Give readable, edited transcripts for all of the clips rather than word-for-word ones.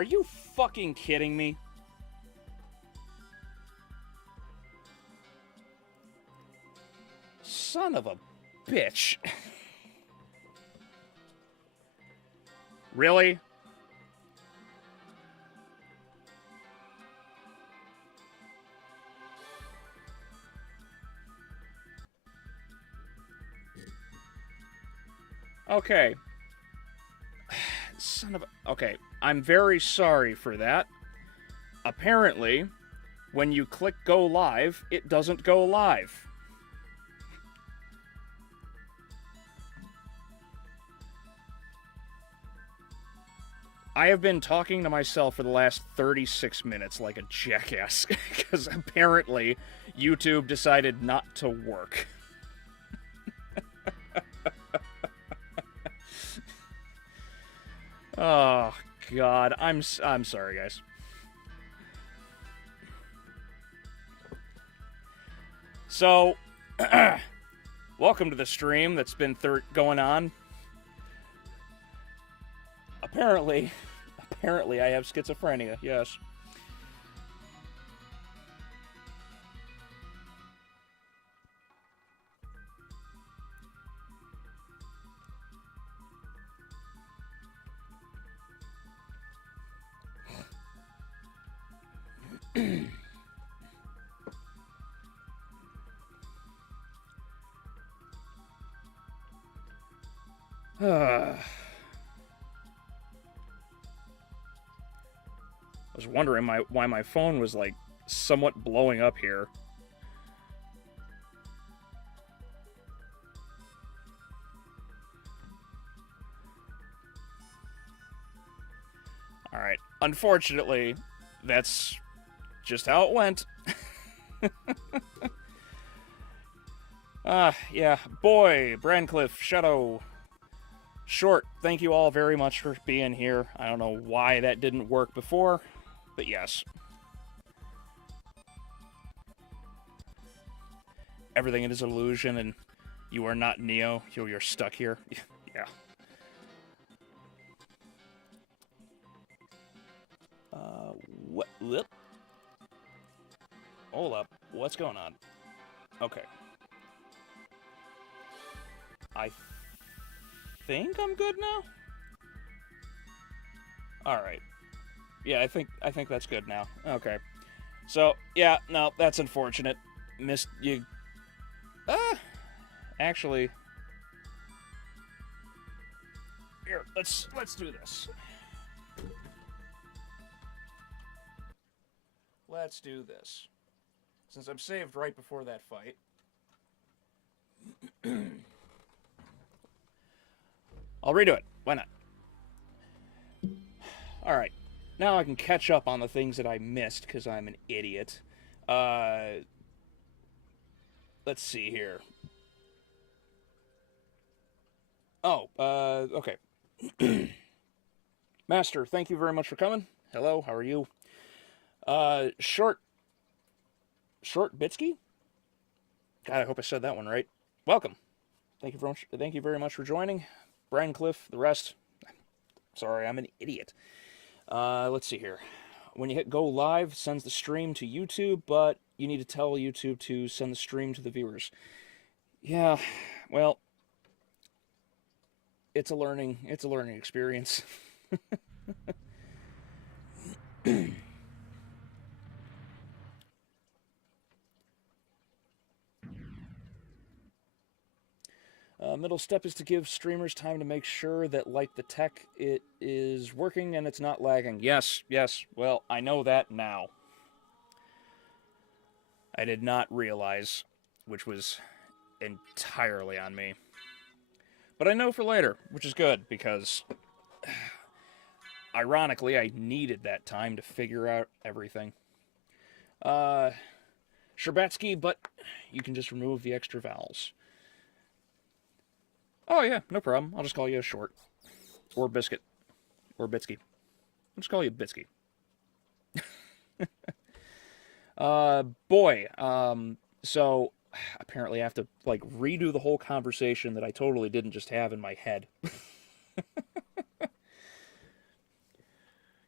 Are you fucking kidding me? Son of a bitch. Really? Okay. Son of a... Okay, I'm very sorry for that. Apparently, when you click go live, it doesn't go live. I have been talking to myself for the last 36 minutes like a jackass, because apparently YouTube decided not to work. Oh, God. I'm sorry, guys. So, welcome to the stream that's been going on. Apparently I have schizophrenia, yes. I was wondering why my phone was, like, somewhat blowing up here. Alright. Unfortunately, that's just how it went. Yeah. Boy, Brancliff, Shadow, Short, thank you all very much for being here. I don't know why that didn't work before, but yes. Everything is an illusion, and you are not Neo. You're stuck here. Yeah. What? Hold up. What's going on? Okay. I think I'm good now? Alright. Yeah, I think that's good now. Okay. So, yeah, no, that's unfortunate. Missed you. Actually. Here, let's do this. Let's do this. Since I'm saved right before that fight. I'll redo it. Why not? Alright. Now I can catch up on the things that I missed, because I'm an idiot. Let's see here. Oh, okay. Master, thank you very much for coming. Hello, how are you? Short Bitsky? God, I hope I said that one right. Welcome. Thank you very much for joining. Brian Cliff, the rest. Sorry, I'm an idiot. Let's see here. When you hit go live, it sends the stream to YouTube, but you need to tell YouTube to send the stream to the viewers. Yeah, well, it's a learning experience. Middle step is to give streamers time to make sure that, like the tech, it is working and it's not lagging. Yes, well, I know that now. I did not realize, which was entirely on me. But I know for later, which is good, because, ironically, I needed that time to figure out everything. Sherbatsky, but you can just remove the extra vowels. Oh, yeah, no problem. I'll just call you a Short. Or Biscuit. Or Bitsky. I'll just call you Bitsky. Boy, so apparently I have to, like, redo the whole conversation that I totally didn't just have in my head.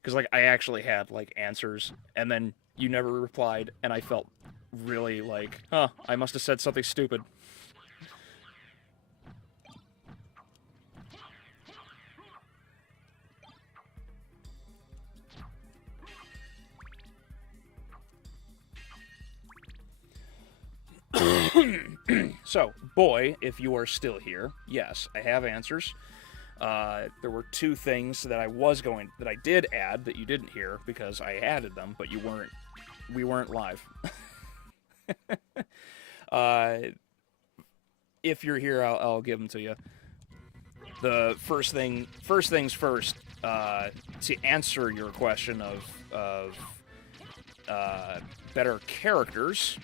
because like I actually had like answers, and then you never replied, and I felt really like, huh, I must have said something stupid. So, boy, if you are still here, yes, I have answers. There were two things that I did add that you didn't hear because I added them, but we weren't live. uh, if you're here, I'll give them to you. The first things first. To answer your question of better characters,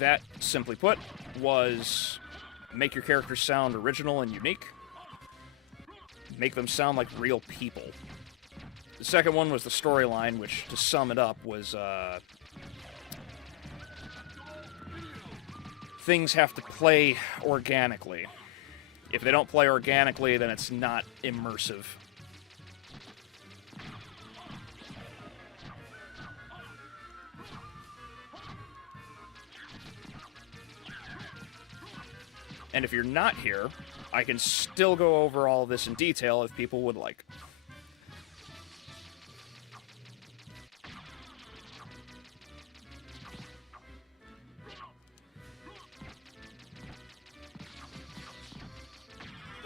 that simply put was make your characters sound original and unique. Make them sound like real people. The second one was the storyline, which, to sum it up, was things have to play organically. If they don't play organically, then it's not immersive. And if you're not here, I can still go over all of this in detail if people would like.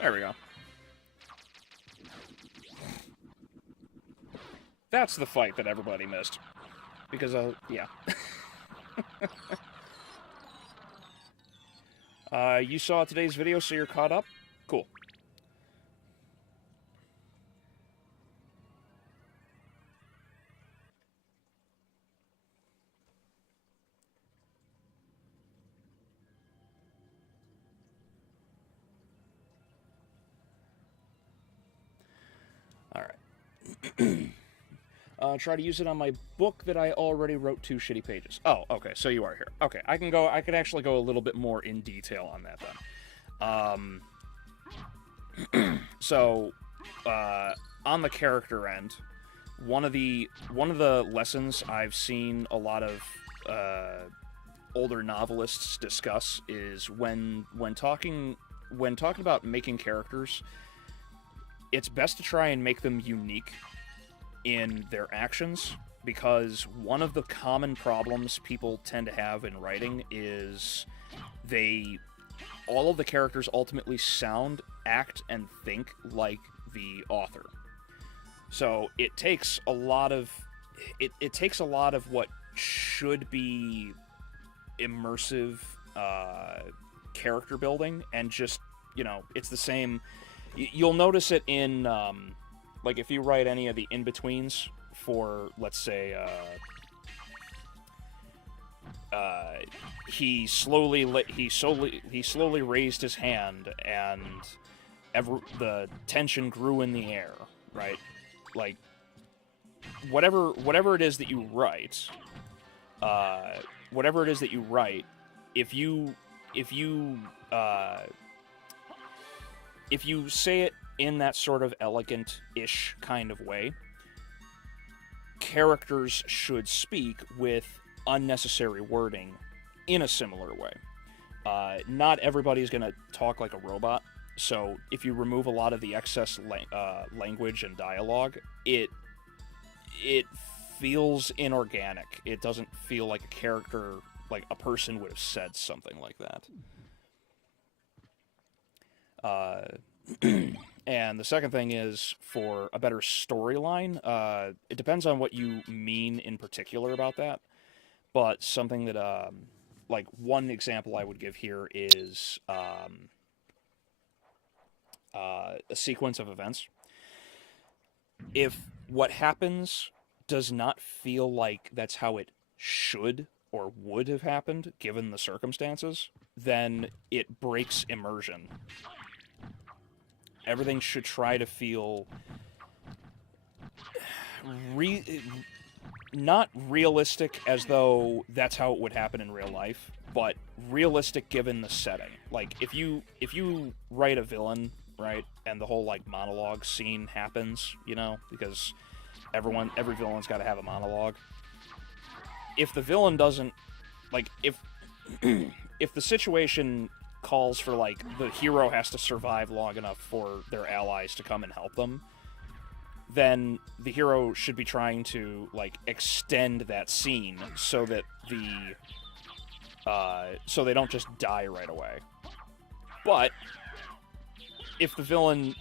There we go. That's the fight that everybody missed. Because, yeah. You saw today's video, so you're caught up? Cool. Alright. Try to use it on my book that I already wrote 2 shitty pages. Oh, okay, so you are here. Okay, I can actually go a little bit more in detail on that then. So, on the character end, one of the lessons I've seen a lot of older novelists discuss is when talking about making characters, it's best to try and make them unique in their actions, because one of the common problems people tend to have in writing is all of the characters ultimately sound, act, and think like the author. So it takes a lot of what should be immersive character building, and just, it's the same. You'll notice it in like if you write any of the in-betweens for, let's say, he slowly raised his hand, and the tension grew in the air, right? Like, whatever it is that you write, if you say it in that sort of elegant-ish kind of way, characters should speak with unnecessary wording in a similar way. Not everybody's going to talk like a robot, so if you remove a lot of the excess language and dialogue, it feels inorganic. It doesn't feel like a character, like a person would have said something like that. And the second thing is, for a better storyline, it depends on what you mean in particular about that, but something that, like, one example I would give here is a sequence of events. If what happens does not feel like that's how it should or would have happened, given the circumstances, then it breaks immersion. Everything should try to feel not realistic as though that's how it would happen in real life, but realistic given the setting. Like, if you write a villain, right, and the whole, like, monologue scene happens, because every villain's got to have a monologue. If the villain doesn't, like, if the situation calls for, like, the hero has to survive long enough for their allies to come and help them, then the hero should be trying to, like, extend that scene so that so they don't just die right away. But if the villain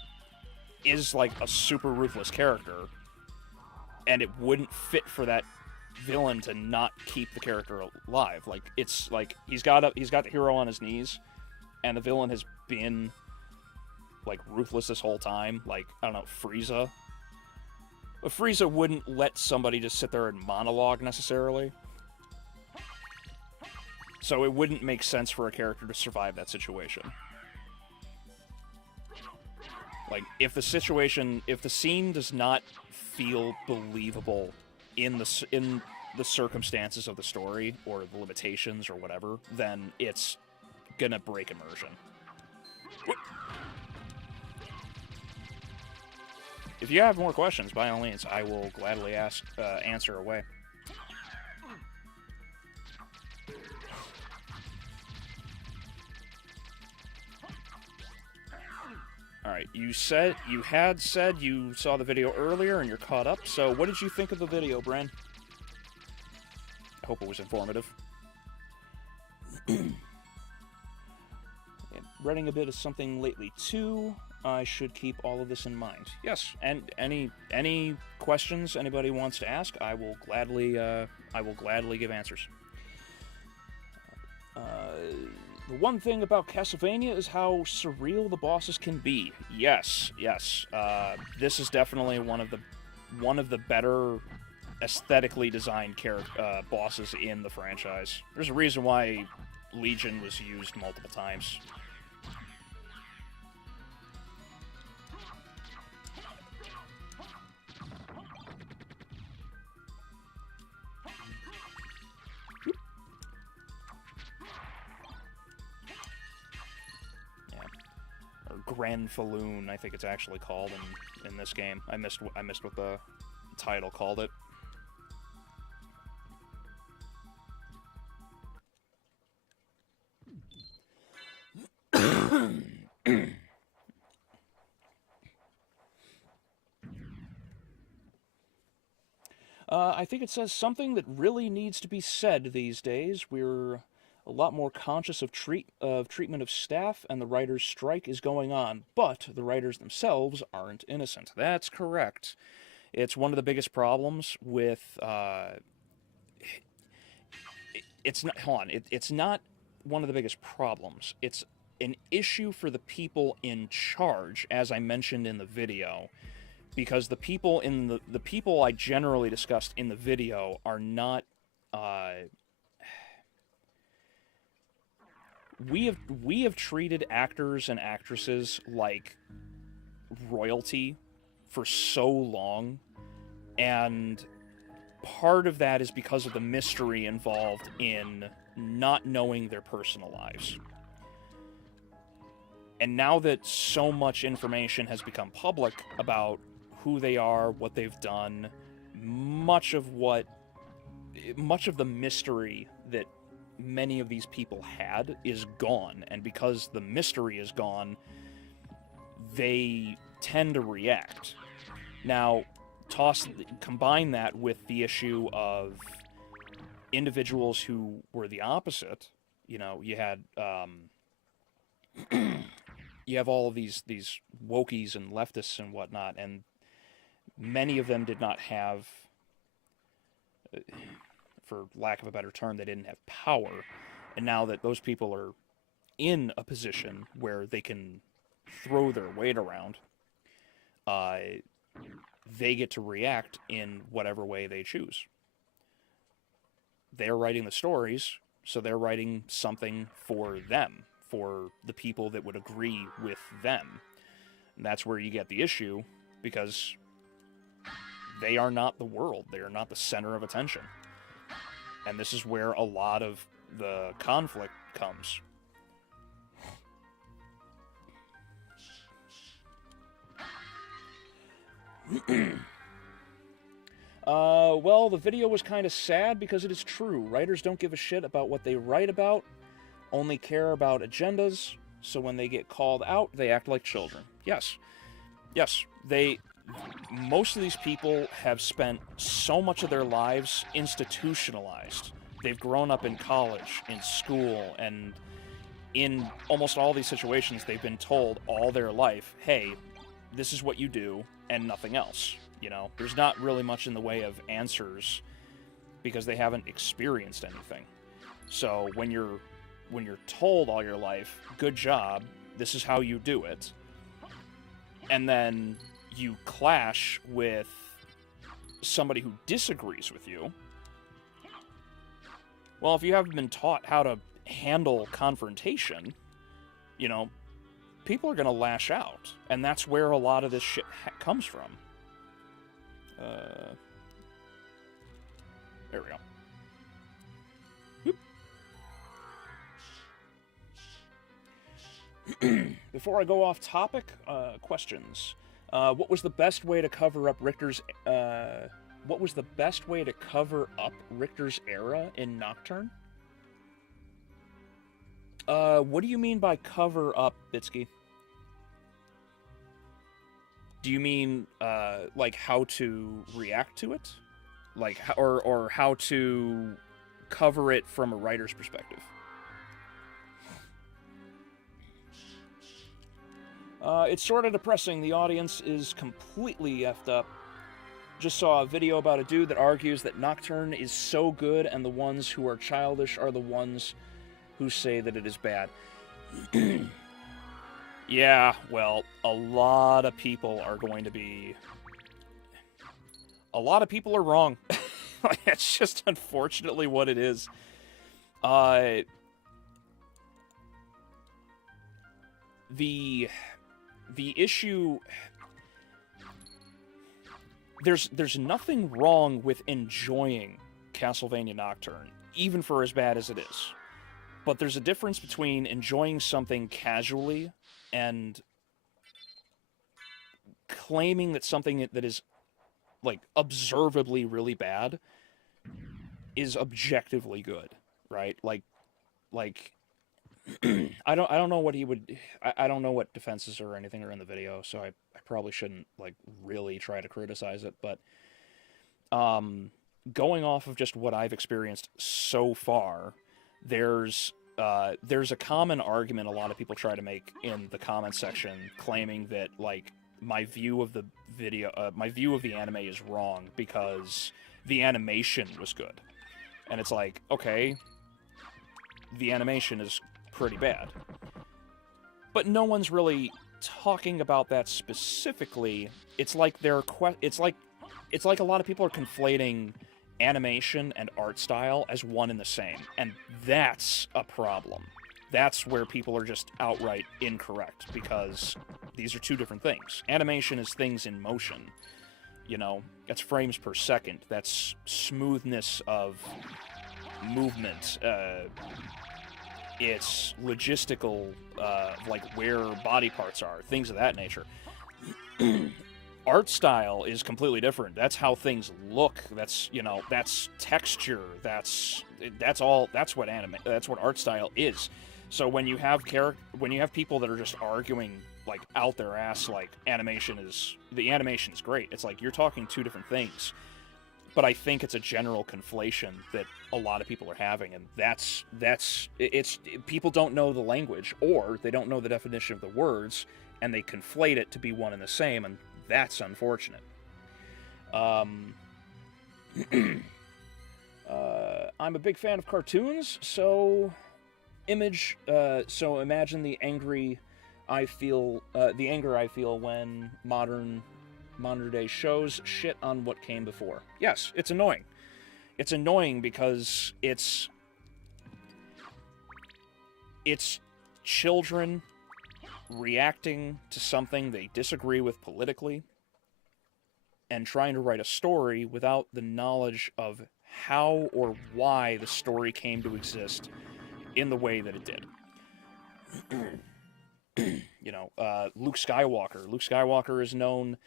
is, like, a super ruthless character, and it wouldn't fit for that villain to not keep the character alive. Like, it's like he's got the hero on his knees, and the villain has been, like, ruthless this whole time. Like, I don't know, Frieza. But Frieza wouldn't let somebody just sit there and monologue necessarily. So it wouldn't make sense for a character to survive that situation. Like, if the scene does not feel believable in the circumstances of the story, or the limitations, or whatever, then it's gonna break immersion. If you have more questions, by all means, I will gladly answer away. Alright, you had said you saw the video earlier and you're caught up, so what did you think of the video, Bren? I hope it was informative. Reading a bit of something lately too. I should keep all of this in mind. Yes, and any questions anybody wants to ask, I will gladly give answers. The one thing about Castlevania is how surreal the bosses can be. Yes. This is definitely one of the better aesthetically designed bosses in the franchise. There's a reason why Legion was used multiple times. Grenfaloon, I think it's actually called in this game. I missed what the title called it. I think it says something that really needs to be said these days. We're a lot more conscious of treatment of staff, and the writers' strike is going on, but the writers themselves aren't innocent. That's correct. It's one of the biggest problems with... it's not... Hold on. It's not one of the biggest problems. It's an issue for the people in charge, as I mentioned in the video, because the people I generally discussed in the video are not... We have treated actors and actresses like royalty for so long, and part of that is because of the mystery involved in not knowing their personal lives. And now that so much information has become public about who they are, what they've done, much of the mystery that many of these people had is gone, and because the mystery is gone, they tend to react. Now, combine that with the issue of individuals who were the opposite. You know, you had you have all of these wokies and leftists and whatnot, and many of them did not have, for lack of a better term, they didn't have power. And now that those people are in a position where they can throw their weight around, they get to react in whatever way they choose. They're writing the stories, so they're writing something for them, for the people that would agree with them. And that's where you get the issue, because they are not the world. They are not the center of attention. And this is where a lot of the conflict comes. Well, the video was kind of sad because it is true. Writers don't give a shit about what they write about, only care about agendas, so when they get called out, they act like children. Yes. Yes, most of these people have spent so much of their lives institutionalized. They've grown up in college, in school, and in almost all these situations, they've been told all their life, hey, this is what you do, and nothing else. You know, there's not really much in the way of answers because they haven't experienced anything. So when you're told all your life, good job, this is how you do it, and then you clash with somebody who disagrees with you, well, if you haven't been taught how to handle confrontation, you know, people are going to lash out. And that's where a lot of this shit comes from. There we go. Before I go off topic, questions. What was the best way to cover up Richter's... what was the best way to cover up Richter's era in Nocturne? What do you mean by cover up, Bitsky? Do you mean, like, how to react to it? Like, or how to cover it from a writer's perspective? It's sort of depressing. The audience is completely effed up. Just saw a video about a dude that argues that Nocturne is so good and the ones who are childish are the ones who say that it is bad. Yeah, well, a lot of people are going to be... A lot of people are wrong. That's just unfortunately what it is. The issue... There's nothing wrong with enjoying Castlevania Nocturne, even for as bad as it is. But there's a difference between enjoying something casually and claiming that something that is, like, observably really bad is objectively good, right? Like I don't know what he would... I don't know what defenses or anything are in the video, so I probably shouldn't, like, really try to criticize it, but going off of just what I've experienced so far, there's a common argument a lot of people try to make in the comment section, claiming that, like, my view of the anime is wrong because the animation was good. And it's like, okay, the animation is pretty bad. But no one's really talking about that specifically. It's like it's like a lot of people are conflating animation and art style as one and the same, and that's a problem. That's where people are just outright incorrect, because these are two different things. Animation is things in motion. You know, that's frames per second. That's smoothness of movement. It's logistical, like where body parts are, things of that nature. Art style is completely different. That's how things look. That's, you know, that's texture. That's what art style is. So when you have people that are just arguing, like, out their ass, like, the animation is great. It's like, you're talking two different things. But I think it's a general conflation that a lot of people are having, and it's people don't know the language, or they don't know the definition of the words, and they conflate it to be one and the same, and that's unfortunate. I'm a big fan of cartoons, so imagine the anger I feel when modern day shows shit on what came before. Yes, it's annoying. It's annoying because it's children reacting to something they disagree with politically and trying to write a story without the knowledge of how or why the story came to exist in the way that it did. You know, Luke Skywalker. Luke Skywalker is known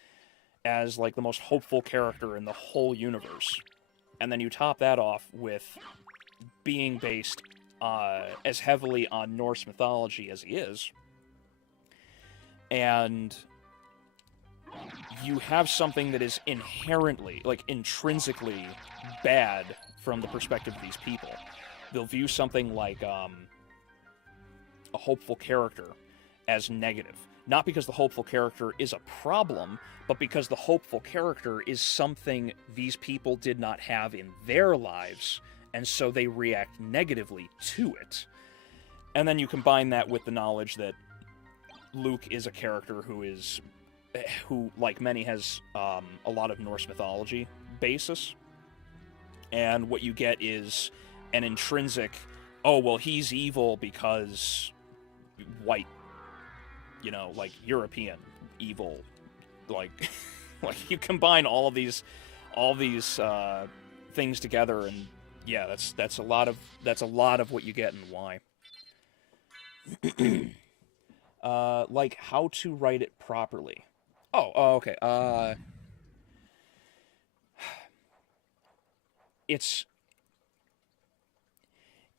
as like the most hopeful character in the whole universe, and then you top that off with being based as heavily on Norse mythology as he is, and you have something that is inherently, like intrinsically bad from the perspective of these people. They'll view something like a hopeful character as negative. Not because the hopeful character is a problem, but because the hopeful character is something these people did not have in their lives, and so they react negatively to it. And then you combine that with the knowledge that Luke is a character who, like many, has a lot of Norse mythology basis. And what you get is an intrinsic, oh, well, he's evil because white, you know, like European evil, like, like you combine all these things together, and yeah, that's a lot of what you get and why. Like how to write it properly. Oh, okay. It's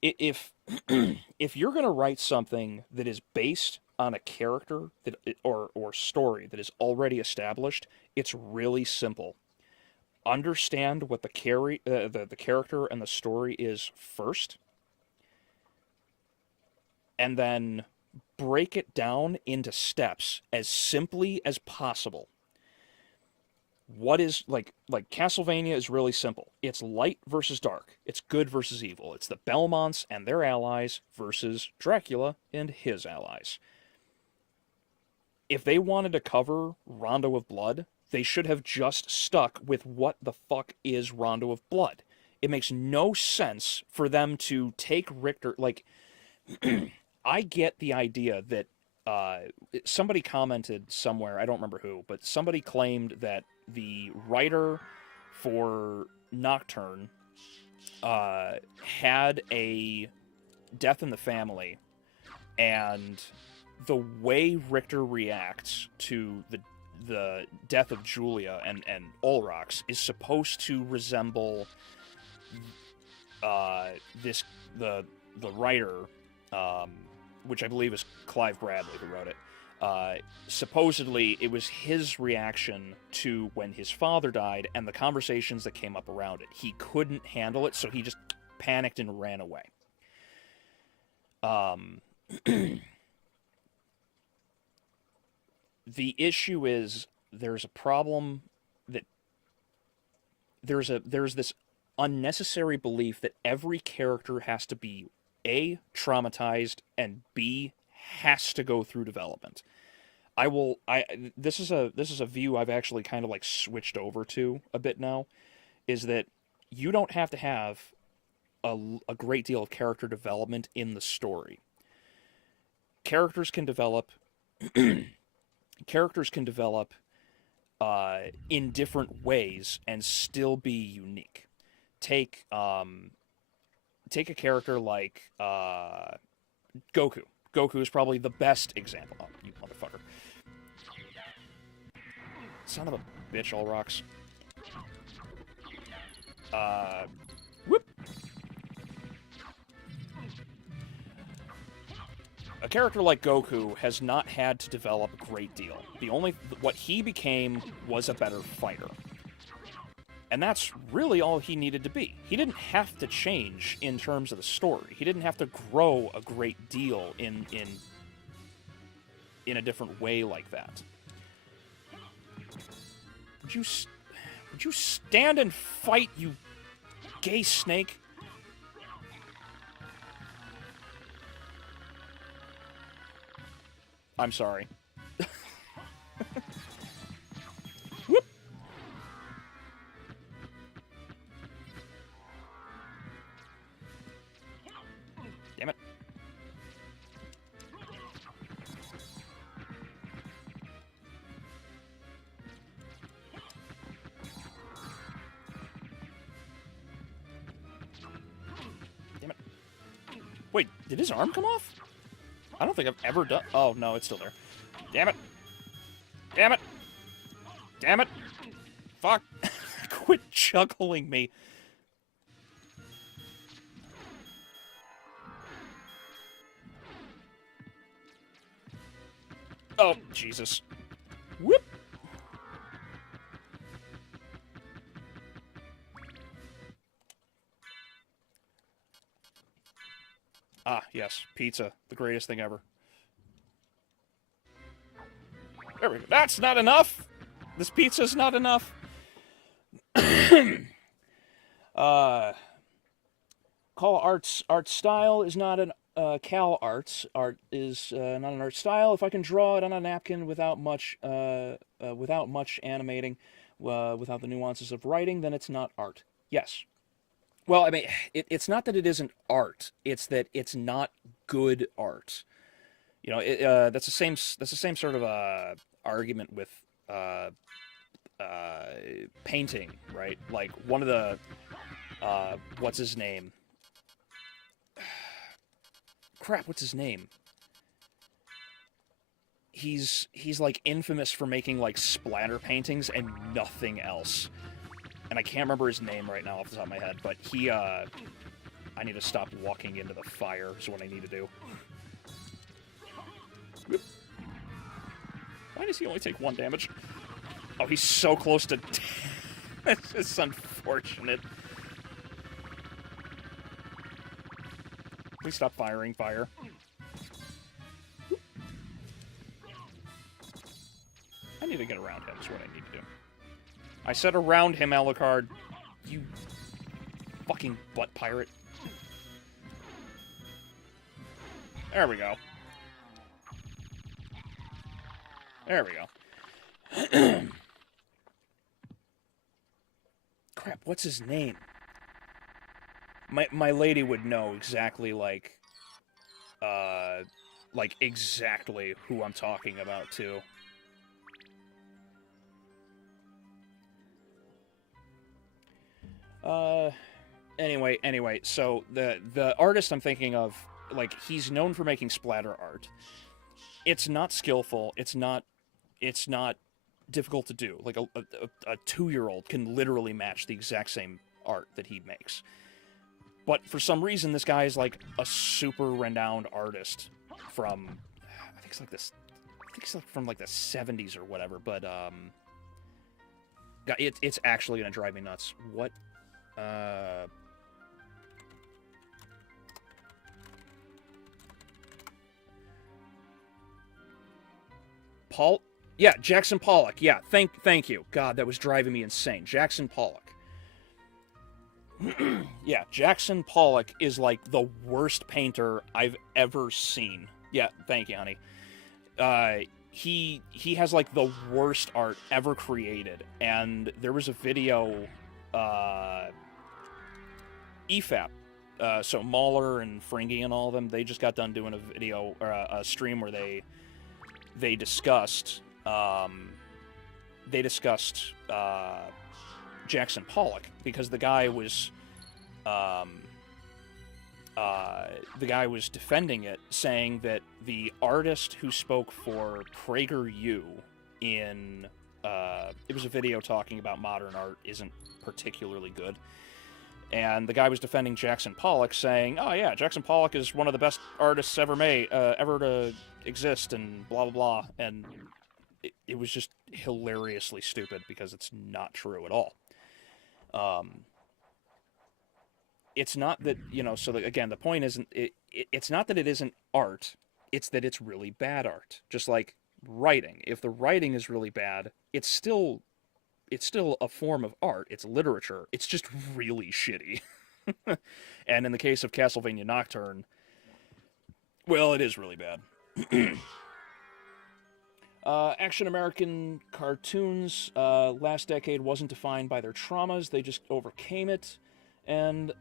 if if you're gonna write something that is based on a character that or story that is already established, it's really simple. Understand what the character and the story is first, and then break it down into steps as simply as possible. What is like Castlevania is really simple. It's light versus dark. It's good versus evil. It's the Belmonts and their allies versus Dracula and his allies. If they wanted to cover Rondo of Blood, they should have just stuck with what the fuck is Rondo of Blood. It makes no sense for them to take Richter, like, I get the idea that somebody commented somewhere, I don't remember who, but somebody claimed that the writer for Nocturne had a death in the family, and the way Richter reacts to the death of Julia and Olrox is supposed to resemble the writer, which I believe is Clive Bradley who wrote it. Supposedly, it was his reaction to when his father died and the conversations that came up around it. He couldn't handle it, so he just panicked and ran away. The issue is there's a problem that there's this unnecessary belief that every character has to be A, traumatized, and B, has to go through development. This is a view I've actually kind of like switched over to a bit now, is that you don't have to have a great deal of character development in the story. Characters can develop in different ways and still be unique. Take a character like Goku. Goku is probably the best example. Oh, you motherfucker. Son of a bitch, Olrox. Whoop. A character like Goku has not had to develop a great deal. What he became was a better fighter. And that's really all he needed to be. He didn't have to change in terms of the story. He didn't have to grow a great deal in a different way like that. Would you stand and fight, you gay snake? I'm sorry. Whoop. Damn it. Damn it. Wait, did his arm come off? I don't think I've ever done... Oh, no, it's still there. Damn it. Damn it. Damn it. Fuck! Quit juggling me. Oh, Jesus. Whoop! Ah, yes. Pizza. The greatest thing ever. There we go. That's not enough! This pizza's not enough. uh... Call arts art style is not an Cal arts art is not an art style. If I can draw it on a napkin without much animating, without the nuances of writing, then it's not art. Yes. Well, I mean, it's not that it isn't art. It's that it's not good art. You know, that's the same. That's the same sort of argument with uh, painting, right? Like one of the what's his name? Crap, what's his name? He's like infamous for making like splatter paintings and nothing else. And I can't remember his name right now off the top of my head, but he I need to stop walking into the fire is what I need to do. Why does he only take 1 damage? Oh, he's so close to that's just unfortunate. Please stop firing fire. I need to get around him is what I need to do. I said around him, Alucard. You fucking butt pirate. There we go. There we go. Crap, what's his name? My lady would know exactly, like exactly who I'm talking about, too. Anyway, so the artist I'm thinking of, like, he's known for making splatter art. It's not skillful, it's not difficult to do. Like, a 2-year-old can literally match the exact same art that he makes. But for some reason, this guy is like a super renowned artist from, I think it's like this, I think it's like from like the 70s or whatever. But it's actually gonna drive me nuts. What? Paul? Yeah, Jackson Pollock. Yeah, thank you. God, that was driving me insane. Jackson Pollock. Yeah, Jackson Pollock is like the worst painter I've ever seen. Yeah, thank you, honey. He has like the worst art ever created, and there was a video, EFAP, so Mahler and Fringy and all of them, they just got done doing a video or a stream where they discussed Jackson Pollock, because the guy was defending it, saying that the artist who spoke for PragerU in it was a video talking about modern art isn't particularly good, and the guy was defending Jackson Pollock, saying, "Oh yeah, Jackson Pollock is one of the best artists ever to exist," and blah blah blah, and it was just hilariously stupid because it's not true at all. It's not that, you know, so again, the point isn't, it's not that it isn't art, it's that it's really bad art. Just like writing. If the writing is really bad, it's still a form of art, it's literature, it's just really shitty. And in the case of Castlevania Nocturne, well, it is really bad. Action American cartoons, last decade wasn't defined by their traumas, they just overcame it, and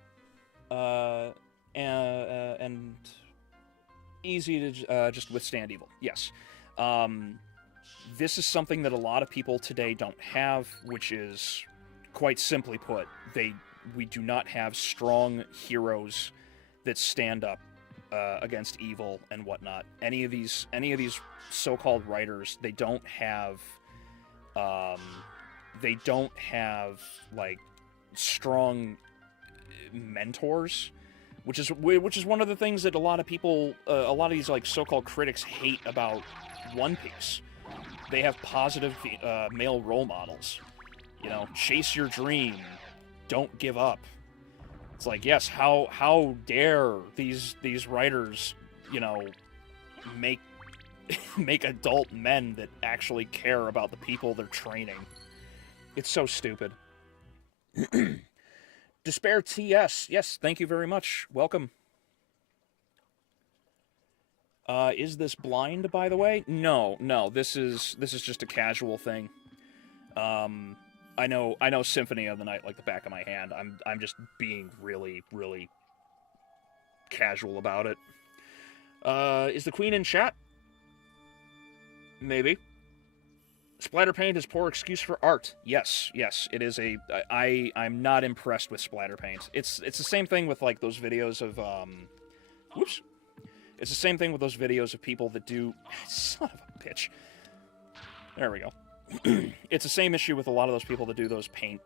easy to just withstand evil. Yes. This is something that a lot of people today don't have, which is, quite simply put, we do not have strong heroes that stand up against evil and whatnot. Any of these so-called writers, they don't have they don't have like strong mentors, which is one of the things that a lot of people, a lot of these like so-called critics hate about One Piece. They have positive male role models. You know, chase your dream, don't give up. It's like, yes, how dare these writers, you know, make adult men that actually care about the people they're training. It's so stupid. Despair TS, yes, thank you very much. Welcome. Is this blind, by the way? No, this is just a casual thing. I know Symphony of the Night like the back of my hand. I'm just being really, really casual about it. Is the Queen in chat? Maybe. Splatter paint is poor excuse for art. Yes, it is a... I'm not impressed with splatter paint. It's the same thing with, like, those videos of, whoops. It's the same thing with those videos of people that do... Son of a bitch. There we go. It's the same issue with a lot of those people that do those paint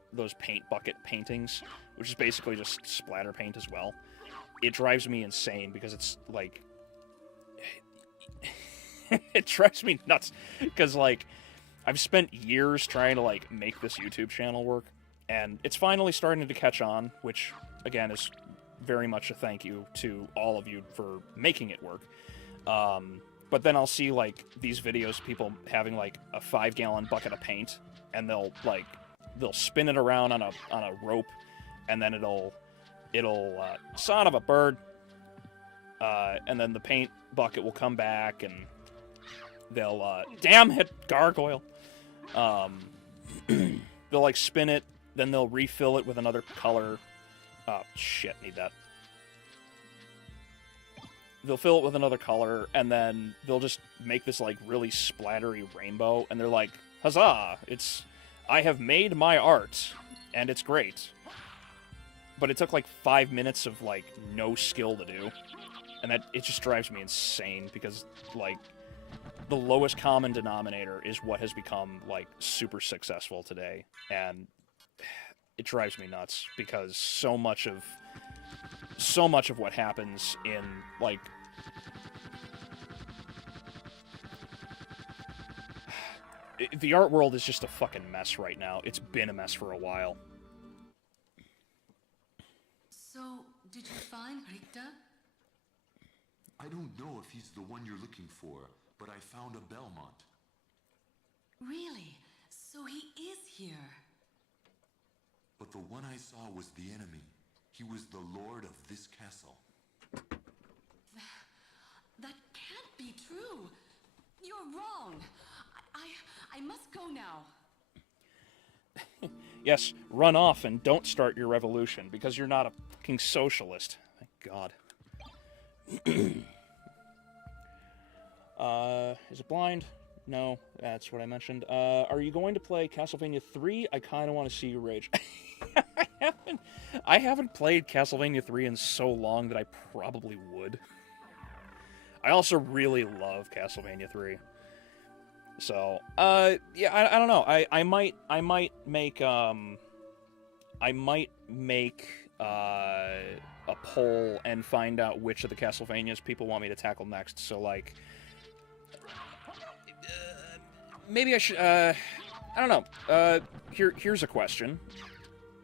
bucket paintings, which is basically just splatter paint as well. It drives me insane because it's, like... It drives me nuts because, like... I've spent years trying to, like, make this YouTube channel work, and it's finally starting to catch on, which, again, is very much a thank you to all of you for making it work. But then I'll see, like, these videos of people having, like, a 5-gallon bucket of paint, and they'll spin it around on a rope, and then it'll son of a bird, and then the paint bucket will come back, and they'll, damn it, gargoyle. They'll, like, spin it, then they'll refill it with another color. Oh, shit, need that. They'll fill it with another color, and then they'll just make this, like, really splattery rainbow, and they're like, huzzah! I have made my art, and it's great. But it took, like, 5 minutes of, like, no skill to do. And it just drives me insane, because, like... The lowest common denominator is what has become, like, super successful today, and it drives me nuts, because so much of what happens in, like... The art world is just a fucking mess right now. It's been a mess for a while. So, did you find Richter? I don't know if he's the one you're looking for, but I found a Belmont. Really? So he is here? But the one I saw was the enemy. He was the lord of this castle. That can't be true. You're wrong. I must go now. Yes, run off and don't start your revolution, because you're not a fucking socialist. Thank God. Is it blind? No, that's what I mentioned. Are you going to play Castlevania 3? I kind of want to see you rage. I haven't played Castlevania 3 in so long that I probably would. I also really love Castlevania 3. So, yeah, I don't know. I might make a poll and find out which of the Castlevanias people want me to tackle next. So, like, maybe I should, I don't know. Here's a question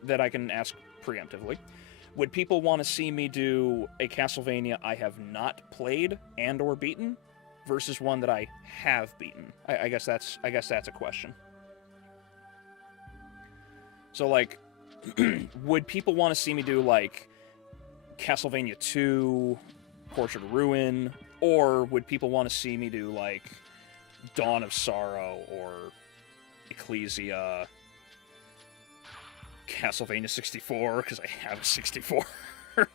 that I can ask preemptively. Would people want to see me do a Castlevania I have not played and or beaten versus one that I have beaten? I guess that's a question. So, like, would people want to see me do, like, Castlevania 2, Portrait of Ruin, or would people want to see me do, like, Dawn of Sorrow, or Ecclesia, Castlevania 64, because I have a 64. I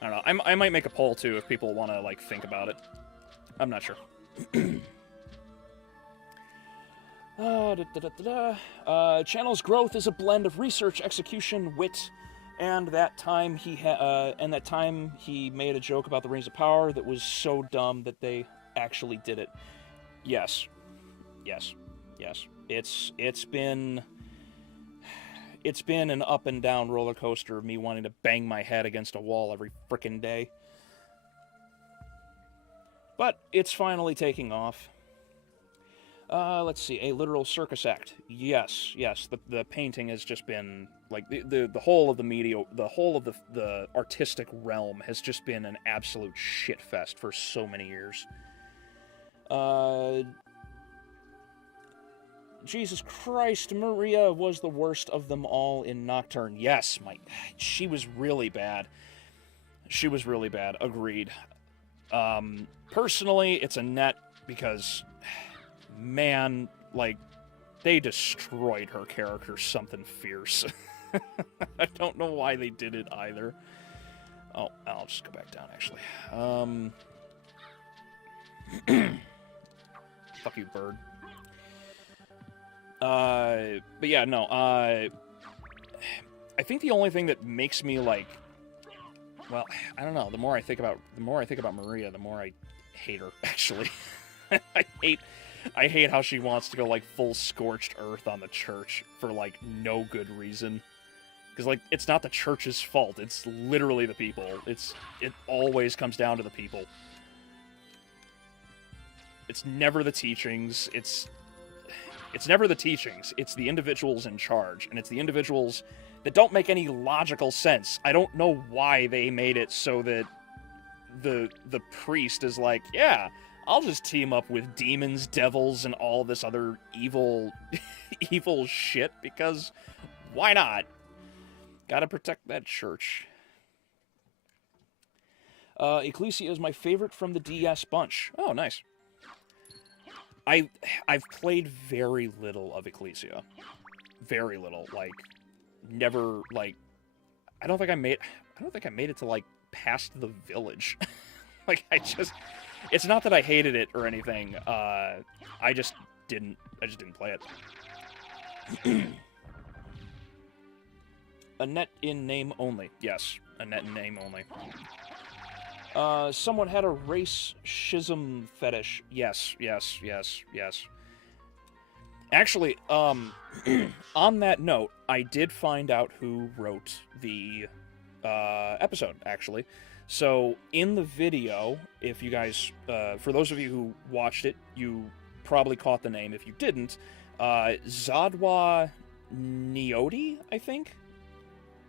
don't know. I might make a poll, too, if people want to, like, think about it. I'm not sure. Channel's growth is a blend of research, execution, wit, And that time he made a joke about the Rings of Power that was so dumb that they actually did it. Yes. Yes. Yes. It's been an up and down roller coaster of me wanting to bang my head against a wall every frickin' day. But it's finally taking off. Let's see, a literal circus act. Yes. The painting has just been like the whole of the media, the whole of the artistic realm has just been an absolute shit fest for so many years. Jesus Christ, Maria was the worst of them all in Nocturne. Yes, she was really bad. She was really bad. Agreed. Personally, it's Annette because, man, like, they destroyed her character something fierce. I don't know why they did it either. Oh, I'll just go back down, actually. Fuck you, bird. But yeah, no, I think the only thing that makes me, like, well, I don't know, the more I think about Maria, the more I hate her, actually. I hate how she wants to go, like, full scorched earth on the church for, like, no good reason. Because, like, it's not the church's fault, it's literally the people. It always comes down to the people. It's never the teachings, it's never the teachings, it's the individuals in charge, and it's the individuals that don't make any logical sense. I don't know why they made it so that the priest is like, yeah, I'll just team up with demons, devils, and all this other evil evil shit, because why not? Gotta protect that church. Ecclesia is my favorite from the DS bunch. Oh, nice. I've played very little of Ecclesia. Very little. Like, never, like, I don't think I made it to, like, past the village. Like, it's not that I hated it or anything. I just didn't play it. Annette in name only. Yes, Annette in name only. Someone had a race schism fetish. Yes. Actually, on that note, I did find out who wrote the episode, actually. So, in the video, if you guys, for those of you who watched it, you probably caught the name. If you didn't, Zadwa Niodi, I think?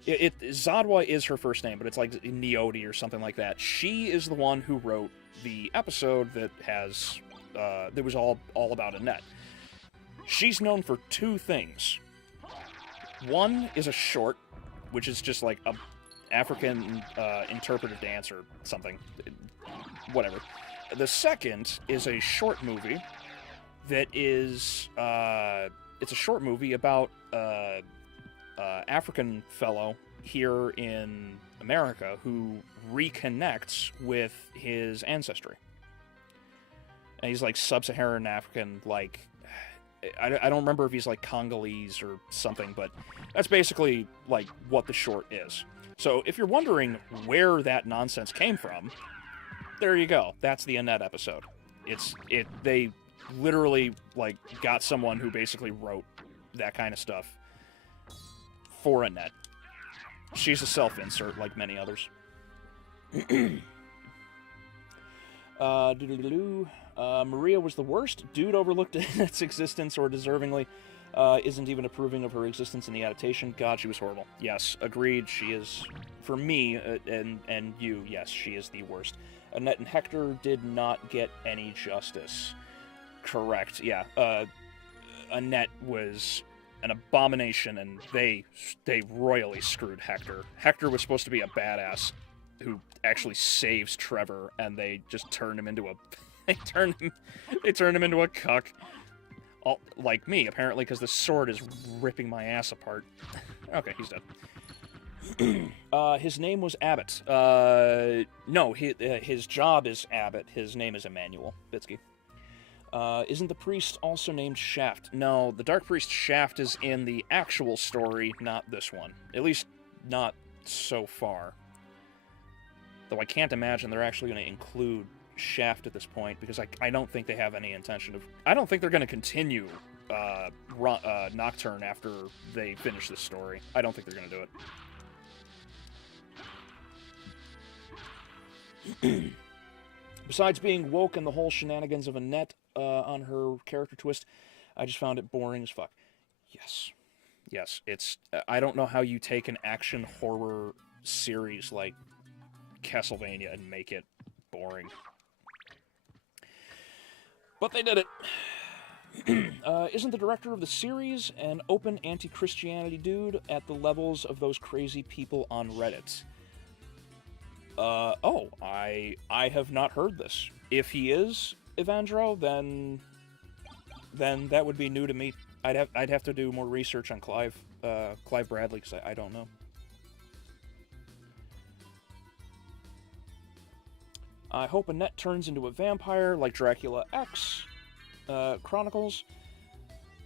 Zadwa is her first name, but it's like Niodi or something like that. She is the one who wrote the episode that has that was all about Annette. She's known for two things. One is a short, which is just like a African interpretive dance or something, whatever. The second is a short movie that is it's a short movie about African fellow here in America who reconnects with his ancestry. And he's like sub-Saharan African, like, I don't remember if he's like Congolese or something, but that's basically like what the short is. So if you're wondering where that nonsense came from, there you go. That's the Annette episode. They literally like got someone who basically wrote that kind of stuff for Annette. She's a self-insert like many others. Maria was the worst. Dude overlooked its existence or deservingly isn't even approving of her existence in the adaptation. God, she was horrible. Yes, agreed. She is, for me and you, yes, she is the worst. Annette and Hector did not get any justice. Correct, yeah. Annette was an abomination, and they royally screwed Hector. Hector was supposed to be a badass who actually saves Trevor, and they just turned him into a they turned him into a cuck. All, like me, apparently, because the sword is ripping my ass apart. Okay, he's dead. His name was Abbott. No, his job is Abbott. His name is Emmanuel Bitsky. Isn't the priest also named Shaft? No, the Dark Priest Shaft is in the actual story, not this one. At least, not so far. Though I can't imagine they're actually going to include Shaft at this point, because I don't think they have any intention of... I don't think they're going to continue Nocturne after they finish this story. I don't think they're going to do it. Besides being woke and the whole shenanigans of Annette on her character twist, I just found it boring as fuck. Yes. Yes, it's... I don't know how you take an action horror series like Castlevania and make it boring. But they did it. Isn't the director of the series an open anti-Christianity dude at the levels of those crazy people on Reddit? I have not heard this. If he is Evandro, then that would be new to me. I'd have to do more research on Clive Bradley, because I don't know. I hope Annette turns into a vampire like Dracula X Chronicles.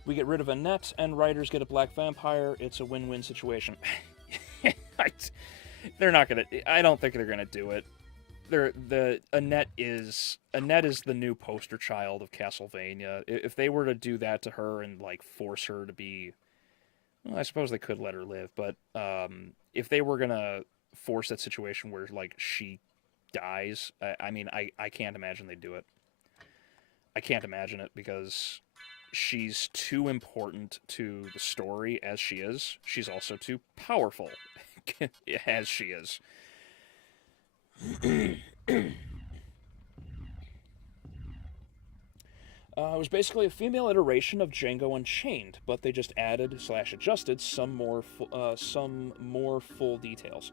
We get rid of Annette and writers get a black vampire. It's a win-win situation. They're not gonna... I don't think they're gonna do it. Annette is the new poster child of Castlevania. If they were to do that to her and like force her to be... Well, I suppose they could let her live, but if they were gonna force that situation where like she dies, I can't imagine they'd do it. I can't imagine it, because she's too important to the story as she is. She's also too powerful as she is. It was basically a female iteration of Django Unchained, but they just added/adjusted some more full details.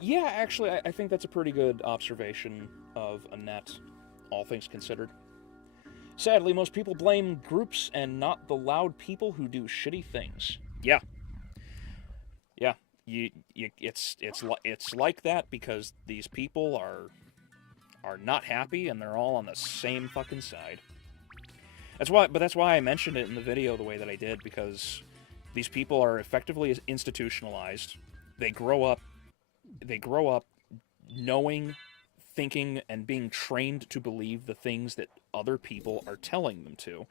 Yeah, actually, I think that's a pretty good observation of Annette, all things considered. Sadly, most people blame groups and not the loud people who do shitty things. Yeah. Yeah. It's like that because these people are not happy and they're all on the same fucking side. That's why I mentioned it in the video the way that I did, because these people are effectively institutionalized. They grow up knowing, thinking, and being trained to believe the things that other people are telling them to.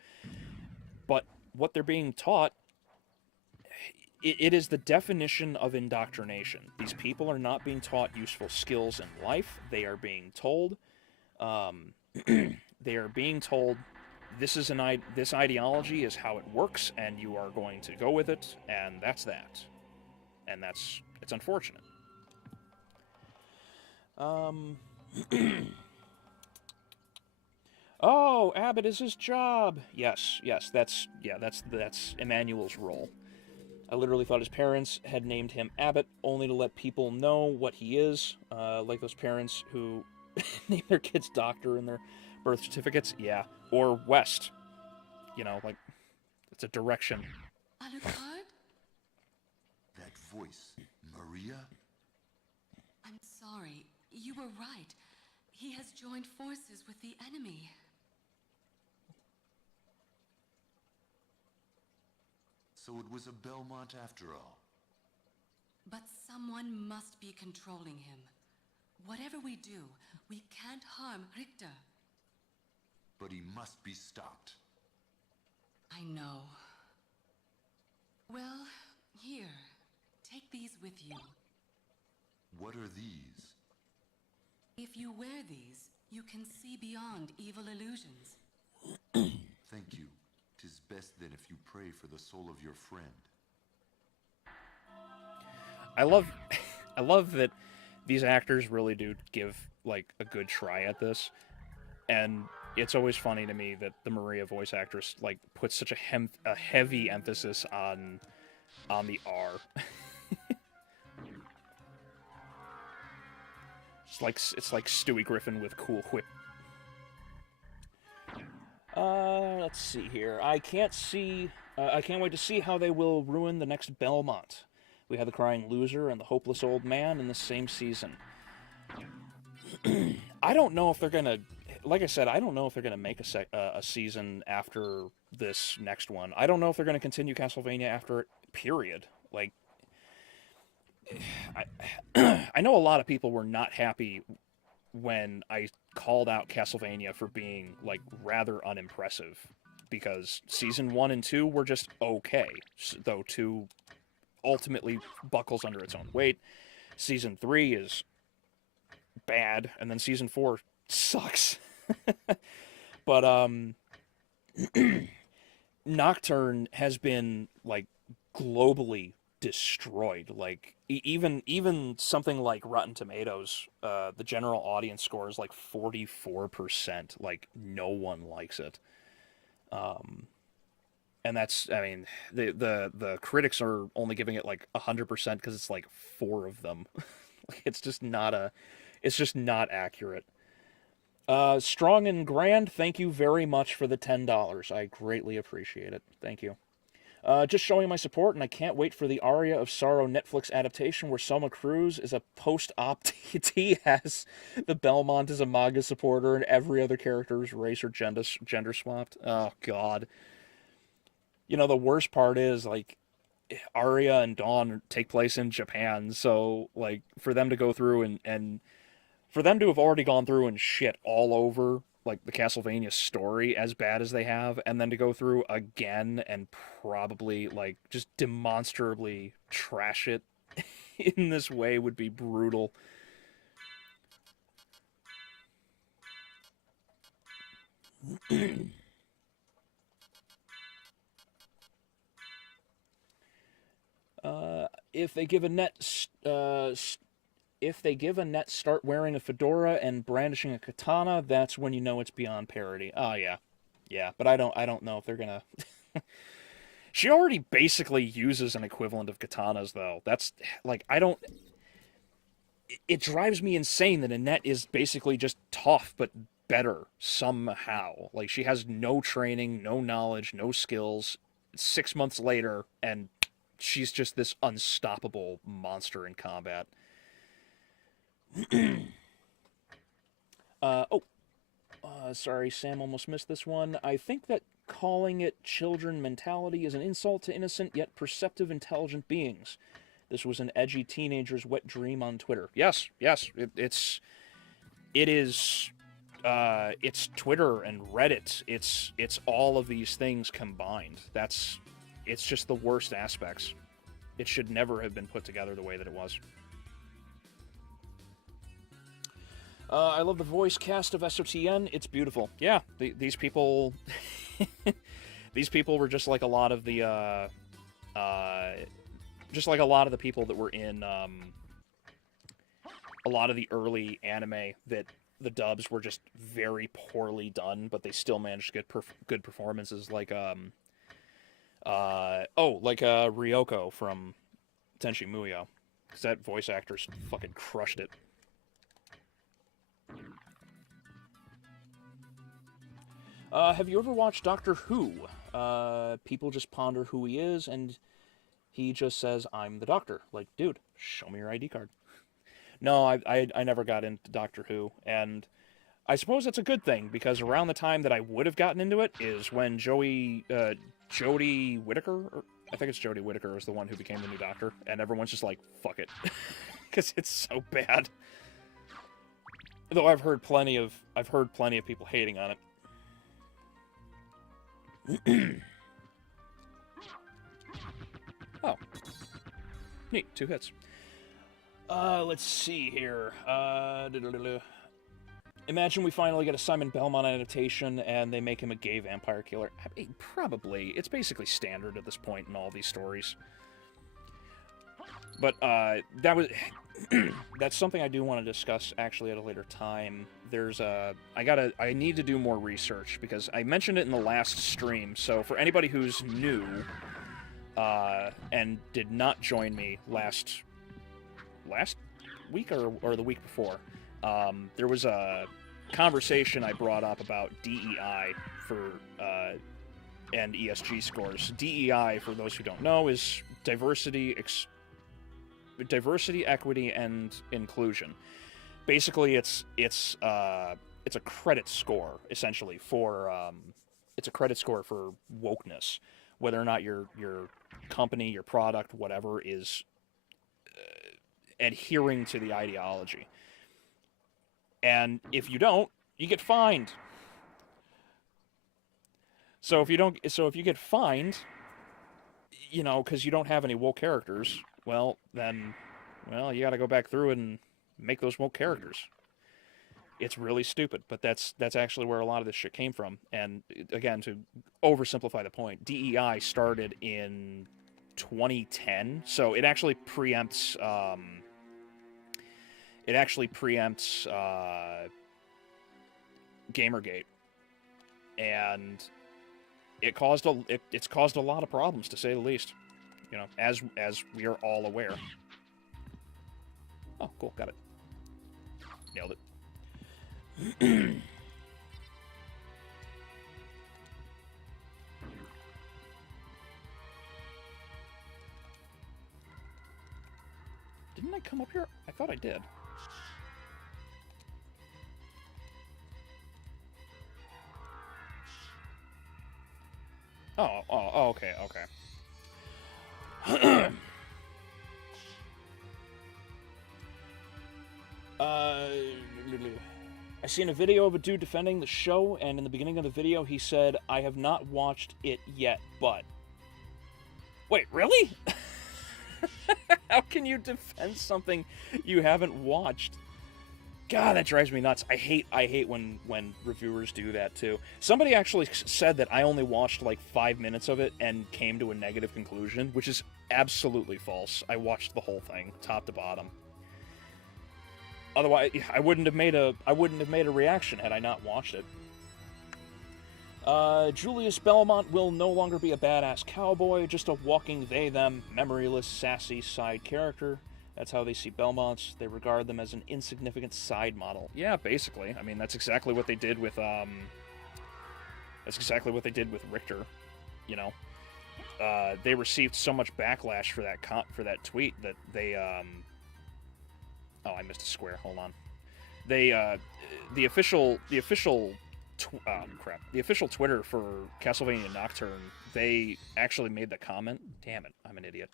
But what they're being taught, it is the definition of indoctrination. These people are not being taught useful skills in life. They are being told, this ideology is how it works, and you are going to go with it, and that's that. And it's unfortunate. Oh, Abbott is his job. Yes, that's Emmanuel's role. I literally thought his parents had named him Abbott only to let people know what he is, like those parents who name their kids Doctor in their birth certificates. Yeah, or West. You know, like, it's a direction. Alucard? That voice, Maria? I'm sorry. You were right. He has joined forces with the enemy. So it was a Belmont after all. But someone must be controlling him. Whatever we do, we can't harm Richter. But he must be stopped. I know. Well, here. Take these with you. What are these? If you wear these, you can see beyond evil illusions. Thank you. 'Tis best then if you pray for the soul of your friend. I love that these actors really do give like a good try at this, and it's always funny to me that the Maria voice actress like puts such a heavy emphasis on the R. It's like Stewie Griffin with Cool Whip. Let's see here. I can't wait to see how they will ruin the next Belmont. We had the Crying Loser and the Hopeless Old Man in the same season. I don't know if they're gonna... Like I said, I don't know if they're gonna make a season after this next one. I don't know if they're gonna continue Castlevania after it, period. Like, I know a lot of people were not happy when I called out Castlevania for being like rather unimpressive because season 1 and 2 were just okay, though 2 ultimately buckles under its own weight. Season 3 is bad, and then season 4 sucks. But Nocturne has been like globally destroyed. Like even something like Rotten Tomatoes, the general audience score is like 44%. Like no one likes it. Um, and that's, I mean, the critics are only giving it like 100% because it's like 4 of them. Like it's just not accurate. Strong and Grand, thank you very much for the $10. I greatly appreciate it. Thank you. Just showing my support, and I can't wait for the Aria of Sorrow Netflix adaptation where Selma Cruz is a post-op T has the Belmont is a MAGA supporter, and every other character is race or gender swapped. Oh, God. You know, the worst part is, like, Aria and Dawn take place in Japan, so, like, for them to go through and for them to have already gone through and shit all over like the Castlevania story as bad as they have, and then to go through again and probably like just demonstrably trash it in this way would be brutal. If they give a if they give a net start wearing a fedora and brandishing a katana, that's when you know it's beyond parody. Oh yeah, yeah, but I don't know if they're gonna. She already basically uses an equivalent of katanas, though. That's like I don't. It drives me insane that Annette is basically just tough but better somehow. Like she has no training, no knowledge, no skills. 6 months later, and she's just this unstoppable monster in combat. Oh, sorry, Sam almost missed this one. I think that calling it children mentality is an insult to innocent yet perceptive, intelligent beings. This was an edgy teenager's wet dream on Twitter. Yes, yes, it is. It's Twitter and Reddit. It's all of these things combined. It's just the worst aspects. It should never have been put together the way that it was. I love the voice cast of SOTN. It's beautiful. Yeah, these people, these people were just like a lot of the, just like a lot of the people that were in a lot of the early anime that the dubs were just very poorly done, but they still managed to get good performances. Like Ryoko from Tenchi Muyo, because that voice actor's fucking crushed it. Have you ever watched Doctor Who? People just ponder who he is, and he just says, "I'm the Doctor." Like, dude, show me your ID card. No, I never got into Doctor Who, and I suppose that's a good thing because around the time that I would have gotten into it is when Jodie Whittaker, or I think it's Jodie Whittaker, is the one who became the new Doctor, and everyone's just like, "Fuck it," because it's so bad. Though I've heard plenty of people hating on it. Oh, neat, 2 hits. Let's see here. Imagine we finally get a Simon Belmont adaptation and they make him a gay vampire killer. I mean, probably. It's basically standard at this point in all these stories. But that was that's something I do want to discuss actually at a later time. There's I need to do more research because I mentioned it in the last stream. So for anybody who's new and did not join me last week or the week before, there was a conversation I brought up about DEI for and ESG scores. DEI, for those who don't know, is diversity, equity, and inclusion. Basically, it's a credit score essentially for it's a credit score for wokeness, whether or not your company, your product, whatever is adhering to the ideology. And if you don't, you get fined. So if you get fined, you know, because you don't have any woke characters, well, then, well, you got to go back through and make those woke characters. It's really stupid, but that's actually where a lot of this shit came from. And again, to oversimplify the point, DEI started in 2010, so it actually preempts. Gamergate, and it's caused a lot of problems, to say the least. You know, as we are all aware. Oh, cool, got it. Nailed it. Didn't I come up here? I thought I did. Oh, okay. I seen a video of a dude defending the show, and in the beginning of the video, he said, "I have not watched it yet, but..." Wait, really? How can you defend something you haven't watched? God, that drives me nuts. I hate when reviewers do that too. Somebody actually said that I only watched like 5 minutes of it and came to a negative conclusion, which is absolutely false. I watched the whole thing, top to bottom. Otherwise, I wouldn't have made a reaction had I not watched it. Julius Belmont will no longer be a badass cowboy, just a walking they-them, memoryless, sassy side character. That's how they see Belmonts. They regard them as an insignificant side model. Yeah, basically. I mean, that's exactly what they did with Richter. You know, they received so much backlash for that tweet that they Oh, I missed a square. Hold on. They the official Twitter for Castlevania Nocturne, they actually made the comment. Damn it, I'm an idiot.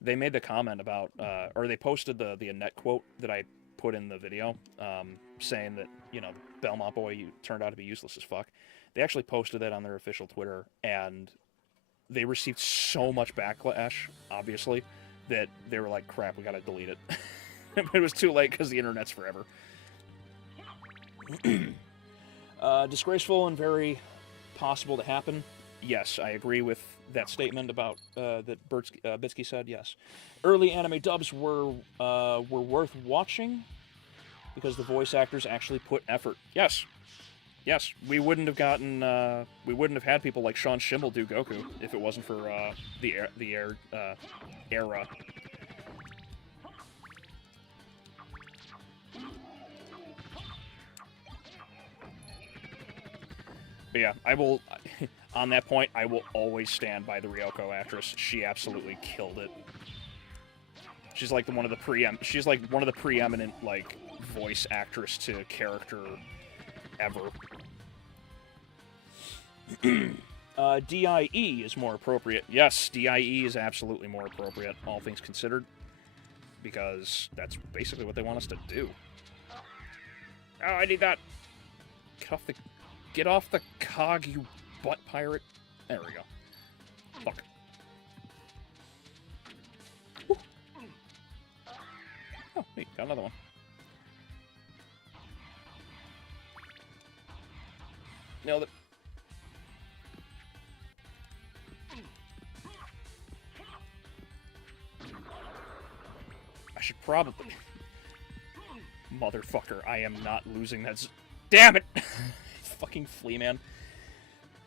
They made the comment about, or they posted the Annette quote that I put in the video, saying that, you know, Belmont Boy, you turned out to be useless as fuck. They actually posted that on their official Twitter, and they received so much backlash, obviously, that they were like, crap, we gotta delete it. It was too late because the internet's forever. Disgraceful and very possible to happen. Yes, I agree with that statement about that Bitsky said. Yes, early anime dubs were worth watching because the voice actors actually put effort. Yes, we wouldn't have had people like Sean Schemmel do Goku if it wasn't for the era. But yeah, I will. On that point, I will always stand by the Ryoko actress. She absolutely killed it. She's like one of the preeminent like voice actress to character ever. DIE is more appropriate. Yes, DIE is absolutely more appropriate, all things considered, because that's basically what they want us to do. Oh, I need that. Get off the cog, you butt pirate. There we go. Fuck. Woo. Oh, neat. Got another one. Nailed it. I should probably... Motherfucker, I am not losing that... Damn it! Fucking flea man.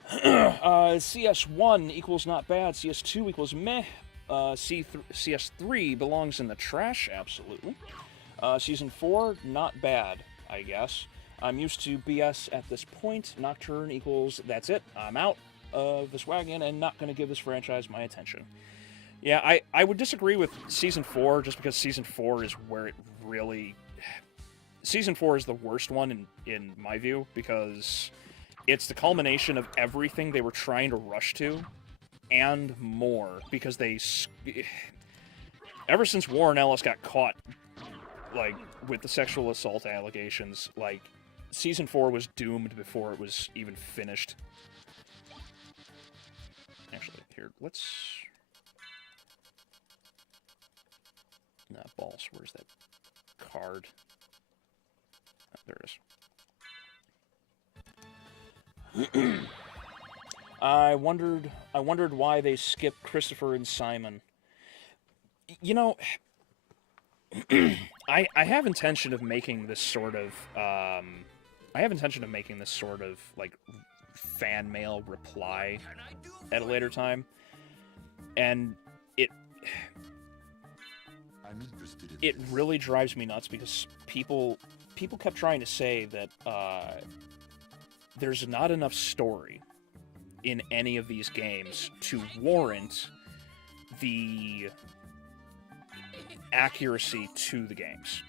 CS1 equals not bad. CS2 equals meh. CS3 belongs in the trash, absolutely. Season 4, not bad, I guess. I'm used to BS at this point. Nocturne equals that's it. I'm out of this wagon and not going to give this franchise my attention. Yeah, I would disagree with Season 4 just because Season 4 is where it really... Season 4 is the worst one in my view, because it's the culmination of everything they were trying to rush to, and more, because ever since Warren Ellis got caught, like, with the sexual assault allegations, like, Season 4 was doomed before it was even finished. Actually, here, let's... Nah, balls, where's that card? Oh, there it is. I wondered why they skipped Christopher and Simon. You know, I have intention of making this sort of like fan mail reply at a later time, and it really drives me nuts because people kept trying to say that there's not enough story in any of these games to warrant the accuracy to the games,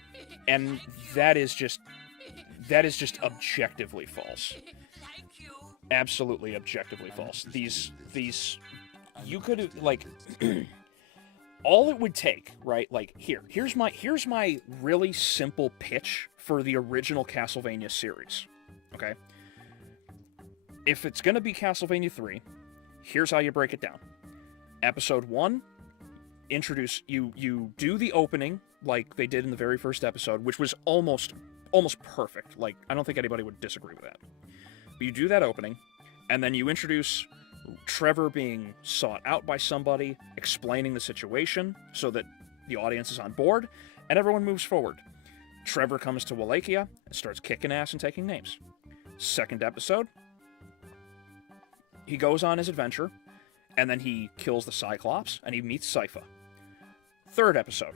and that is just objectively false. Absolutely objectively false. These you could, like, all it would take, right? Like, here's my really simple pitch for the original Castlevania series. Okay? If it's gonna be Castlevania 3, here's how you break it down. Episode 1, you do the opening like they did in the very first episode, which was almost perfect. Like, I don't think anybody would disagree with that. But you do that opening, and then you introduce Trevor being sought out by somebody, explaining the situation so that the audience is on board, and everyone moves forward. Trevor comes to Wallachia and starts kicking ass and taking names. Second episode, he goes on his adventure, and then he kills the Cyclops, and he meets Sypha. Third episode,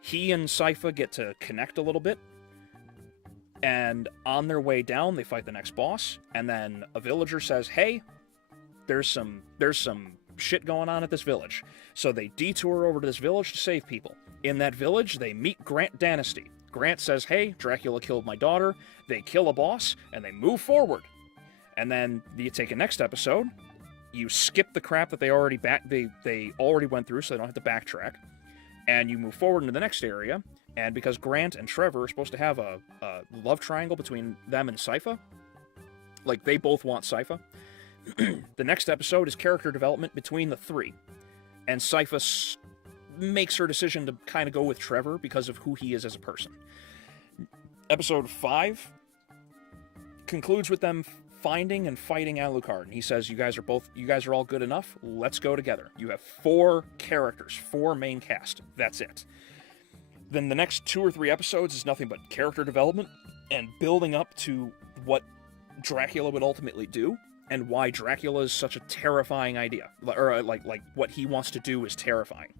he and Sypha get to connect a little bit, and on their way down, they fight the next boss, and then a villager says, hey, there's some shit going on at this village. So they detour over to this village to save people. In that village, they meet Grant Dynasty. Grant says, hey, Dracula killed my daughter. They kill a boss, and they move forward. And then you take a next episode, you skip the crap that they already went through, so they don't have to backtrack, and you move forward into the next area, and because Grant and Trevor are supposed to have a love triangle between them and Sypha, like, they both want Sypha, the next episode is character development between the three, and Sypha makes her decision to kind of go with Trevor because of who he is as a person. Episode 5 concludes with them finding and fighting Alucard, and he says, you guys are all good enough, let's go together. You have 4 characters, 4 main cast, that's it. Then the next 2 or 3 episodes is nothing but character development and building up to what Dracula would ultimately do, and why Dracula is such a terrifying idea, or like what he wants to do is terrifying.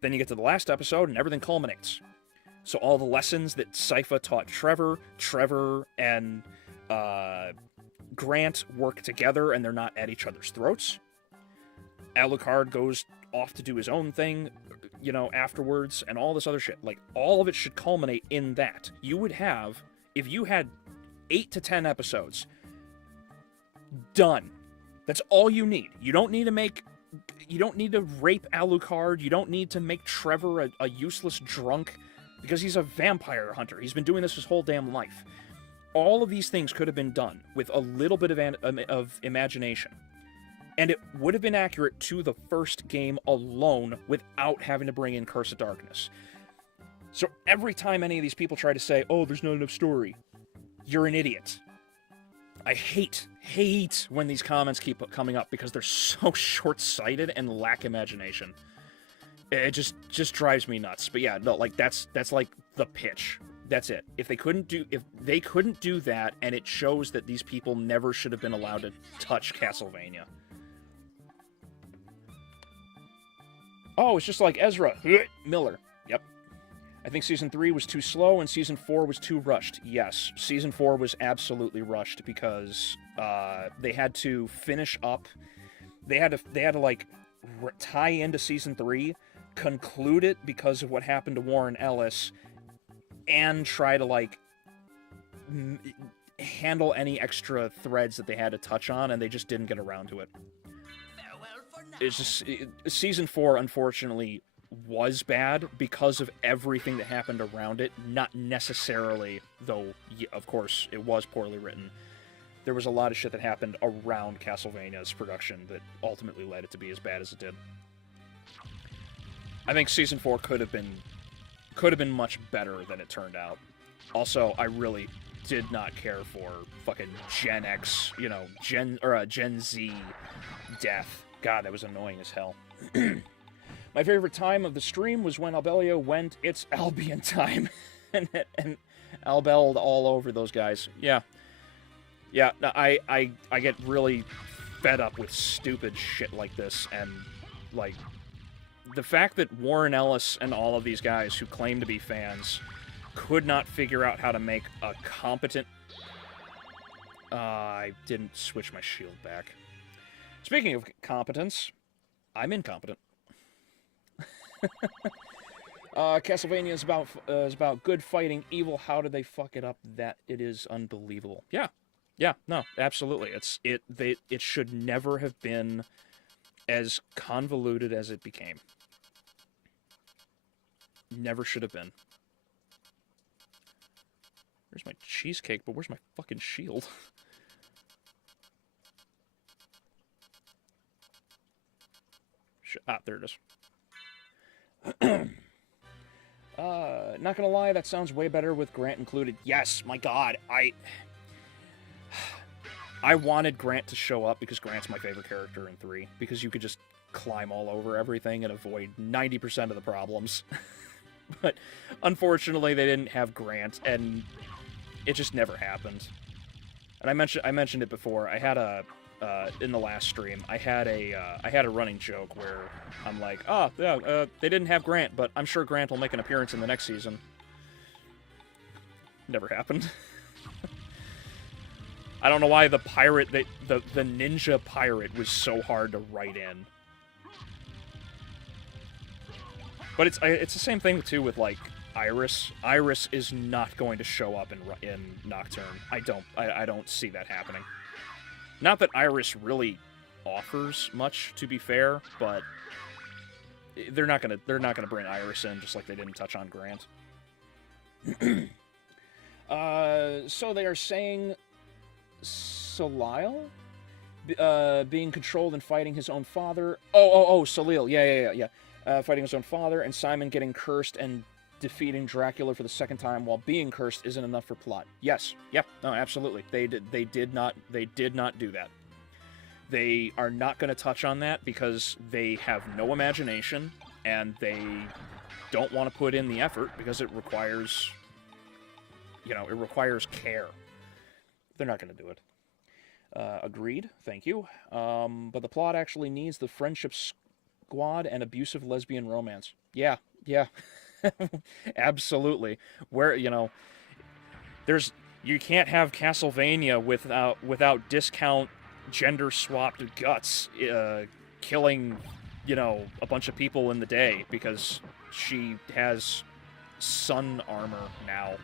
Then you get to the last episode, and everything culminates. So all the lessons that Sypha taught Trevor and Grant work together, and they're not at each other's throats. Alucard goes off to do his own thing, afterwards, and all this other shit. Like, all of it should culminate in that. You would have, if you had 8 to 10 episodes, done. That's all you need. You don't need to rape Alucard. You don't need to make Trevor a useless drunk, because he's a vampire hunter. He's been doing this his whole damn life. All of these things could have been done with a little bit of imagination. And it would have been accurate to the first game alone without having to bring in Curse of Darkness. So every time any of these people try to say, oh, there's not enough story, you're an idiot. I hate when these comments keep coming up because they're so short-sighted and lack imagination. It just drives me nuts. But yeah, no, like that's like the pitch. That's it. If they couldn't do that, and it shows that these people never should have been allowed to touch Castlevania. Oh, it's just like Ezra Miller. Yep. I think Season 3 was too slow and Season 4 was too rushed. Yes, Season 4 was absolutely rushed because they had to finish up. They had to like tie into Season 3, conclude it because of what happened to Warren Ellis, and try to like handle any extra threads that they had to touch on, and they just didn't get around to it. It's just Season 4, unfortunately, was bad because of everything that happened around it, not necessarily, though, of course, it was poorly written. There was a lot of shit that happened around Castlevania's production that ultimately led it to be as bad as it did. I think Season 4 could have been much better than it turned out. Also, I really did not care for fucking Gen X, Gen Z death. God, that was annoying as hell. My favorite time of the stream was when Albeleo went, "It's Albion time," and Albelled all over those guys. Yeah. Yeah, I get really fed up with stupid shit like this, and, like, the fact that Warren Ellis and all of these guys who claim to be fans could not figure out how to make a competent... I didn't switch my shield back. Speaking of competence, I'm incompetent. Castlevania is about good fighting evil. How did they fuck it up? That it is unbelievable. Yeah, no, absolutely. It should never have been as convoluted as it became. Never should have been. There's my cheesecake, but where's my fucking shield? There it is. Not gonna lie, that sounds way better with Grant included. Yes, my god, I wanted Grant to show up because Grant's my favorite character in 3, because you could just climb all over everything and avoid 90% of the problems. But unfortunately, they didn't have Grant, and it just never happened. And I mentioned it before. I had in the last stream, I had a running joke where I'm like, they didn't have Grant, but I'm sure Grant will make an appearance in the next season. Never happened. I don't know why the ninja pirate was so hard to write in. But it's the same thing too with, like, Iris. Iris is not going to show up in Nocturne. I don't see that happening. Not that Iris really offers much, to be fair, but they're not gonna bring Iris in just like they didn't touch on Grant. So they are saying Salil being controlled and fighting his own father. Salil. Yeah. Fighting his own father, and Simon getting cursed and defeating Dracula for the second time while being cursed isn't enough for plot. Yes. Yep. No, absolutely. They did not do that. They are not going to touch on that because they have no imagination and they don't want to put in the effort because it requires care. They're not going to do it. Agreed. Thank you. But the plot actually needs the friendship squad and abusive lesbian romance. Yeah. Absolutely. Where, you can't have Castlevania without discount gender-swapped guts killing, a bunch of people in the day because she has sun armor now.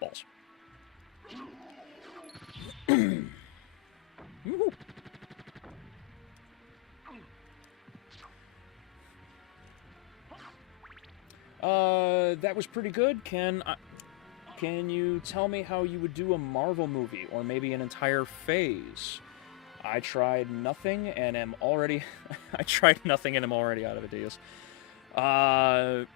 Balls. That was pretty good. Can you tell me how you would do a Marvel movie, or maybe an entire phase? I tried nothing and am already out of ideas. I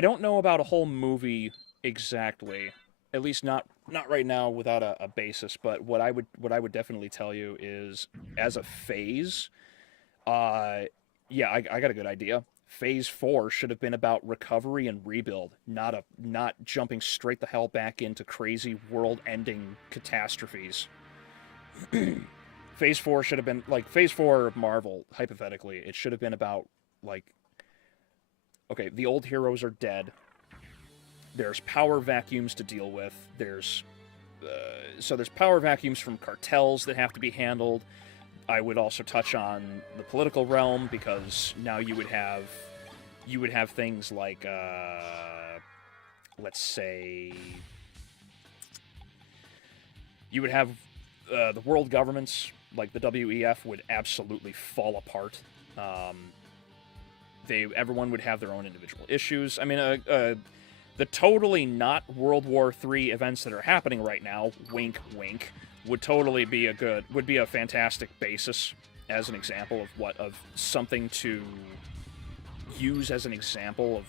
don't know about a whole movie exactly, at least not right now without a basis. But what I would definitely tell you is, as a phase, I got a good idea. Phase 4 should have been about recovery and rebuild, not jumping straight the hell back into crazy world-ending catastrophes. Phase 4 should have been, like, Phase 4 of Marvel, hypothetically, it should have been about, like, okay, the old heroes are dead. There's power vacuums to deal with. There's power vacuums from cartels that have to be handled. I would also touch on the political realm, because now you would have things like, let's say, you would have the world governments, like the WEF, would absolutely fall apart. Everyone would have their own individual issues. I mean, the totally not World War III events that are happening right now, wink, wink, would be a fantastic basis as an example of something to use as an example of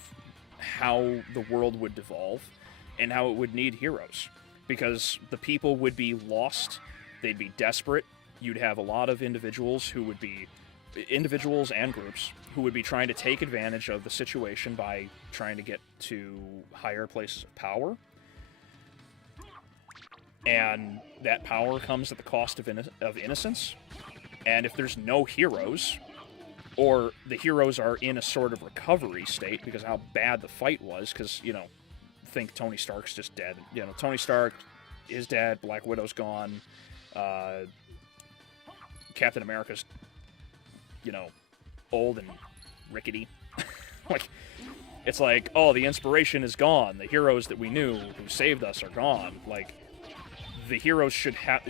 how the world would devolve and how it would need heroes, because the people would be lost, they'd be desperate. You'd have a lot of individuals and groups who would be trying to take advantage of the situation by trying to get to higher places of power. And that power comes at the cost of innocence. And if there's no heroes, or the heroes are in a sort of recovery state because of how bad the fight was, because, think Tony Stark's just dead. Tony Stark is dead, Black Widow's gone, Captain America's, old and rickety. It's like, oh, the inspiration is gone. The heroes that we knew who saved us are gone. Like, the heroes should have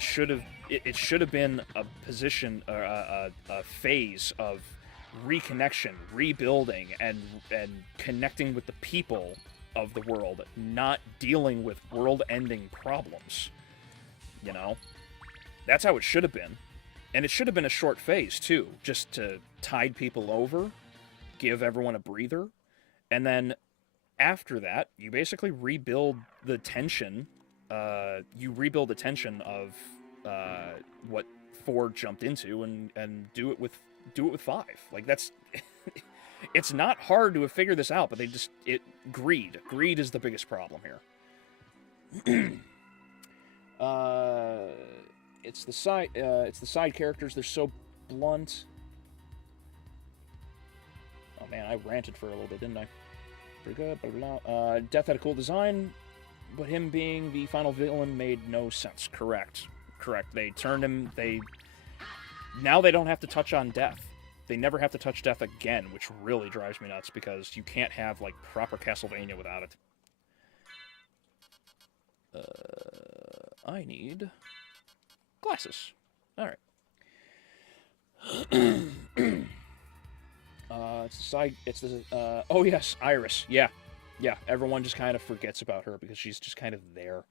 been a position, a phase of reconnection, rebuilding, and connecting with the people of the world, not dealing with world-ending problems. That's how it should have been. And it should have been a short phase, too, just to tide people over, give everyone a breather, and then after that, you basically rebuild the tension. You rebuild the tension of what 4 jumped into, and do it with 5. Like, that's... It's not hard to have figured this out, but greed. Greed is the biggest problem here. It's the side characters. They're so blunt. Oh man, I ranted for a little bit, didn't I? Pretty good. Blah, blah. Death had a cool design, but him being the final villain made no sense. Correct. They turned him. Now they don't have to touch on Death. They never have to touch Death again, which really drives me nuts, because you can't have like proper Castlevania without it. I need glasses. All right. Oh yes, Iris. Yeah. Everyone just kind of forgets about her because she's just kind of there.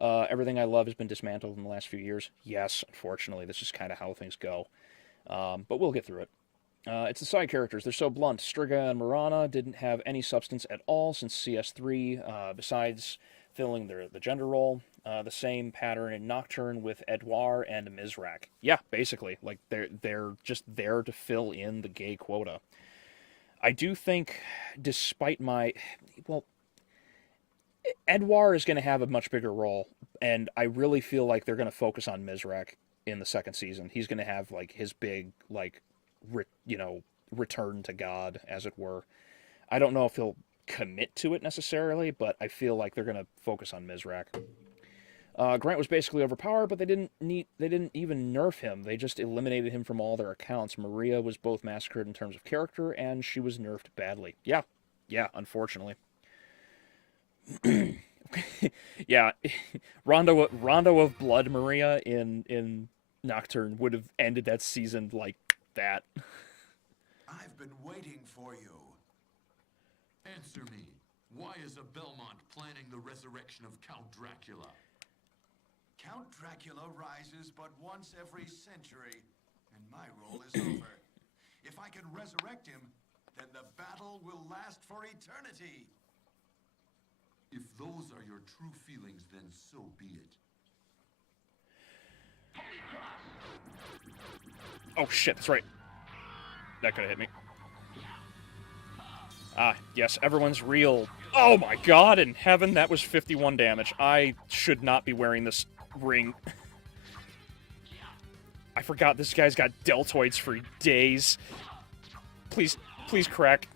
Everything I love has been dismantled in the last few years. Yes, unfortunately, this is kind of how things go. But we'll get through it. It's the side characters. They're so blunt. Striga and Marana didn't have any substance at all since CS3, besides filling the gender role. The same pattern in Nocturne with Edouard and Mizrak. Yeah, basically. Like, they're just there to fill in the gay quota. I do think, despite Edouard is going to have a much bigger role, and I really feel like they're going to focus on Mizrak in the second season. He's going to have, like, his big, like, return to God, as it were. I don't know if he'll commit to it necessarily, but I feel like they're going to focus on Mizrak. Grant was basically overpowered, but they didn't even nerf him. They just eliminated him from all their accounts. Maria was both massacred in terms of character, and she was nerfed badly. Yeah, unfortunately. Yeah, Rondo of Blood Maria in Nocturne would have ended that season like that. I've been waiting for you. Answer me. Why is a Belmont planning the resurrection of Count Dracula? Count Dracula rises but once every century, and my role is over. If I can resurrect him, then the battle will last for eternity. If those are your true feelings, then so be it. Oh shit, that's right. That could have hit me. Ah, yes, everyone's real. Oh my god, in heaven, that was 51 damage. I should not be wearing this ring. I forgot this guy's got deltoids for days. Please crack.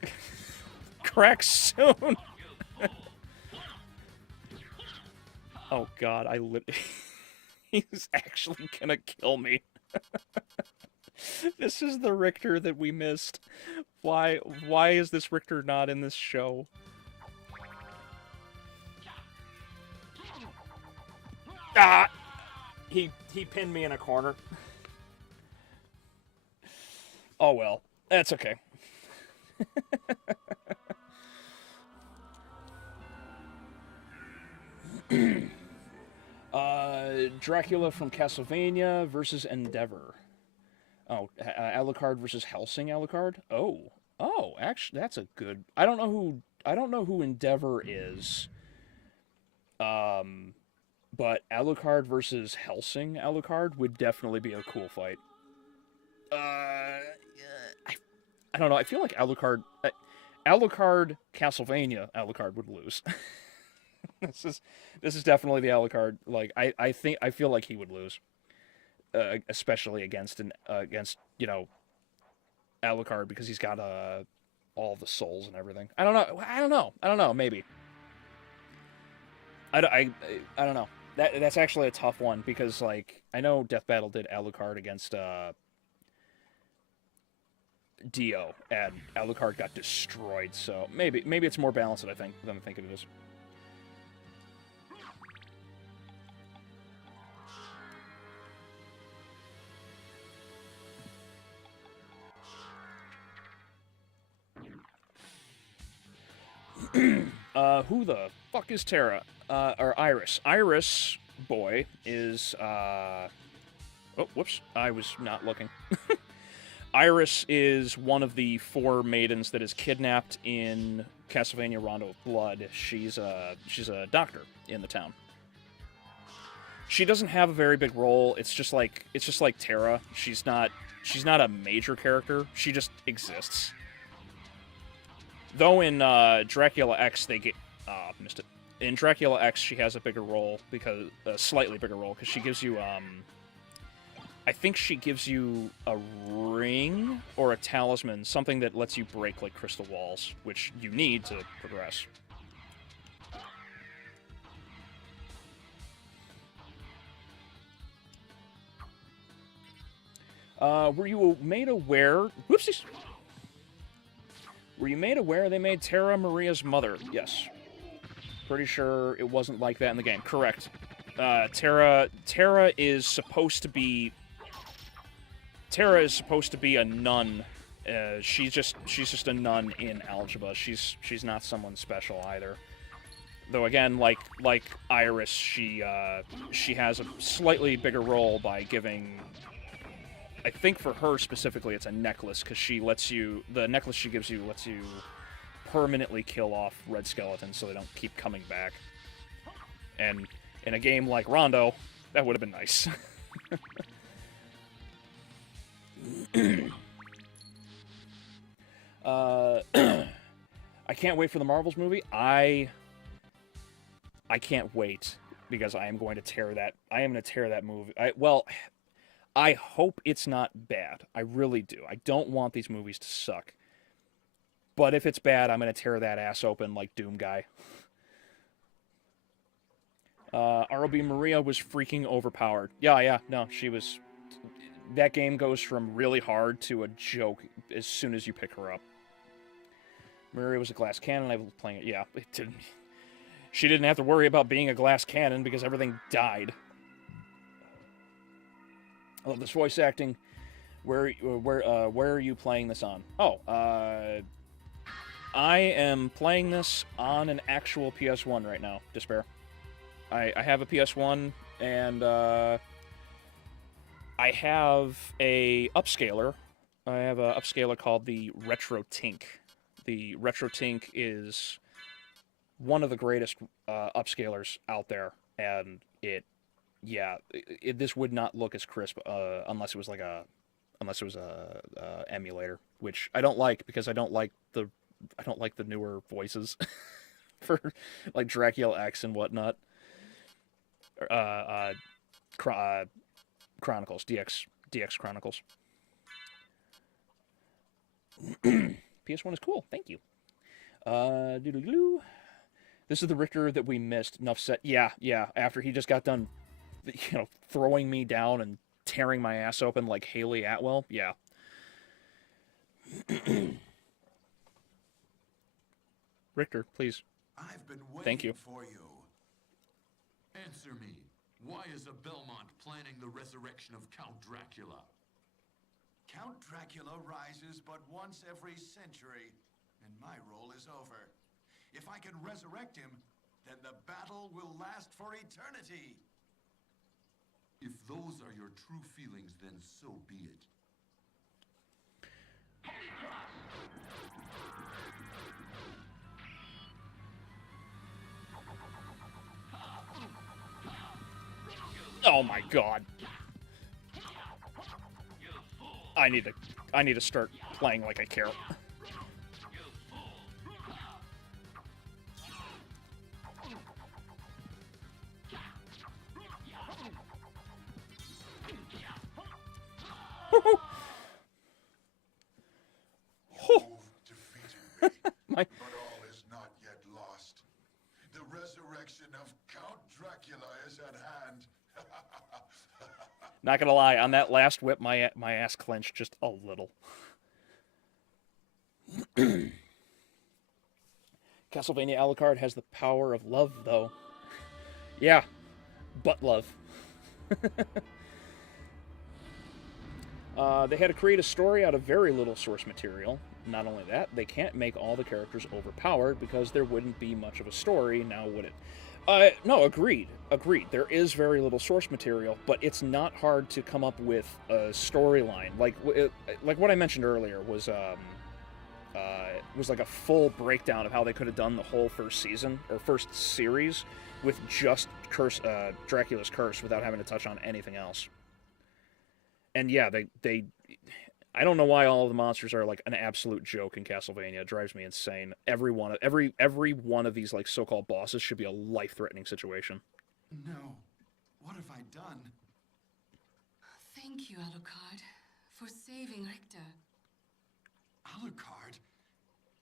Crack soon. Oh God, he's actually gonna kill me. This is the Richter that we missed. Why is this Richter not in this show? Ah! He pinned me in a corner. Oh well, that's okay. Dracula from Castlevania versus Endeavor. Oh, Alucard versus Helsing Alucard. Oh, actually, that's a good. I don't know who Endeavor is. But Alucard versus Helsing Alucard would definitely be a cool fight. I don't know. I feel like Alucard Castlevania Alucard would lose. this is this is definitely the Alucard. Like I feel like he would lose, especially against Alucard because he's got all the souls and everything. I don't know. Maybe. I don't know. That's actually a tough one because like I know Death Battle did Alucard against Dio and Alucard got destroyed. So maybe it's more balanced than I think it is. Who the fuck is Terra? Or Iris? Iris boy is oh, whoops! I was not looking. Iris is one of the 4 maidens that is kidnapped in Castlevania Rondo of Blood. She's a doctor in the town. She doesn't have a very big role. It's just like Terra. She's not a major character. She just exists. Though in Dracula X they get missed it. In Dracula X she has a bigger role because a slightly bigger role because she gives you I think she gives you a ring or a talisman, something that lets you break like crystal walls, which you need to progress. Were you made aware? Whoopsies. Were you made aware they made Terra Maria's mother? Yes. Pretty sure it wasn't like that in the game. Correct. Terra is supposed to be a nun. She's just a nun in algebra. She's not someone special either. Though again, like Iris, she has a slightly bigger role by giving. I think for her specifically, it's a necklace because the necklace she gives you lets you permanently kill off red skeletons so they don't keep coming back. And in a game like Rondo, that would have been nice. I can't wait for the Marvels movie. I can't wait because I am going to tear that. I am going to tear that movie. I hope it's not bad. I really do. I don't want these movies to suck. But if it's bad, I'm going to tear that ass open like Doom Guy. ROB Maria was freaking overpowered. Yeah, no, she was. That game goes from really hard to a joke as soon as you pick her up. Maria was a glass cannon. I was playing it. Yeah, it didn't. She didn't have to worry about being a glass cannon because everything died. I love this voice acting. Where are you playing this on? Oh, I am playing this on an actual PS1 right now. Despair. I have a PS1 and I have a upscaler. I have a upscaler called the Retro Tink. The Retro Tink is one of the greatest upscalers out there, and this would not look as crisp unless it was a emulator, which I don't like because I don't like the newer voices for like Dracula X and whatnot. Chronicles, DX Chronicles. PS1 is cool. Thank you. This is the Richter that we missed. Enough said. Yeah, yeah. After he just got done, throwing me down and tearing my ass open like Haley Atwell. Yeah. Richter, please. I've been Thank you. waiting for you. Answer me. Why is a Belmont planning the resurrection of Count Dracula? Count Dracula rises but once every century, and my role is over. If I can resurrect him, then the battle will last for eternity. If those are your true feelings, then so be it. Oh my god. I need to start playing like I care. My But all is not yet lost. The resurrection of Count Dracula is at hand. Not gonna lie, on that last whip, my ass clenched just a little. Castlevania Alucard has the power of love, though. Yeah, but love. They had to create a story out of very little source material. Not only that, they can't make all the characters overpowered because there wouldn't be much of a story, now would it? No, agreed. There is very little source material, but it's not hard to come up with a storyline. Like what I mentioned earlier was like a full breakdown of how they could have done the whole first season or first series with just Dracula's curse without having to touch on anything else. And yeah, they I don't know why all of the monsters are like an absolute joke in Castlevania. It drives me insane. Every one of these like so-called bosses should be a life-threatening situation. No. What have I done? Thank you, Alucard, for saving Richter. Alucard?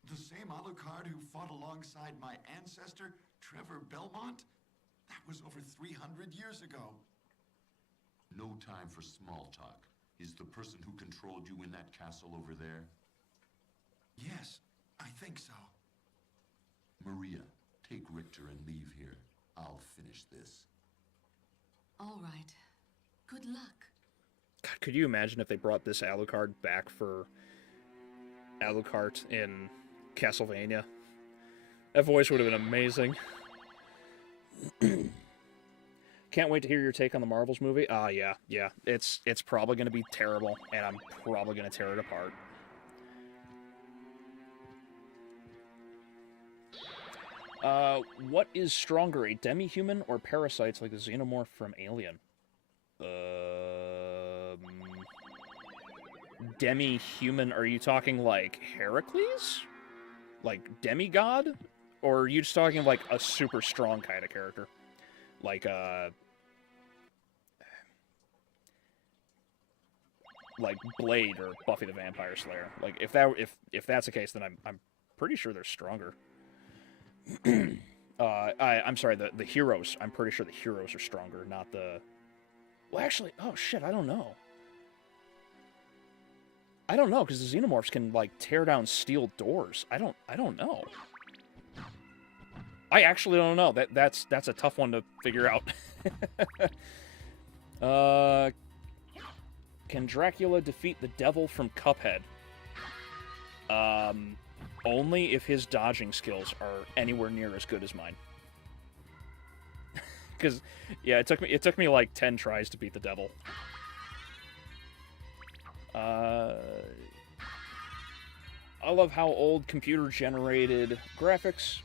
The same Alucard who fought alongside my ancestor, Trevor Belmont? That was over 300 years ago. No time for small talk. Is the person who controlled you in that castle over there? Yes, I think so. Maria, take Richter and leave here. I'll finish this. All right. Good luck. God, could you imagine if they brought this Alucard back for Alucard in Castlevania? That voice would have been amazing. Can't wait to hear your take on the Marvels movie. Yeah. It's probably going to be terrible, and I'm probably going to tear it apart. What is stronger, a demi-human or parasites like the xenomorph from Alien? Demi-human, are you talking like Heracles? Like demigod? Or are you just talking like a super strong kind of character? Like Blade or Buffy the Vampire Slayer. Like if that's the case, then I'm pretty sure they're stronger. I'm sorry, the heroes. I'm pretty sure the heroes are stronger, not the. Well, actually, oh shit, I don't know. I don't know because the xenomorphs can like tear down steel doors. I don't know. I actually don't know. That's a tough one to figure out. Can Dracula defeat the devil from Cuphead? Only if his dodging skills are anywhere near as good as mine. Because yeah, it took me like 10 tries to beat the devil. I love how old computer-generated graphics.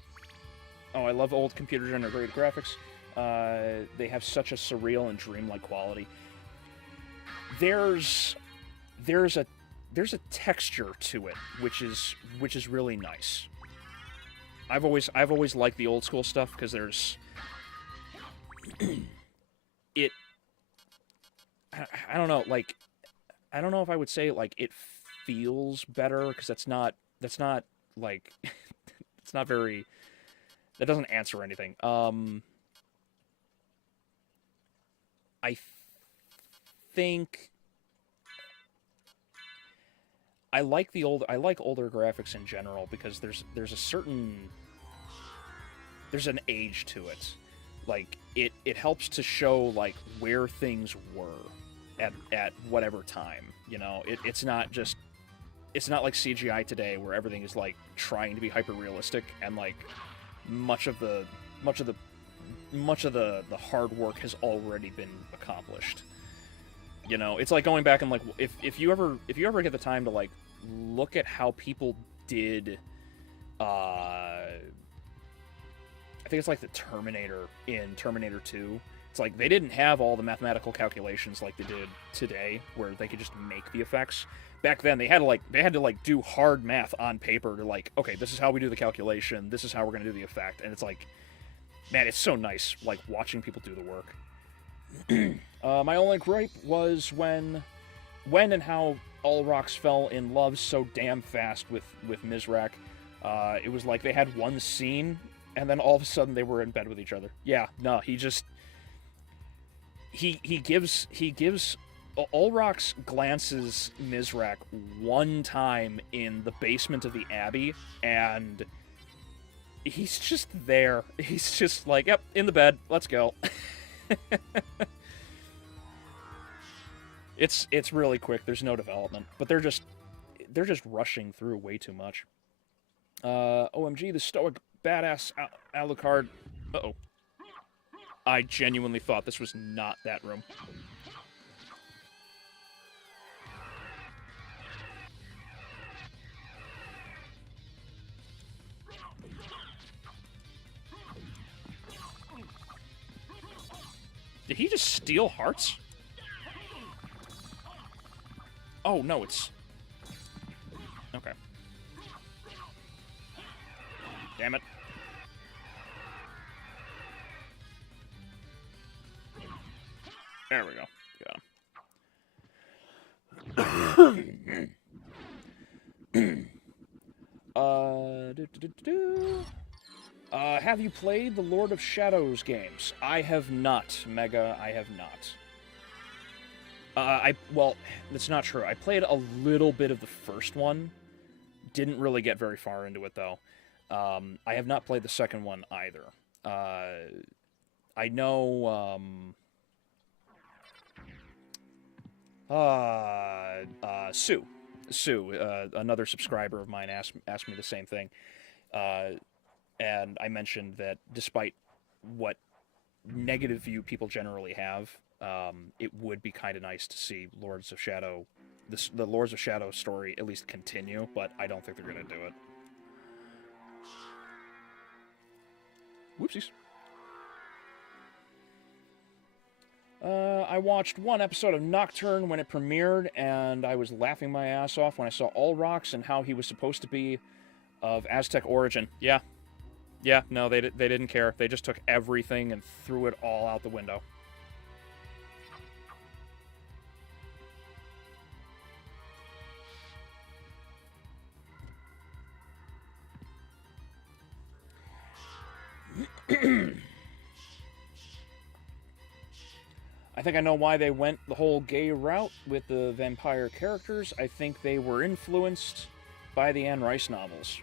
Oh, I love old computer-generated graphics. They have such a surreal and dreamlike quality. There's a texture to it, which is really nice. I've always liked the old school stuff because there's it. I don't know, like I don't know if I would say like it feels better because that's not like it's not very That doesn't answer anything. I think I like older graphics in general because there's an age to it. Like it helps to show like where things were at whatever time. You know, it's not like CGI today where everything is like trying to be hyper realistic and like much of the hard work has already been accomplished. You know, it's like going back and like if you ever get the time to like look at how people did I think it's like the Terminator in Terminator 2. It's like they didn't have all the mathematical calculations like they did today where they could just make the effects. Back then they had to do hard math on paper to like, okay, this is how we do the calculation, this is how we're going to do the effect. And it's like, man, it's so nice like watching people do the work. My only gripe was when and how Ulrox fell in love so damn fast with Mizrak. It was like they had one scene, and then all of a sudden they were in bed with each other. Yeah, no, he gives Ulrox glances Mizrak one time in the basement of the Abbey, and he's just there. He's just like, yep, in the bed, let's go. It's really quick. There's no development, but they're just rushing through way too much. OMG, the stoic badass Alucard. Uh-oh. I genuinely thought this was not that room. Did he just steal hearts? Oh, no, it's... Okay. Damn it. There we go. Got him. Have you played the Lord of Shadows games? I have not, Mega. I have not. Well, that's not true. I played a little bit of the first one. Didn't really get very far into it, though. I have not played the second one, either. I know, Sue, another subscriber of mine asked me the same thing. And I mentioned that despite what negative view people generally have, it would be kind of nice to see Lords of Shadow, the Lords of Shadow story at least continue, but I don't think they're going to do it. Whoopsies. I watched one episode of Nocturne when it premiered, and I was laughing my ass off when I saw Ulrox and how he was supposed to be of Aztec origin. Yeah. Yeah, no, they didn't care. They just took everything and threw it all out the window. I think I know why they went the whole gay route with the vampire characters. I think they were influenced by the Anne Rice novels.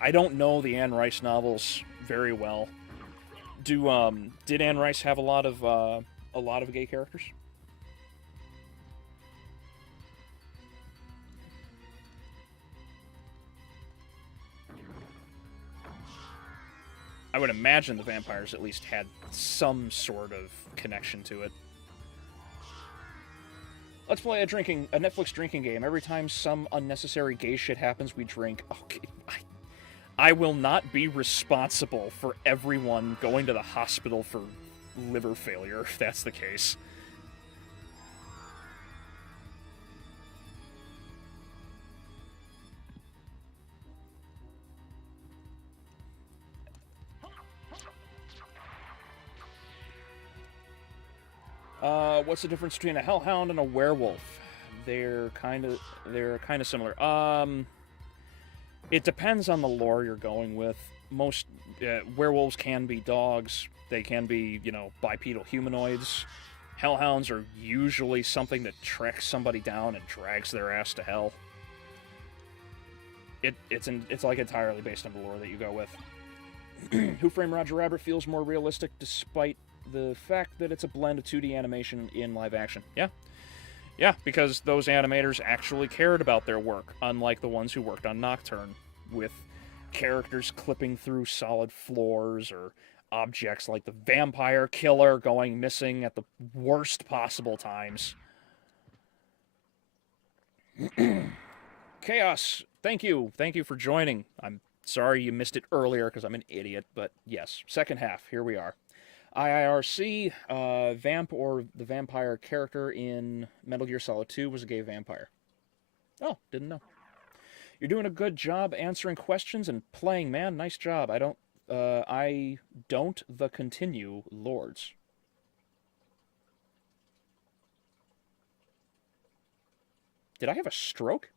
I don't know the Anne Rice novels very well. Did Anne Rice have a lot of gay characters? I would imagine the vampires at least had some sort of connection to it. Let's play a Netflix drinking game. Every time some unnecessary gay shit happens, we drink. Okay, I will not be responsible for everyone going to the hospital for liver failure, if that's the case. What's the difference between a hellhound and a werewolf? They're kind of similar. It depends on the lore you're going with. werewolves can be dogs. They can be, you know, bipedal humanoids. Hellhounds are usually something that tracks somebody down and drags their ass to hell. It's like entirely based on the lore that you go with. Who Framed Roger Rabbit feels more realistic despite the fact that it's a blend of 2D animation in live action. Yeah. Yeah, because those animators actually cared about their work, unlike the ones who worked on Nocturne, with characters clipping through solid floors or objects like the vampire killer going missing at the worst possible times. Chaos, thank you. Thank you for joining. I'm sorry you missed it earlier because I'm an idiot, but yes, second half, here we are. IIRC, Vamp or the vampire character in Metal Gear Solid 2 was a gay vampire. Oh, didn't know. You're doing a good job answering questions and playing, man. Nice job. I don't the continue, Lords. Did I have a stroke?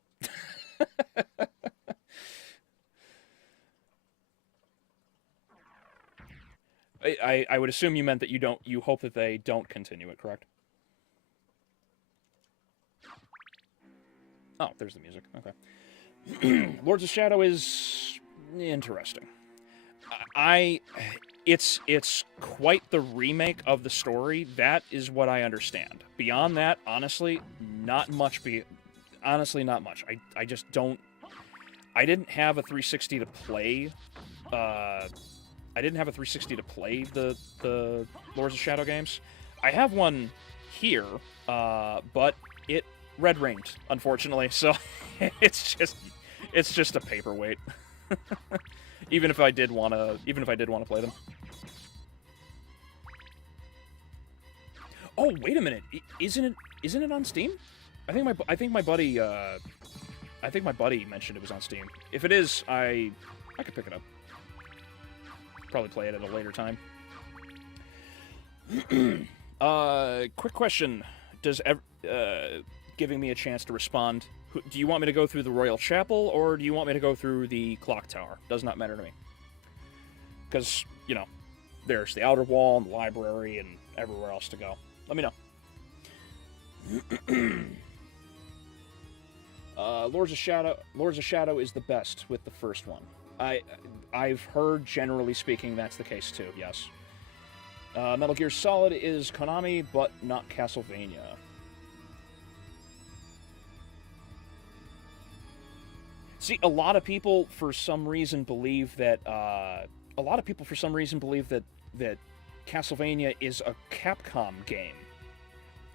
I would assume you meant that you hope that they don't continue it, correct? Oh, there's the music. Okay. Lords of Shadow is interesting. It's quite the remake of the story. That is what I understand. Beyond that, honestly, not much. Honestly, not much. I just don't. I didn't have a 360 to play. I didn't have a 360 to play the Lords of Shadow games. I have one here, but it red ringed, unfortunately. So it's just a paperweight. even if I did want to play them. Oh, wait a minute! Isn't it on Steam? I think my buddy mentioned it was on Steam. If it is, I could pick it up. Probably play it at a later time. Quick question: giving me a chance to respond. Do you want me to go through the Royal Chapel, or do you want me to go through the Clock Tower? Does not matter to me. Because, you know, there's the Outer Wall and the library and everywhere else to go. Let me know. Lords of Shadow is the best with the first one. I've heard, generally speaking, that's the case too, yes. Metal Gear Solid is Konami, but not Castlevania. See, a lot of people for some reason believe that that Castlevania is a Capcom game,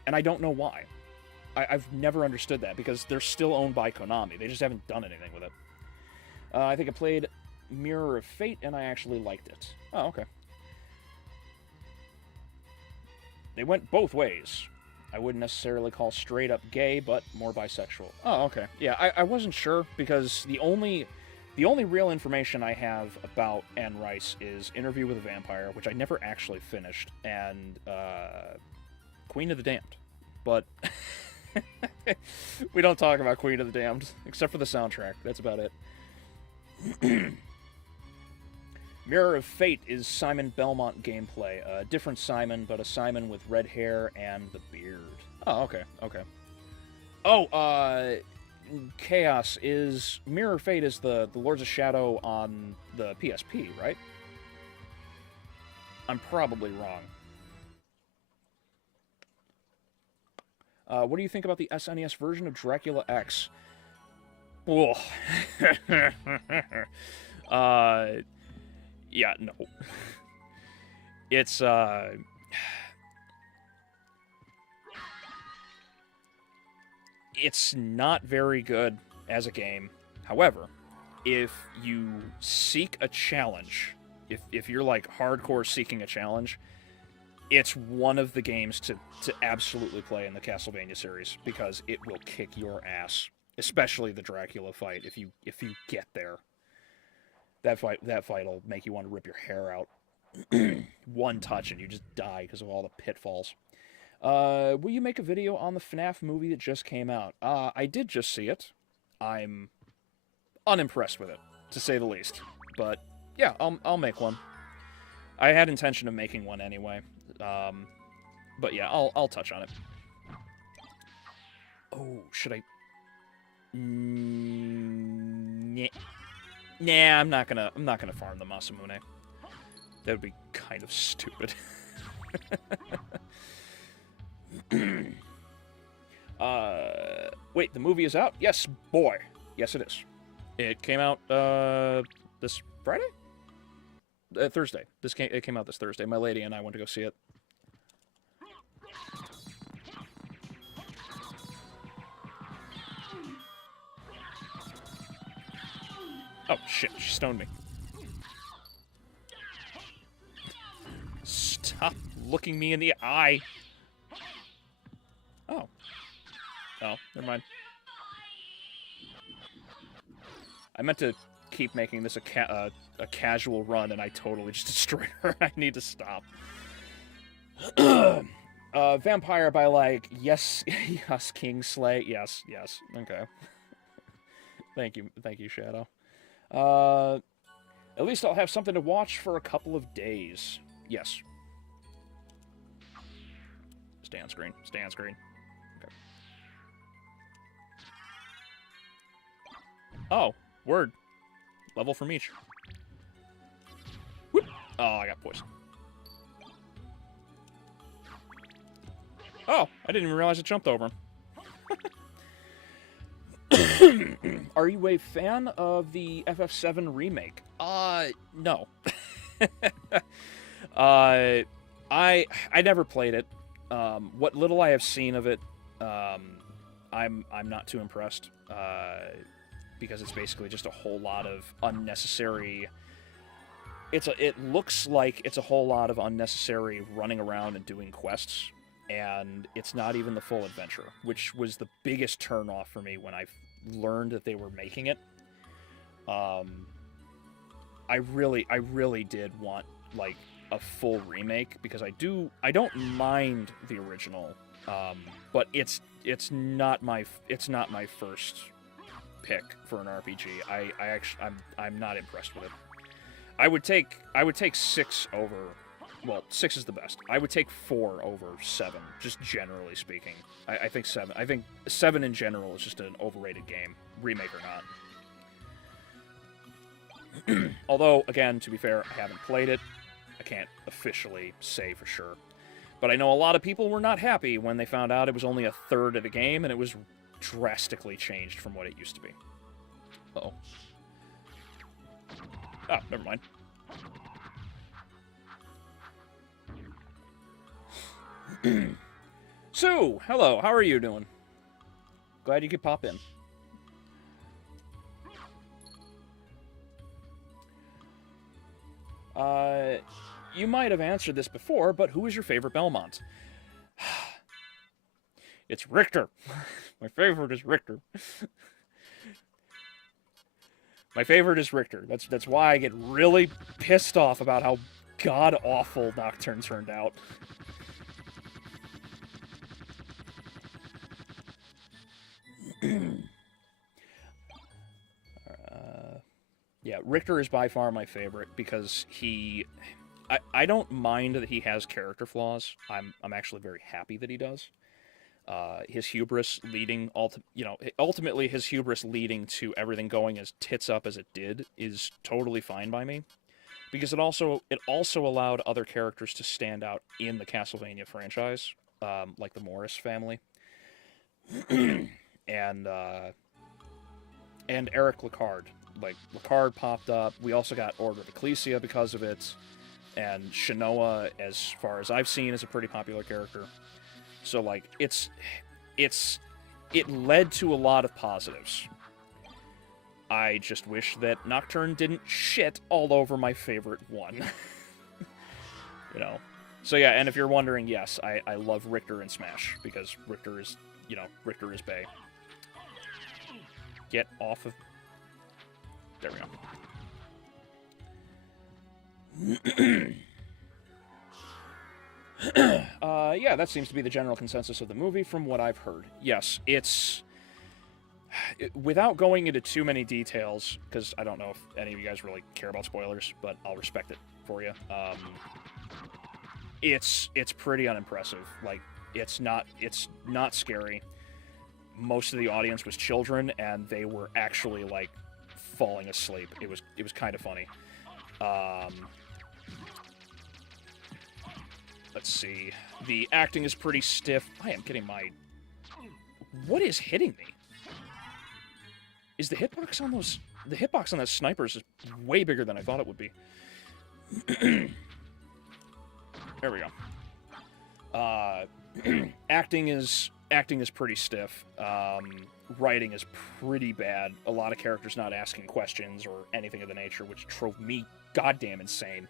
and I don't know why. I've never understood that because they're still owned by Konami. They just haven't done anything with it. I think I played Mirror of Fate, and I actually liked it. Oh, okay. They went both ways. I wouldn't necessarily call straight up gay, but more bisexual. Oh, okay. Yeah, I wasn't sure because the only real information I have about Anne Rice is Interview with a Vampire, which I never actually finished, and Queen of the Damned. But we don't talk about Queen of the Damned, except for the soundtrack. That's about it. Mirror of Fate is Simon Belmont gameplay. A different Simon, but a Simon with red hair and the beard. Oh, okay, okay. Oh, Chaos is... Mirror of Fate is the Lords of Shadow on the PSP, right? I'm probably wrong. What do you think about the SNES version of Dracula X? Oh. Yeah, no. It's not very good as a game. However, if you seek a challenge, if you're like hardcore seeking a challenge, it's one of the games to absolutely play in the Castlevania series because it will kick your ass, especially the Dracula fight if you get there. That fight will make you want to rip your hair out. One touch and you just die because of all the pitfalls. Will you make a video on the FNAF movie that just came out? I did just see it. I'm unimpressed with it, to say the least. But Yeah, I'll make one. I had intention of making one anyway. But yeah, I'll touch on it. Oh, should I? Nah, I'm not gonna farm the Masamune. That would be kind of stupid. Wait, the movie is out? Yes, boy. Yes, it is. It came out this Friday? Thursday. It came out this Thursday. My lady and I went to go see it. Oh, shit. She stoned me. Stop looking me in the eye. Oh. Oh, never mind. I meant to keep making this a casual run, and I totally just destroyed her. I need to stop. Vampire by, like, yes, yes, Kingslay. Yes, yes. Okay. Thank you, Shadow. At least I'll have something to watch for a couple of days. Yes. Stay on screen. Stay on screen. Okay. Oh, word. Level from each. Whoop. Oh, I got poisoned. Oh, I didn't even realize it jumped over him. Are you a fan of the FF7 remake? No. I never played it. What little I have seen of it, I'm not too impressed. Because it's basically just a whole lot of unnecessary. It looks like it's a whole lot of unnecessary running around and doing quests, and it's not even the full adventure, which was the biggest turnoff for me when I learned that they were making it. I really did want like a full remake, because I don't mind the original, but it's not my first pick for an RPG. I'm not impressed with it. I would take 6 over. Well, 6 is the best. I would take 4 over 7, just generally speaking. I think 7. I think 7 in general is just an overrated game, remake or not. Although, again, to be fair, I haven't played it. I can't officially say for sure. But I know a lot of people were not happy when they found out it was only a third of the game, and it was drastically changed from what it used to be. Uh-oh. Oh, never mind. Sue, hello, how are you doing? Glad you could pop in. You might have answered this before, but who is your favorite Belmont? It's Richter. My favorite is Richter. My favorite is Richter. That's why I get really pissed off about how god-awful Nocturne turned out. Yeah, Richter is by far my favorite because I don't mind that he has character flaws. I'm actually very happy that he does. His hubris leading ultimately his hubris leading to everything going as tits up as it did is totally fine by me, because it also allowed other characters to stand out in the Castlevania franchise, like the Morris family, and Eric Lacard. Like, Lacard popped up. We also got Order of Ecclesia because of it, and Shinoa, as far as I've seen, is a pretty popular character. So, like, it led to a lot of positives. I just wish that Nocturne didn't shit all over my favorite one. You know? So yeah, and if you're wondering, yes, I love Richter in Smash, because Richter is Bae. Get off of... There we go. Yeah, that seems to be the general consensus of the movie from what I've heard. Yes, it's... without going into too many details, because I don't know if any of you guys really care about spoilers, but I'll respect it for you. It's pretty unimpressive. Like, it's not scary. Most of the audience was children, and they were actually like falling asleep. It was kind of funny. Let's see. The acting is pretty stiff. I am getting my... What is hitting me? Is the hitbox on those... The hitbox on that snipers is way bigger than I thought it would be. There we go. Acting is pretty stiff. Writing is pretty bad. A lot of characters not asking questions or anything of the nature, which drove me goddamn insane.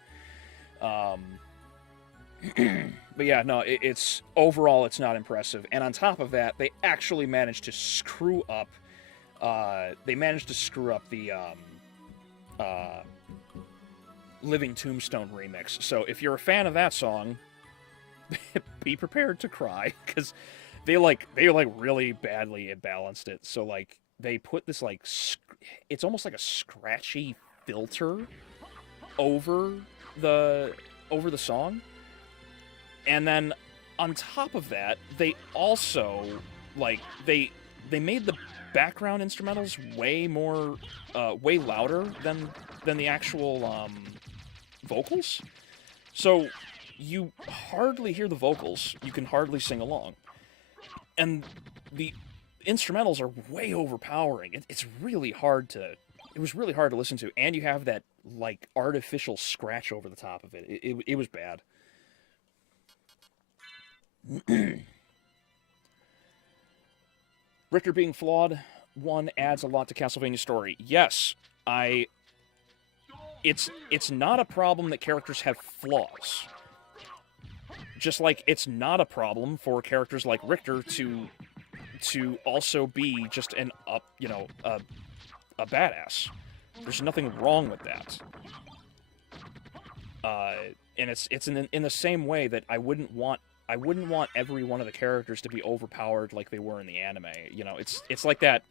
But yeah, no, it's overall it's not impressive. And on top of that, they actually managed to screw up. The Living Tombstone remix. So if you're a fan of that song, be prepared to cry, because they really badly imbalanced it. So like they put this like it's almost like a scratchy filter over the song. And then on top of that, they also like they made the background instrumentals way louder than the actual vocals. So you hardly hear the vocals. You can hardly sing along. And the instrumentals are way overpowering. It was really hard to listen to, and you have that like artificial scratch over the top of it. It was bad. Richter being flawed, one, adds a lot to Castlevania's story. Yes, it's not a problem that characters have flaws. Just like it's not a problem for characters like Richter to also be just a badass. There's nothing wrong with that. And it's in the same way that I wouldn't want every one of the characters to be overpowered like they were in the anime. You know, it's like that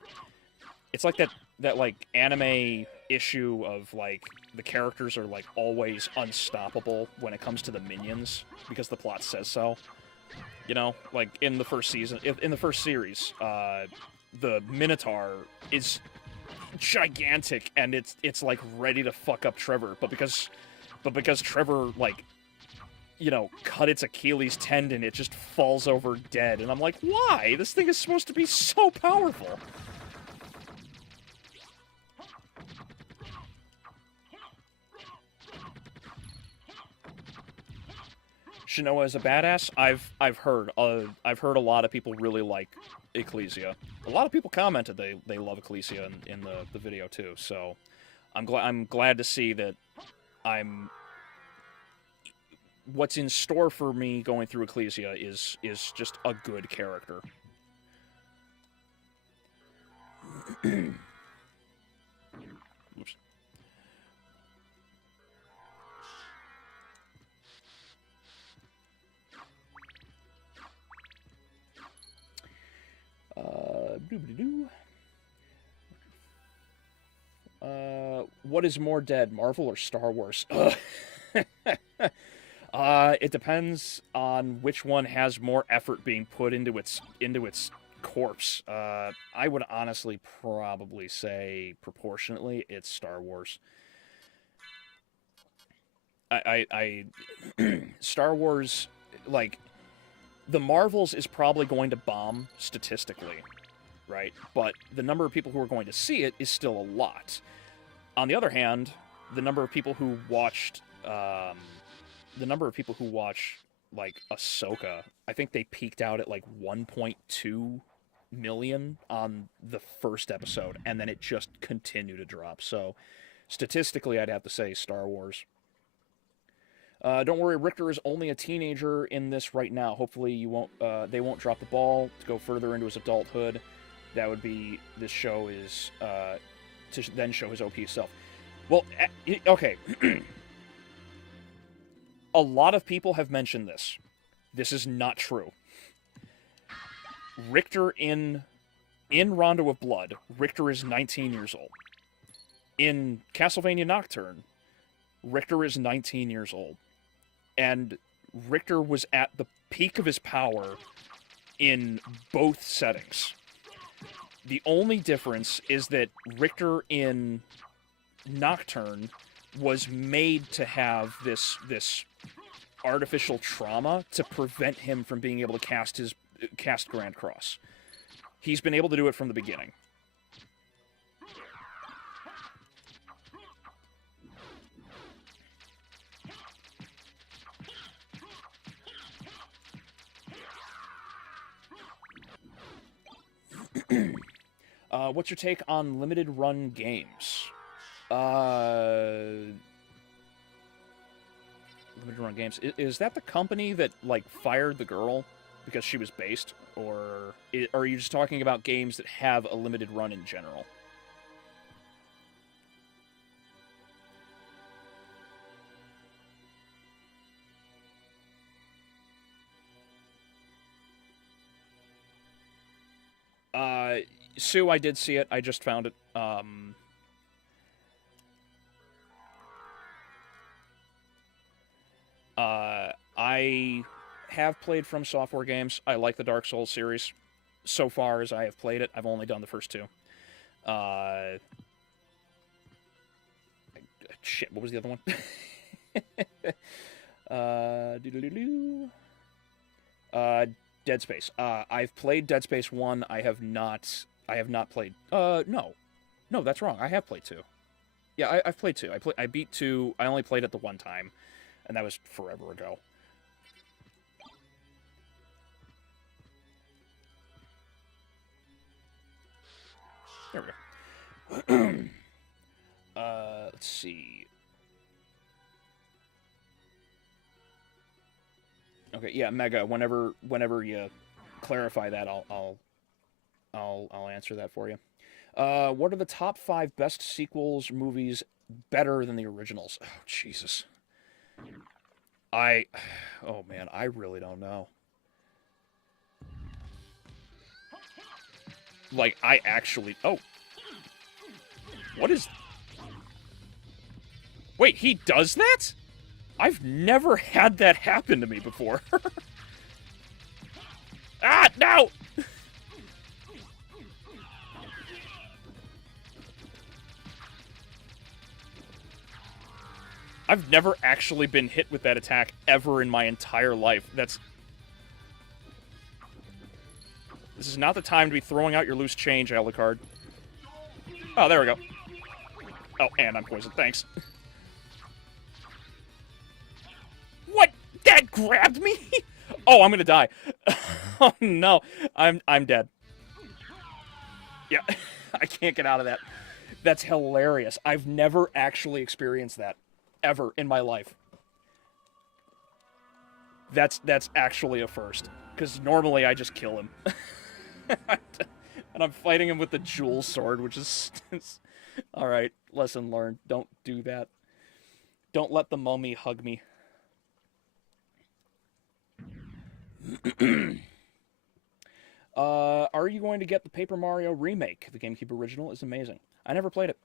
like anime issue of like the characters are like always unstoppable when it comes to the minions because the plot says so. You know, like in the first series, the Minotaur is gigantic and it's like ready to fuck up Trevor, but because Trevor like, you know, cut its Achilles tendon, it just falls over dead. And I'm like, why? This thing is supposed to be so powerful. Shinoa is a badass. I've heard a lot of people really like Ecclesia. A lot of people commented they love Ecclesia in the video too. So I'm glad to see that what's in store for me going through Ecclesia is just a good character. Oops. What is more dead, Marvel or Star Wars? It depends on which one has more effort being put into its corpse. I would honestly probably say proportionately it's Star Wars. I Star Wars, like, the Marvels is probably going to bomb statistically, right? But the number of people who are going to see it is still a lot. On the other hand, the number of people who watched like Ahsoka, I think they peaked out at like 1.2 million on the first episode, and then it just continued to drop. So statistically, I'd have to say Star Wars. Don't worry, Richter is only a teenager in this right now. Hopefully they won't drop the ball to go further into his adulthood. That would be, this show is, to then show his OP self. Well, okay. A lot of people have mentioned this. This is not true. Richter in In Rondo of Blood, Richter is 19 years old. In Castlevania Nocturne, Richter is 19 years old. And Richter was at the peak of his power in both settings. The only difference is that Richter in Nocturne was made to have this artificial trauma to prevent him from being able to cast Grand Cross. He's been able to do it from the beginning. What's your take on limited run games? Limited run games. Is that the company that, like, fired the girl because she was based? Or are you just talking about games that have a limited run in general? Sue, I did see it. I just found it. I have played From Software games. I like the Dark Souls series. So far as I have played it, I've only done the first two. Shit, what was the other one? Dead Space. I've played Dead Space 1. I have not played... No, that's wrong. I have played 2. Yeah, I've played 2. I beat 2. I only played it the one time, and that was forever ago. There we go. Let's see. Okay, yeah, Mega. Whenever you clarify that, I'll answer that for you. What are the top 5 best sequels movies better than the originals? Oh, Jesus. Oh man, I really don't know. Like, oh. What is... Wait, he does that? I've never had that happen to me before. Ah, no! I've never actually been hit with that attack ever in my entire life. This is not the time to be throwing out your loose change, Alucard. Oh, there we go. Oh, and I'm poisoned. Thanks. What? That grabbed me? Oh, I'm gonna die. Oh no, I'm dead. Yeah, I can't get out of that. That's hilarious. I've never actually experienced that ever in my life. That's actually a first, because normally I just kill him. And I'm fighting him with the jewel sword, which is... Alright, lesson learned. Don't do that. Don't let the mummy hug me. Are you going to get the Paper Mario remake? The GameCube original is amazing. I never played it.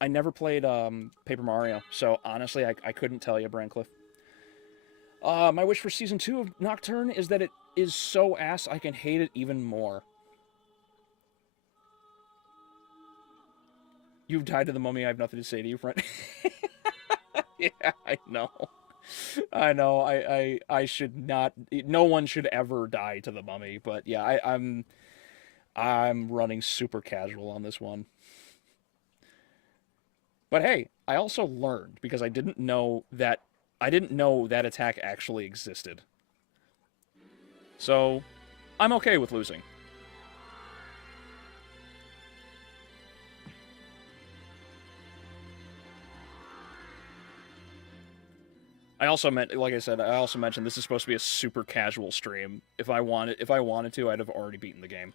I never played Paper Mario, so honestly, I couldn't tell you, Brancliff. My wish for Season 2 of Nocturne is that it is so ass I can hate it even more. You've died to the mummy, I have nothing to say to you, friend. Yeah, I know. I know, I should not... No one should ever die to the mummy, but yeah, I'm running super casual on this one. But hey, I also learned, because I didn't know that attack actually existed. So, I'm okay with losing. I also meant, like I said, I also mentioned this is supposed to be a super casual stream. If I wanted to, I'd have already beaten the game.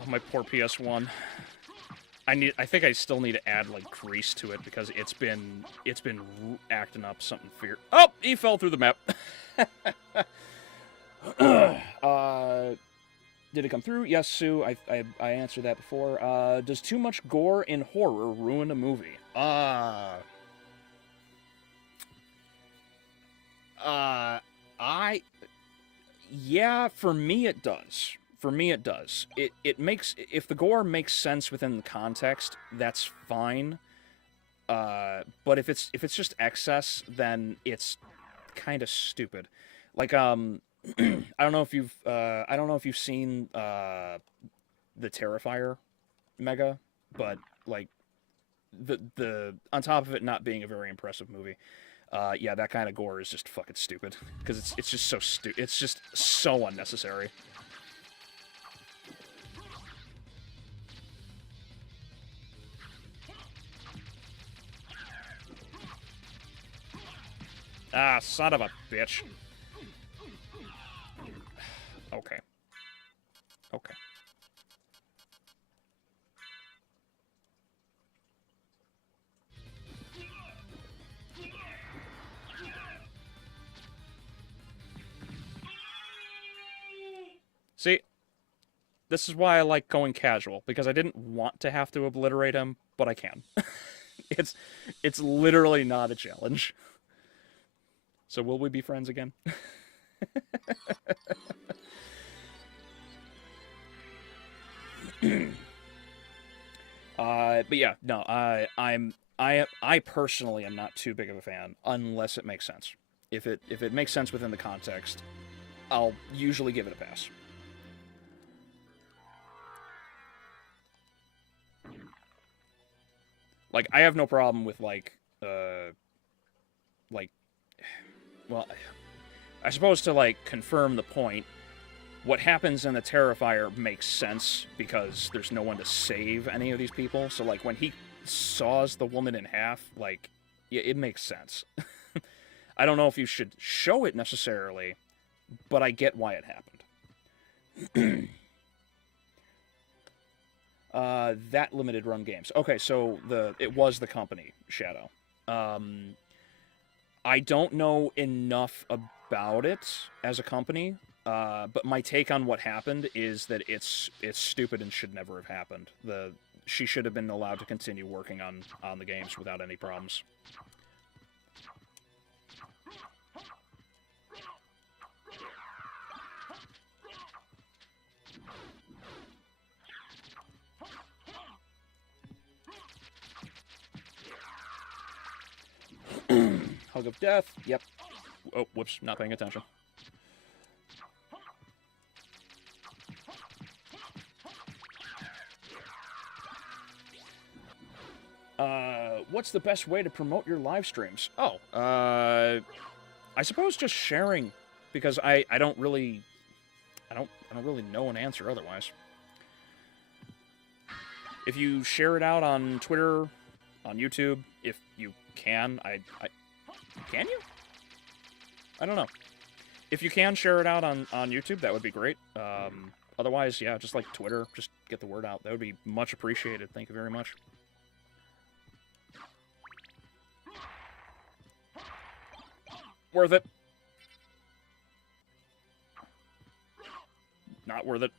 Oh, my poor PS1. I think I still need to add like grease to it because it's been acting up something fear. Oh, he fell through the map. Did it come through? Yes, Sue. I answered that before. Does too much gore in horror ruin a movie? Yeah, for me it does. For me it does. It makes, if the gore makes sense within the context, that's fine. But if it's just excess, then it's kind of stupid. Like I don't know if you've seen the Terrifier Mega, but like the on top of it not being a very impressive movie, yeah, that kind of gore is just fucking stupid because it's just so stupid. It's just so unnecessary. Ah, son of a bitch. Okay. Okay. See, this is why I like going casual, because I didn't want to have to obliterate him, but I can. it's literally not a challenge. So will we be friends again? But yeah, no, I personally am not too big of a fan unless it makes sense. If it makes sense within the context, I'll usually give it a pass. Like I have no problem with like well, I suppose to like confirm the point, what happens in the Terrifier makes sense because there's no one to save any of these people. So like when he saws the woman in half, like yeah, it makes sense. I don't know if you should show it necessarily, but I get why it happened. That limited run games. Okay, so it was the company Shadow. I don't know enough about it as a company, but my take on what happened is that it's stupid and should never have happened. She should have been allowed to continue working on the games without any problems. Hug of Death. Yep. Oh, whoops. Not paying attention. What's the best way to promote your live streams? Oh, I suppose just sharing, because I don't really know an answer otherwise. If you share it out on Twitter, on YouTube, if you can, can you? I don't know. If you can share it out on YouTube, that would be great. Otherwise, yeah, just like Twitter, just get the word out. That would be much appreciated. Thank you very much. Worth it. Not worth it.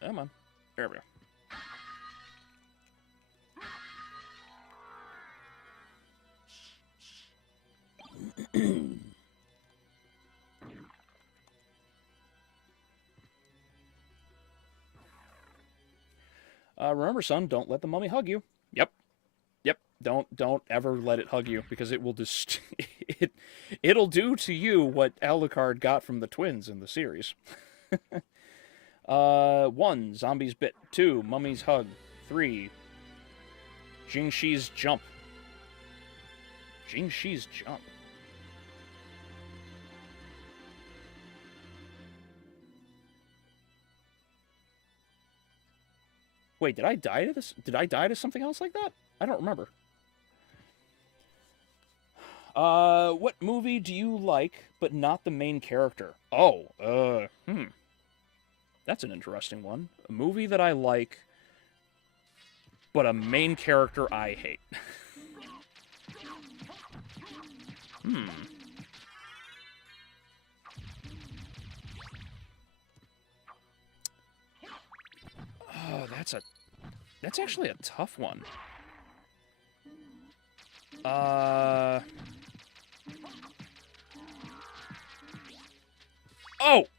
Come on. There we go. Remember, son, don't let the mummy hug you. Yep. Yep. Don't ever let it hug you, because it will just it'll do to you what Alucard got from the twins in the series. 1. Zombies bit. 2. Mummy's hug. 3. Jingshi's jump. Jingshi's jump. Wait, did I die to this? Did I die to something else like that? I don't remember. What movie do you like, but not the main character? Oh, that's an interesting one. A movie that I like, but a main character I hate. Oh, that's actually a tough one.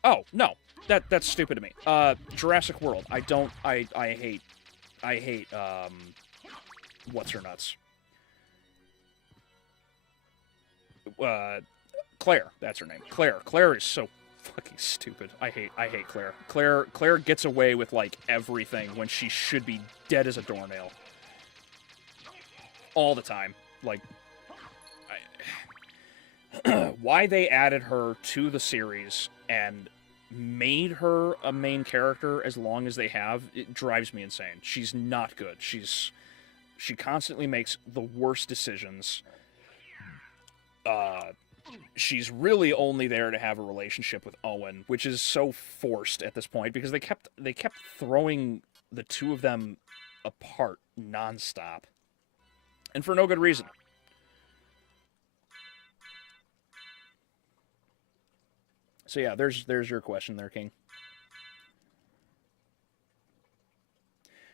Oh, no. That's stupid to me. Jurassic World. I hate, what's her nuts? Claire, that's her name. Claire is so fucking stupid. I hate Claire. Claire gets away with, like, everything when she should be dead as a doornail. All the time. Like, why they added her to the series and made her a main character as long as they have, it drives me insane. She's not good. She constantly makes the worst decisions. She's really only there to have a relationship with Owen, which is so forced at this point because they kept throwing the two of them apart nonstop, and for no good reason. So yeah, there's your question there, King.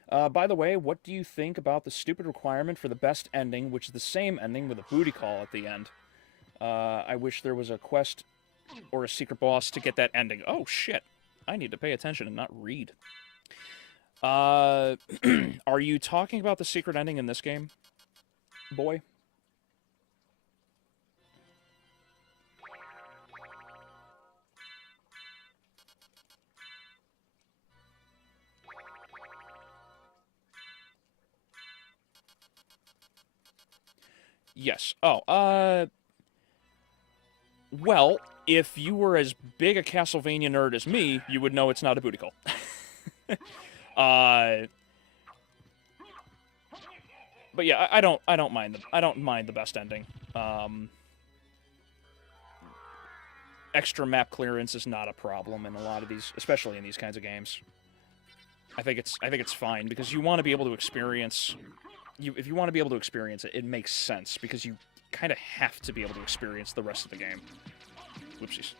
By the way, what do you think about the stupid requirement for the best ending, which is the same ending with a booty call at the end? I wish there was a quest or a secret boss to get that ending. Oh, shit. I need to pay attention and not read. Are you talking about the secret ending in this game, boy? Yes. Oh, well, if you were as big a Castlevania nerd as me, you would know it's not a booty call. But yeah, I don't mind the best ending. Extra map clearance is not a problem in a lot of these, especially in these kinds of games. I think it's fine because you want to be able to experience. If you want to be able to experience it, it makes sense because you kind of have to be able to experience the rest of the game. Whoopsies.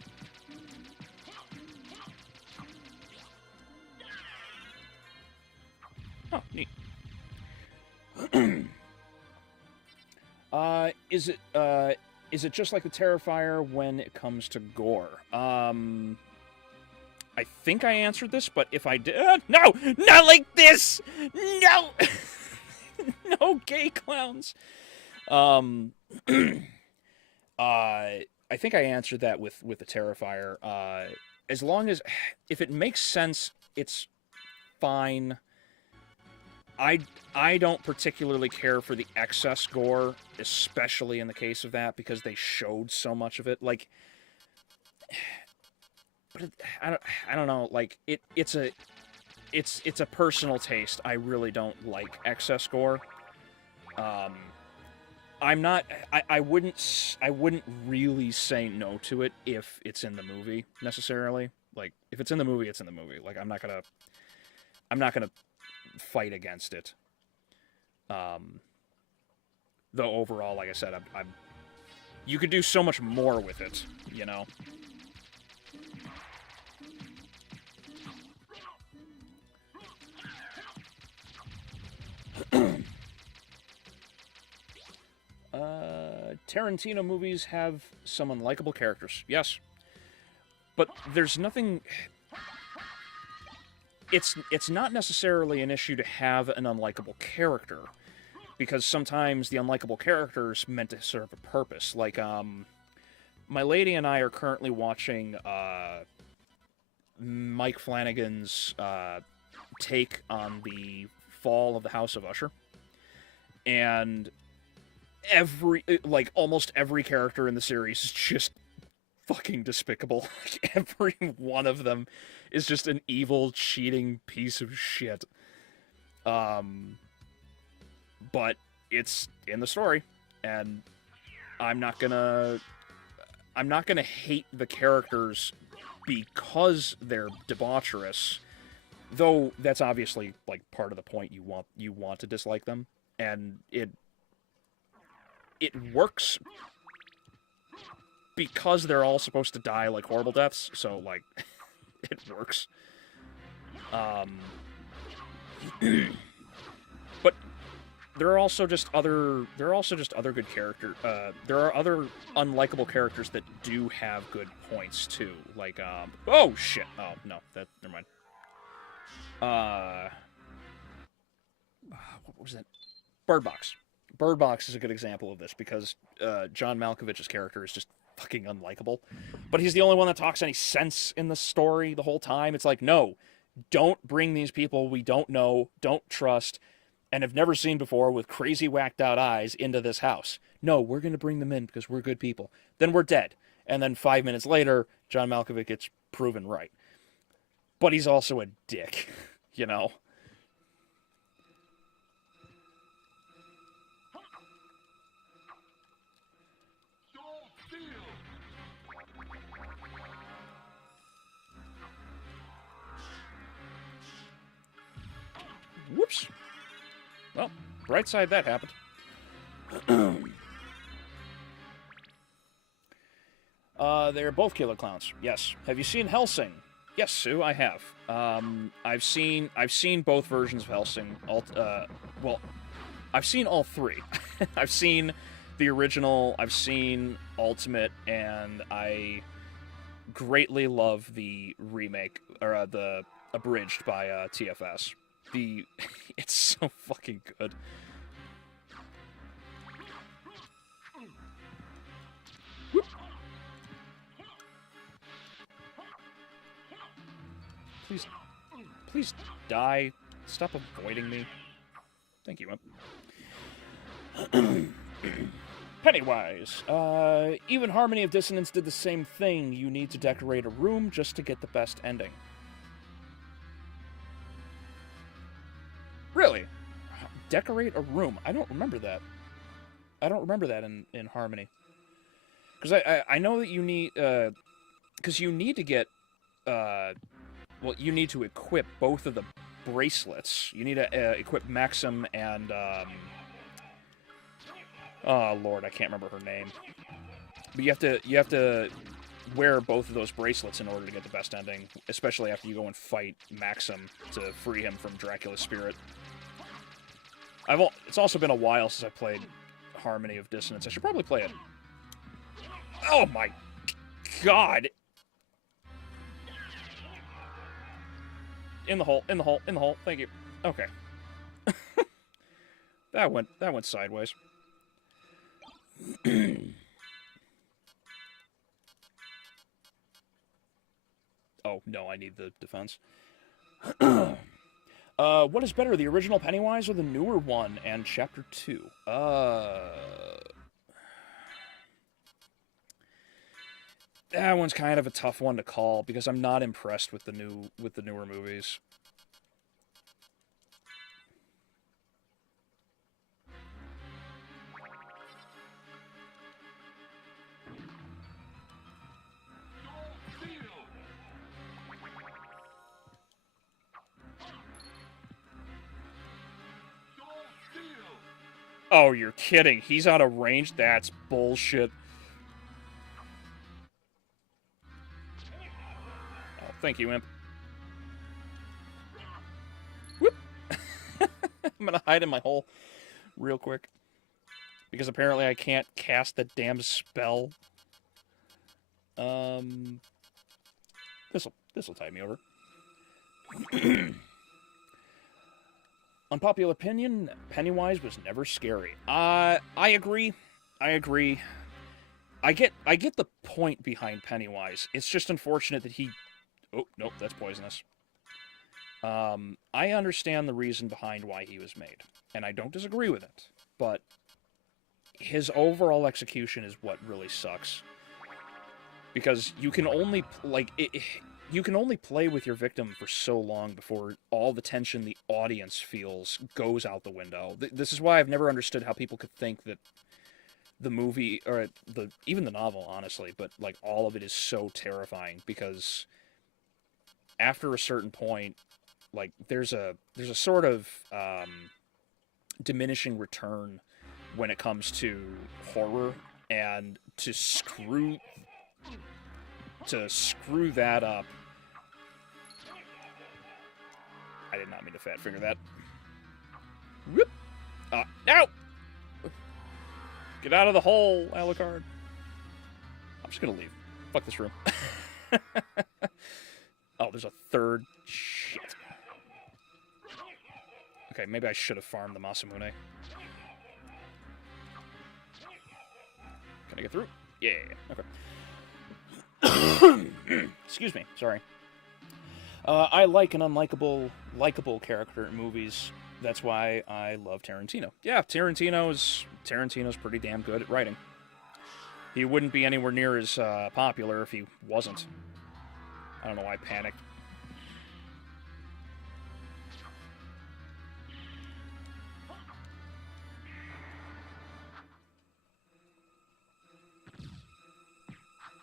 Oh, neat. Is it just like the Terrifier when it comes to gore? I think I answered this, but if I did, no, not like this, no, no gay clowns. I think I answered that with the Terrifier. As long as, if it makes sense, it's fine. I don't particularly care for the excess gore, especially in the case of that, because they showed so much of it. Like, but I don't know. Like, it's a personal taste. I really don't like excess gore. I wouldn't really say no to it if it's in the movie necessarily. Like, if it's in the movie, it's in the movie. Like, I'm not gonna fight against it. Though overall, like I said, you could do so much more with it, you know. Tarantino movies have some unlikable characters. Yes. But there's nothing... It's not necessarily an issue to have an unlikable character, because sometimes the unlikable character is meant to serve a purpose. Like, my lady and I are currently watching Mike Flanagan's take on the fall of the House of Usher. And almost every character in the series is just fucking despicable. Like, every one of them is just an evil, cheating piece of shit. But it's in the story, and I'm not gonna hate the characters because they're debaucherous. Though that's obviously like part of the point. You want to dislike them, and it works because they're all supposed to die like horrible deaths. So like, it works. But there are also just other good characters. There are other unlikable characters that do have good points too. Like oh shit. Oh no, that never mind. What was that? Bird Box. Bird Box is a good example of this because John Malkovich's character is just fucking unlikable. But he's the only one that talks any sense in the story the whole time. It's like, no, don't bring these people we don't know, don't trust, and have never seen before with crazy whacked out eyes into this house. No, we're going to bring them in because we're good people. Then we're dead. And then 5 minutes later, John Malkovich gets proven right. But he's also a dick, you know? Whoops. Well, bright side, that happened. They're both killer clowns. Yes. Have you seen Hellsing? Yes, Sue, I have. I've seen both versions of Hellsing. Well, I've seen all three. I've seen the original, I've seen Ultimate, and I greatly love the remake, or the abridged by TFS. It's so fucking good. Whoop. Please die. Stop avoiding me. Thank you, Pennywise. Even Harmony of Dissonance did the same thing. You need to decorate a room just to get the best ending. Really? Decorate a room? I don't remember that. I don't remember that in Harmony. Because I know that you need... Because you need to get... well, you need to equip both of the bracelets. You need to equip Maxim and... oh, Lord, I can't remember her name. But you have to wear both of those bracelets in order to get the best ending, especially after you go and fight Maxim to free him from Dracula's spirit. It's also been a while since I played Harmony of Dissonance. I should probably play it. Oh my god! In the hole, in the hole, in the hole. Thank you. Okay. That went sideways. Oh, no, I need the defense. What is better, the original Pennywise or the newer one and Chapter 2? That one's kind of a tough one to call because I'm not impressed with the newer movies. Oh, you're kidding. He's out of range? That's bullshit. Oh, thank you, Imp. Whoop! I'm gonna hide in my hole real quick. Because apparently I can't cast the damn spell. This'll tide me over. Unpopular opinion, Pennywise was never scary. I agree. I get the point behind Pennywise. It's just unfortunate that he... Oh, nope, that's poisonous. I understand the reason behind why he was made, and I don't disagree with it, but his overall execution is what really sucks. Because you can only, you can only play with your victim for so long before all the tension the audience feels goes out the window. This is why I've never understood how people could think that the movie or even the novel, honestly, but like all of it is so terrifying because after a certain point, like there's a sort of diminishing return when it comes to horror, and to screw that up. I did not mean to fat finger that. Whoop! No! Get out of the hole, Alucard. I'm just gonna leave. Fuck this room. Oh, there's a third. Shit. Okay, maybe I should have farmed the Masamune. Can I get through? Yeah. Okay. Excuse me. Sorry. I like an unlikable, likable character in movies. That's why I love Tarantino. Yeah, Tarantino's pretty damn good at writing. He wouldn't be anywhere near as popular if he wasn't. I don't know why I panicked.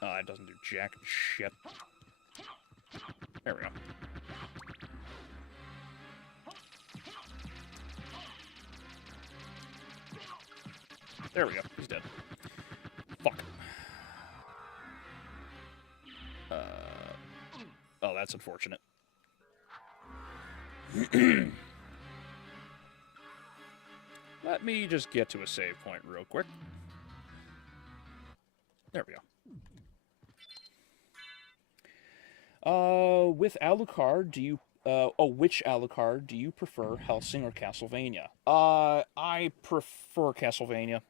It doesn't do jack shit. There we go. There we go. He's dead. Fuck. Oh, that's unfortunate. Let me just get to a save point real quick. There we go. With Alucard, do you... which Alucard do you prefer, Hellsing or Castlevania? I prefer Castlevania.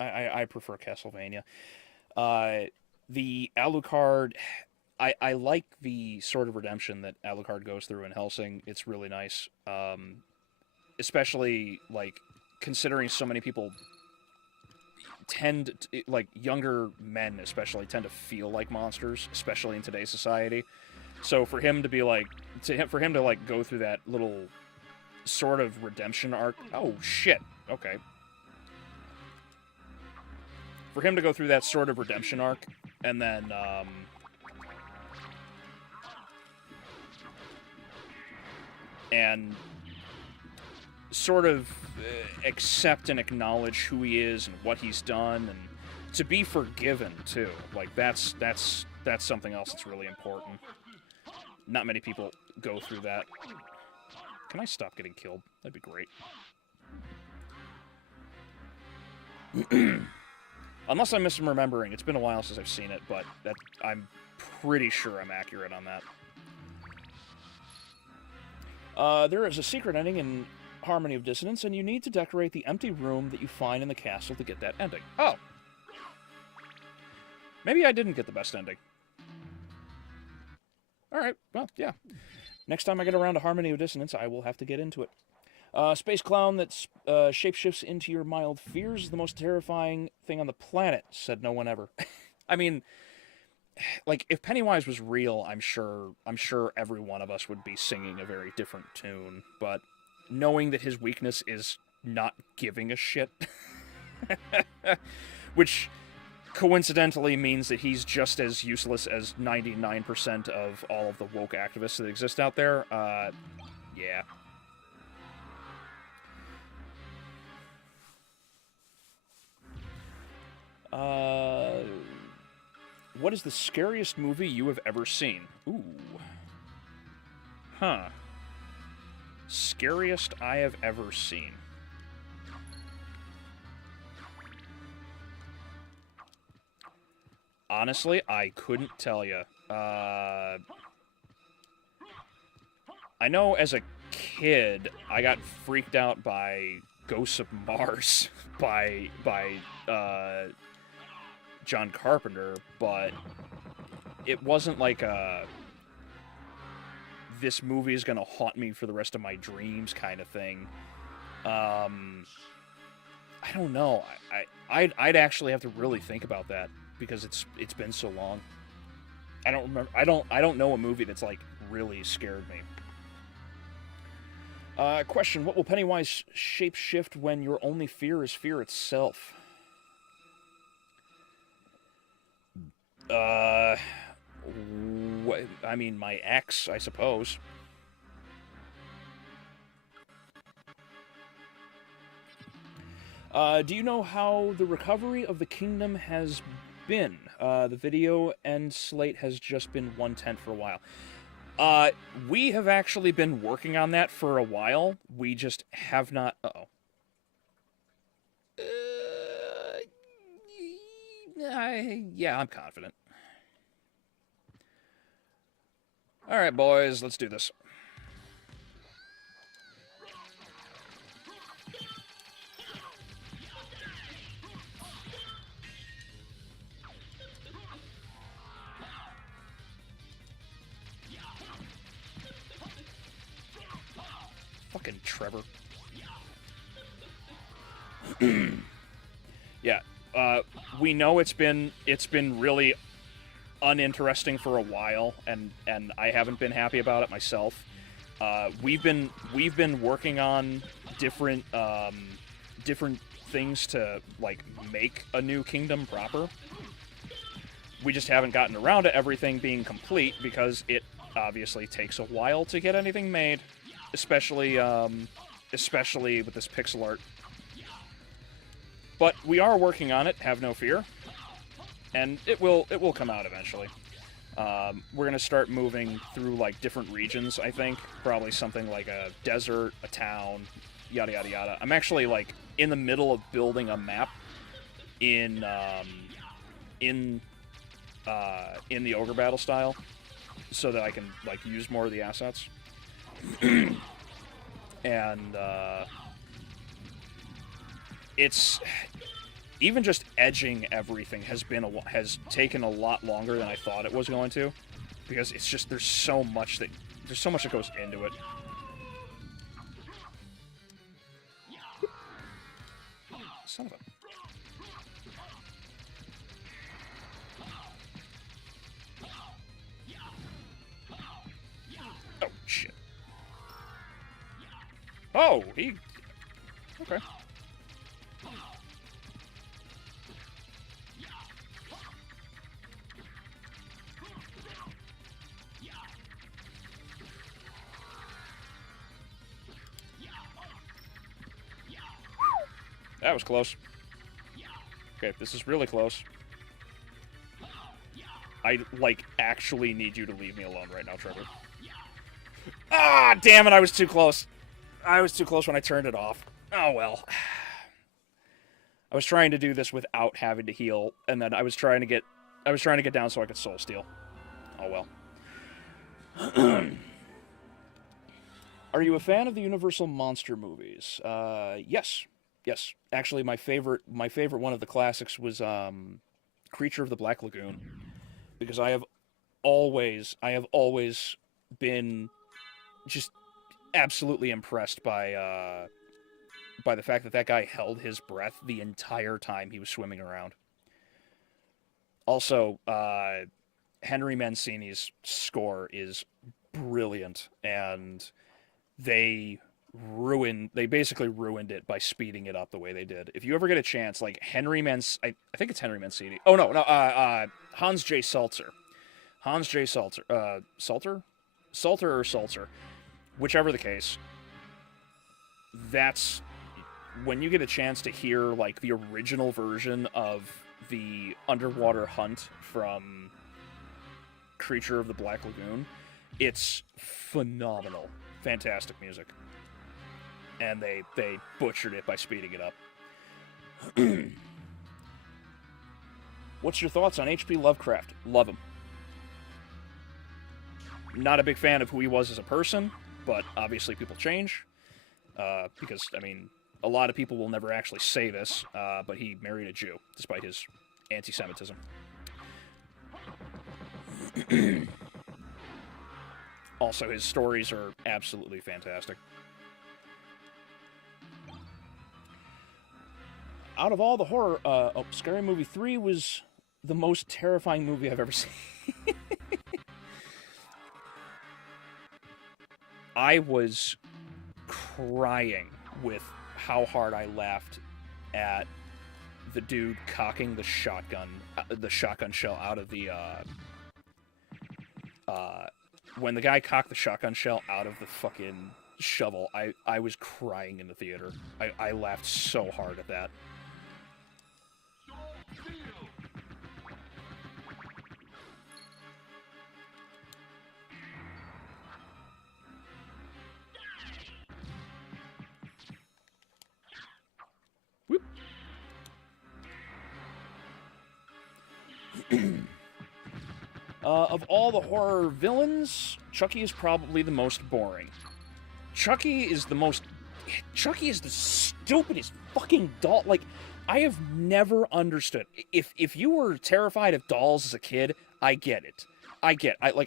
I prefer Castlevania. The Alucard... I like the sort of redemption that Alucard goes through in Hellsing. It's really nice. Especially, like, considering so many people like, younger men especially, tend to feel like monsters, especially in today's society. So for him to be, like, for him to, like, go through that little sort of redemption arc... Oh, shit. Okay. For him to go through that sort of redemption arc, and then, and sort of accept and acknowledge who he is and what he's done, and to be forgiven too. Like that's something else that's really important. Not many people go through that. Can I stop getting killed? That'd be great. Unless I'm misremembering. It's been a while since I've seen it, but I'm pretty sure I'm accurate on that. There is a secret ending in Harmony of Dissonance, and you need to decorate the empty room that you find in the castle to get that ending. Oh. Maybe I didn't get the best ending. Alright, well, yeah. Next time I get around to Harmony of Dissonance, I will have to get into it. Space clown that shapeshifts into your mild fears is the most terrifying thing on the planet, said no one ever. I mean, like, if Pennywise was real, I'm sure every one of us would be singing a very different tune, but knowing that his weakness is not giving a shit, which coincidentally means that he's just as useless as 99% of all of the woke activists that exist out there, yeah. What is the scariest movie you have ever seen? Ooh. Huh. Scariest I have ever seen. Honestly, I couldn't tell you. I know as a kid, I got freaked out by Ghosts of Mars by John Carpenter, but it wasn't like this movie is gonna haunt me for the rest of my dreams kind of thing. I don't know. I'd actually have to really think about that because it's been so long. I don't remember. I don't know a movie that's like really scared me. Question: what will Pennywise shapeshift when your only fear is fear itself? Uh, I mean, my ex, I suppose. Do you know how the recovery of the kingdom has been? The video end slate has just been 1/10 for a while. We have actually been working on that for a while. We just have not. Uh-oh. Yeah, I'm confident. All right, boys, let's do this. Fucking Trevor. Yeah, we know it's been really uninteresting for a while, and I haven't been happy about it myself. We've been working on different different things to like make a new kingdom proper. We just haven't gotten around to everything being complete because it obviously takes a while to get anything made, especially with this pixel art. But we are working on it, have no fear. And it will come out eventually. We're gonna start moving through like different regions, I think. Probably something like a desert, a town, yada yada yada. I'm actually like in the middle of building a map in the ogre battle style, so that I can like use more of the assets. And it's even just edging everything has taken a lot longer than I thought it was going to, because it's just there's so much that goes into it. Son of a... Oh shit. Oh, he... Okay. That was close. Okay, this is really close. I, like, actually need you to leave me alone right now, Trevor. Ah, damn it, I was too close. I was too close when I turned it off. Oh, well. I was trying to do this without having to heal, and then I was trying to get down so I could soul steal. Oh, well. Are you a fan of the Universal Monster movies? Yes. Yes. Actually, my favorite one of the classics was Creature of the Black Lagoon, because I have always been just absolutely impressed by the fact that guy held his breath the entire time he was swimming around. Also, Henry Mancini's score is brilliant, and they basically ruined it by speeding it up the way they did. If you ever get a chance, like I think it's Henry Mancini. Oh no, Hans J. Salter. Hans J. Salter. Salter or Salter. Whichever the case. That's when you get a chance to hear like the original version of the underwater hunt from Creature of the Black Lagoon. It's phenomenal. Fantastic music. And they butchered it by speeding it up. What's your thoughts on H.P. Lovecraft? Love him. Not a big fan of who he was as a person, but obviously people change. Because, I mean, a lot of people will never actually say this, but he married a Jew, despite his anti-Semitism. Also, his stories are absolutely fantastic. Out of all the horror, Scary Movie 3 was the most terrifying movie I've ever seen. I was crying with how hard I laughed at the dude cocking the shotgun shell out of the when the guy cocked the shotgun shell out of the fucking shovel, I was crying in the theater. I laughed so hard at that. Whoop. Of all the horror villains, Chucky is probably the most boring. Chucky is the stupidest fucking doll. Like, I have never understood. If you were terrified of dolls as a kid, I get it. I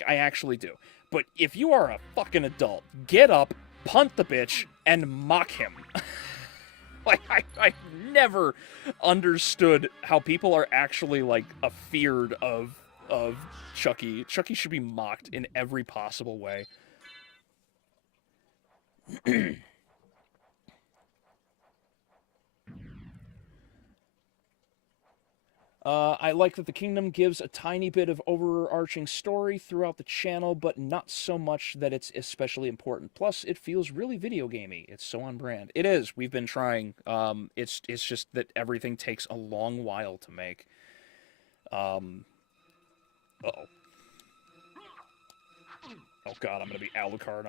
actually do. But if you are a fucking adult, get up, punt the bitch, and mock him. Like, I never understood how people are actually, like, afeared of Chucky. Chucky should be mocked in every possible way. I like that the kingdom gives a tiny bit of overarching story throughout the channel, but not so much that it's especially important. Plus, it feels really video gamey. It's so on brand. It is. We've been trying. It's just that everything takes a long while to make. Uh-oh. Oh god, I'm gonna be Alucard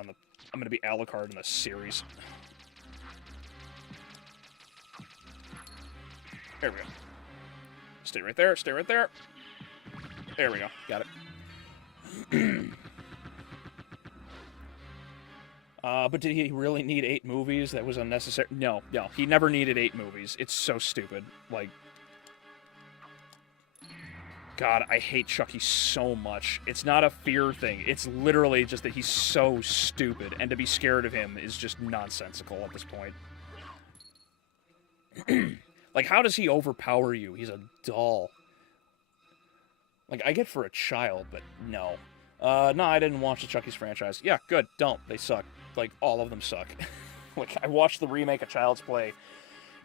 in the series. There we go. Stay right there, stay right there. There we go, got it. But did he really need 8 movies? That was unnecessary. No, he never needed 8 movies. It's so stupid. Like, God, I hate Chucky so much. It's not a fear thing. It's literally just that he's so stupid, and to be scared of him is just nonsensical at this point. Like, how does he overpower you? He's a doll. Like, I get for a child, but no. No, I didn't watch the Chucky's franchise. Yeah, good. Don't. They suck. Like, all of them suck. Like, I watched the remake of Child's Play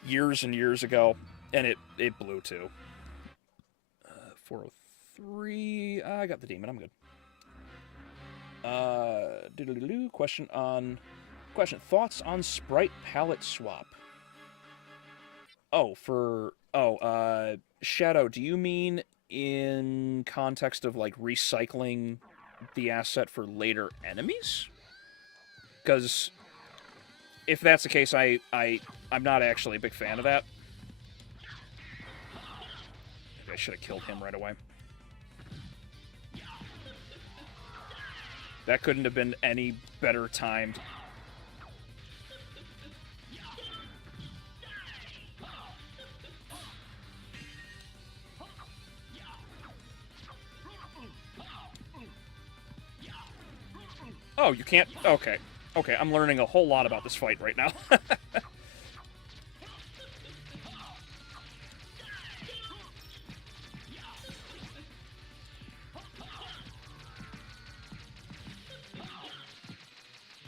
years and years ago, and it blew too. 403. I got the demon. I'm good. Question. Thoughts on Sprite palette swap? Shadow, do you mean in context of, like, recycling the asset for later enemies? Because if that's the case, I'm not actually a big fan of that. Maybe I should have killed him right away. That couldn't have been any better timed. Oh, you can't? Okay. Okay, I'm learning a whole lot about this fight right now.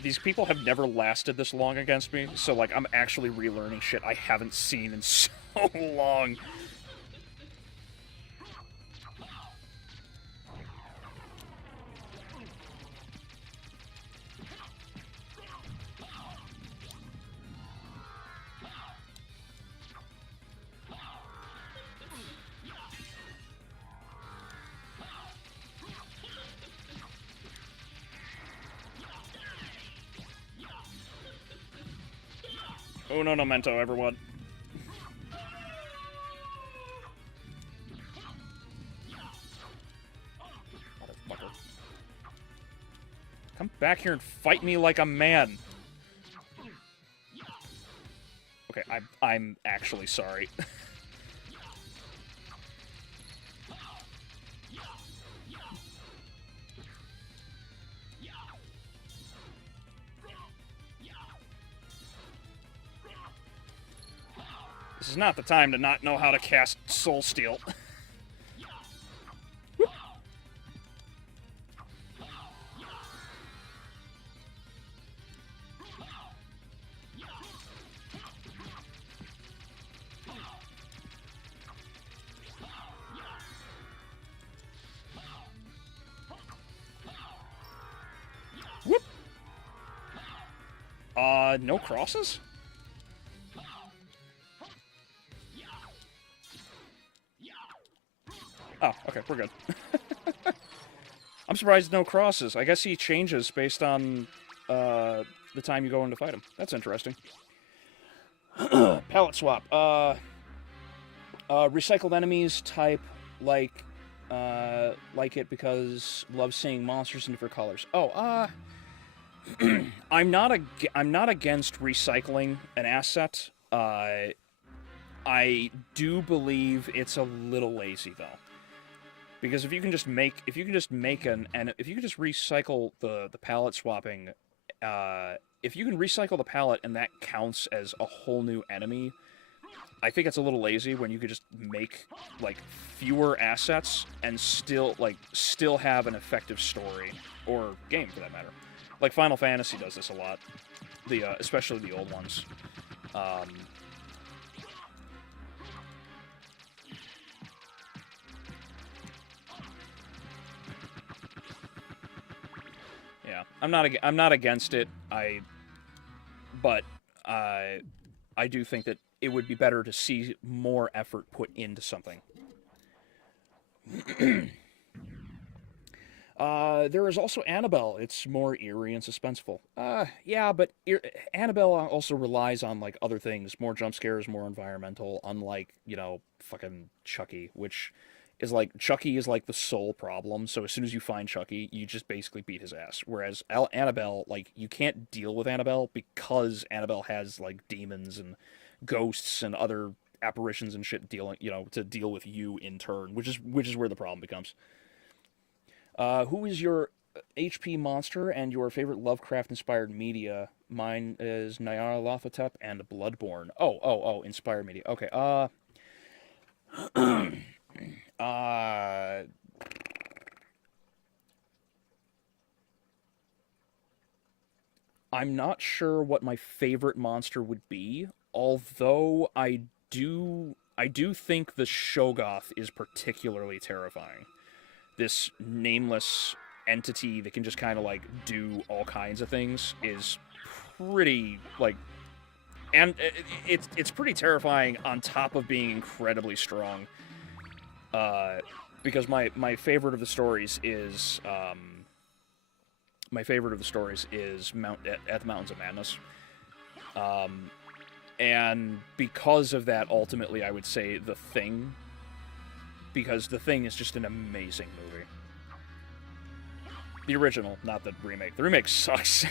These people have never lasted this long against me, so, like, I'm actually relearning shit I haven't seen in so long. Uno momento, everyone. Motherfucker. Come back here and fight me like a man. Okay, I'm actually sorry. This is not the time to not know how to cast Soul Steal. No crosses? Oh, okay, we're good. I'm surprised no crosses. I guess he changes based on the time you go in to fight him. That's interesting. Palette swap. Recycled enemies type like it because love seeing monsters in different colors. Oh, I'm not against recycling an asset. I do believe it's a little lazy though. Because if you can just recycle the palette swapping, if you can recycle the palette and that counts as a whole new enemy, I think it's a little lazy when you could just make like fewer assets and still have an effective story or game for that matter. Like Final Fantasy does this a lot, especially the old ones. Yeah, I'm not against it. But I do think that it would be better to see more effort put into something. There is also Annabelle. It's more eerie and suspenseful. Yeah, but Annabelle also relies on like other things, more jump scares, more environmental. Unlike fucking Chucky, which is like Chucky is like the sole problem. So as soon as you find Chucky, you just basically beat his ass. Whereas Annabelle, like you can't deal with Annabelle because Annabelle has like demons and ghosts and other apparitions and shit to deal with you in turn, which is where the problem becomes. Who is your HP monster and your favorite Lovecraft-inspired media? Mine is Nyarlathotep and Bloodborne. Oh, inspired media. Okay, I'm not sure what my favorite monster would be, although I do think the Shoggoth is particularly terrifying. This nameless entity that can just kind of like do all kinds of things is pretty like, and it's pretty terrifying on top of being incredibly strong. Because my favorite of the stories is at the Mountains of Madness. And because of that, ultimately, I would say The Thing. Because The Thing is just an amazing movie. The original, not the remake. The remake sucks.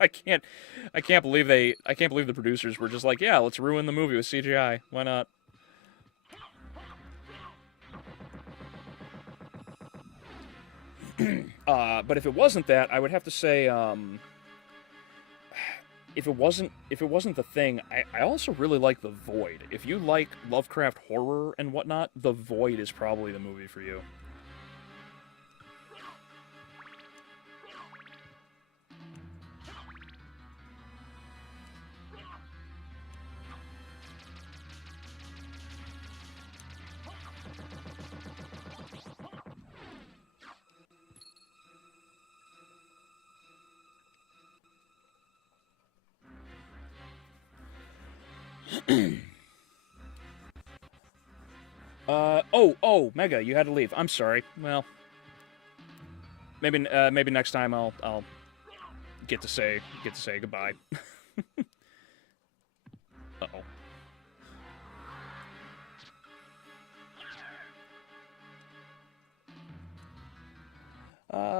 I can't believe the producers were just like, yeah, let's ruin the movie with CGI. Why not? But if it wasn't that, I would have to say, if it wasn't The Thing, I also really like The Void. If you like Lovecraft horror and whatnot, The Void is probably the movie for you. Mega, you had to leave. I'm sorry. Well, maybe next time I'll get to say goodbye. Uh-oh.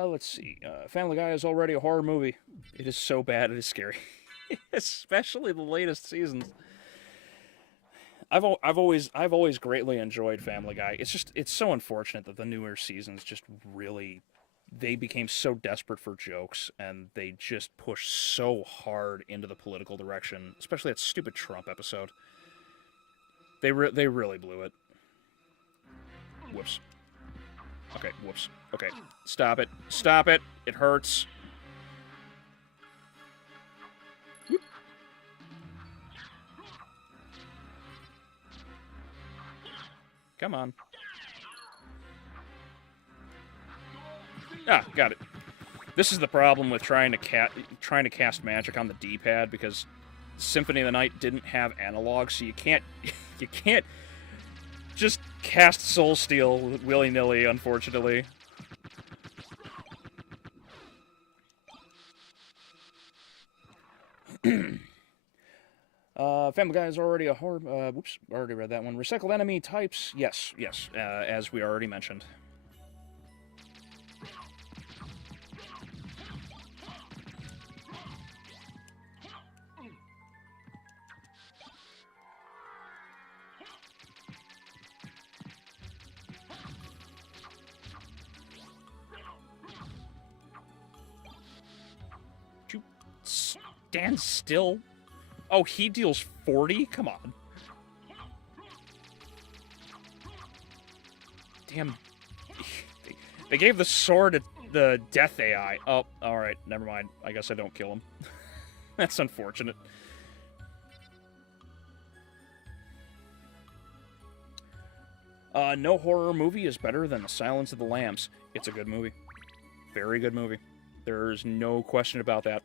Let's see. Family Guy is already a horror movie. It is so bad, it is scary. Especially the latest seasons. I've always greatly enjoyed Family Guy. It's so unfortunate that the newer seasons just really they became so desperate for jokes and they just pushed so hard into the political direction, especially that stupid Trump episode. They really blew it. Whoops. Okay, whoops. Okay, stop it. Stop it. It hurts. Whoop. Come on. Ah, got it. This is the problem with trying to cast magic on the D-pad, because Symphony of the Night didn't have analog, so you can't just cast Soul Steal willy-nilly, unfortunately. Family Guy is already a horror... whoops, already read that one. Recycled enemy types, yes, as we already mentioned. You stand still? Oh, he deals 40? Come on. Damn. They gave the sword to the death AI. Oh, alright, never mind. I guess I don't kill him. That's unfortunate. No horror movie is better than The Silence of the Lambs. It's a good movie. Very good movie. There's no question about that.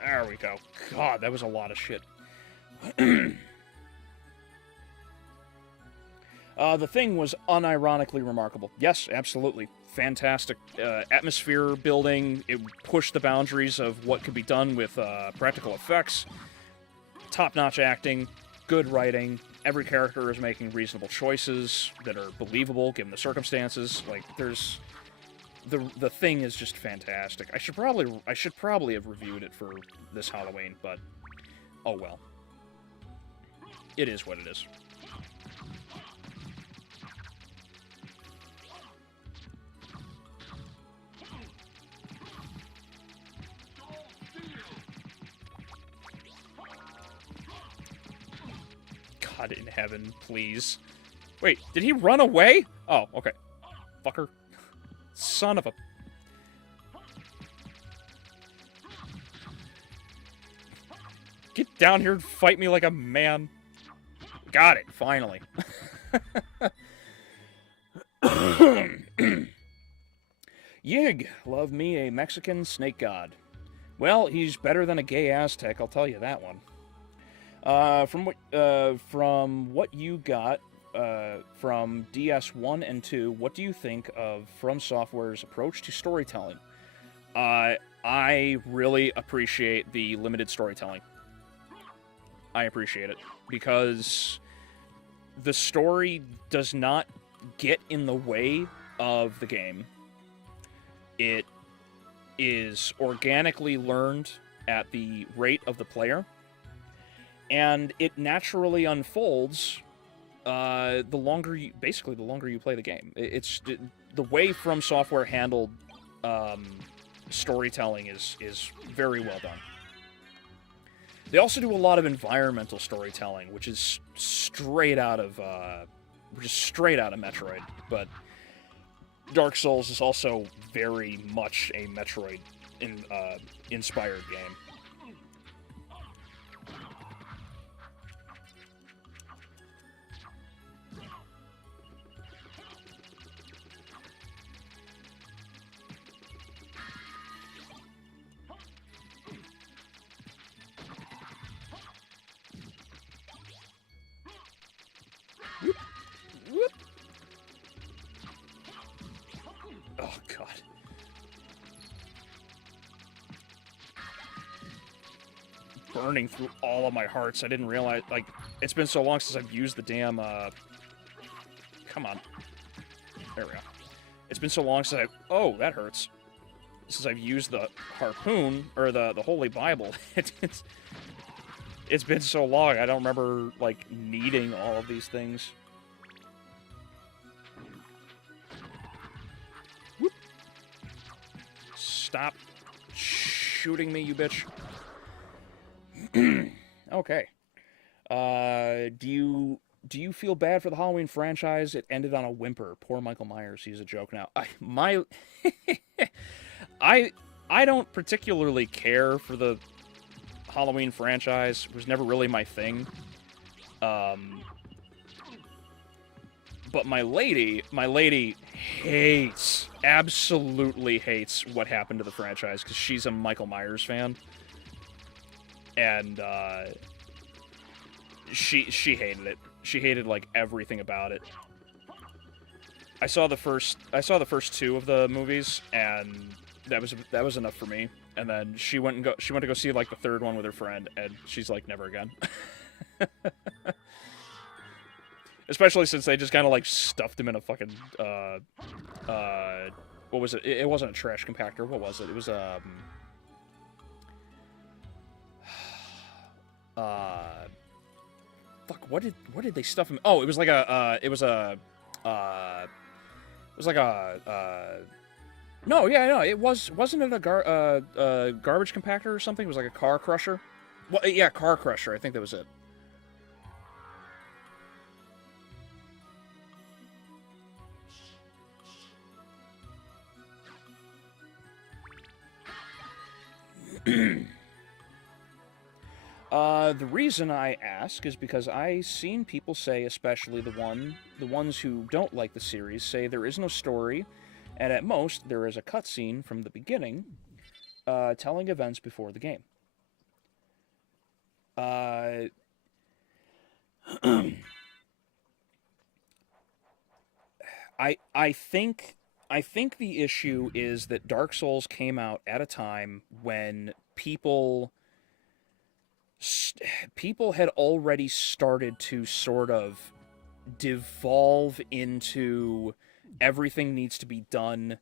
There we go. God, that was a lot of shit. The Thing was unironically remarkable. Yes, absolutely. Fantastic atmosphere building. It pushed the boundaries of what could be done with practical effects. Top-notch acting. Good writing. Every character is making reasonable choices that are believable given the circumstances. Like, there's... The Thing is just fantastic. I should probably have reviewed it for this Halloween, but oh well. It is what it is. God in heaven, please. Wait, did he run away? Oh, okay. Fucker. Son of a... Get down here and fight me like a man. Got it, finally. Yig, love me a Mexican snake god. Well, he's better than a gay Aztec, I'll tell you that one. From what you got from DS1 and 2, what do you think of From Software's approach to storytelling? I really appreciate the limited storytelling. I appreciate it, because the story does not get in the way of the game. It is organically learned at the rate of the player, and it naturally unfolds the longer you play the game. The way From Software handled storytelling is very well done. They also do a lot of environmental storytelling, which is straight out of Metroid. But Dark Souls is also very much a Metroid inspired game. Oh, God. Burning through all of my hearts. I didn't realize, like, it's been so long since I've used the damn, come on. There we go. It's been so long since oh, that hurts. Since I've used the harpoon, or the Holy Bible. It's been so long, I don't remember, like, needing all of these things. Whoop. Stop shooting me, you bitch. Okay. Do you do you feel bad for the Halloween franchise? It ended on a whimper. Poor Michael Myers. He's a joke now. I I don't particularly care for the Halloween franchise. It was never really my thing. Um, but my lady hates, absolutely hates what happened to the franchise because she's a Michael Myers fan, and she hated it. She hated like everything about it. I saw the first two of the movies, and that was enough for me. And then she went to go see like the third one with her friend, and she's like, never again. Especially since they just kind of like stuffed him in a fucking what was it? It wasn't a trash compactor. What was it? It was uh fuck. What did they stuff him? Oh, it was like no, yeah, no, wasn't it a garbage compactor or something? It was like a car crusher. Well, yeah, car crusher. I think that was it. The reason I ask is because I've seen people say, especially the ones who don't like the series, say there is no story, and at most there is a cutscene from the beginning, telling events before the game. Uh, I think the issue is that Dark Souls came out at a time when people had already started to sort of devolve into everything needs to be done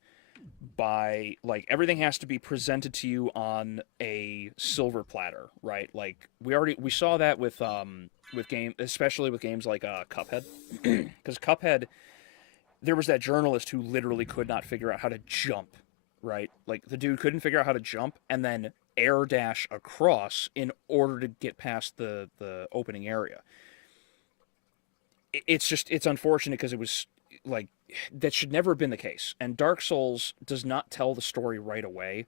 by like everything has to be presented to you on a silver platter, right? Like we saw that with game especially with games like Cuphead because Cuphead there was that journalist who literally could not figure out how to jump, right? Like the dude couldn't figure out how to jump and then air dash across in order to get past the opening area. It's unfortunate because it was like that should never have been the case. And Dark Souls does not tell the story right away.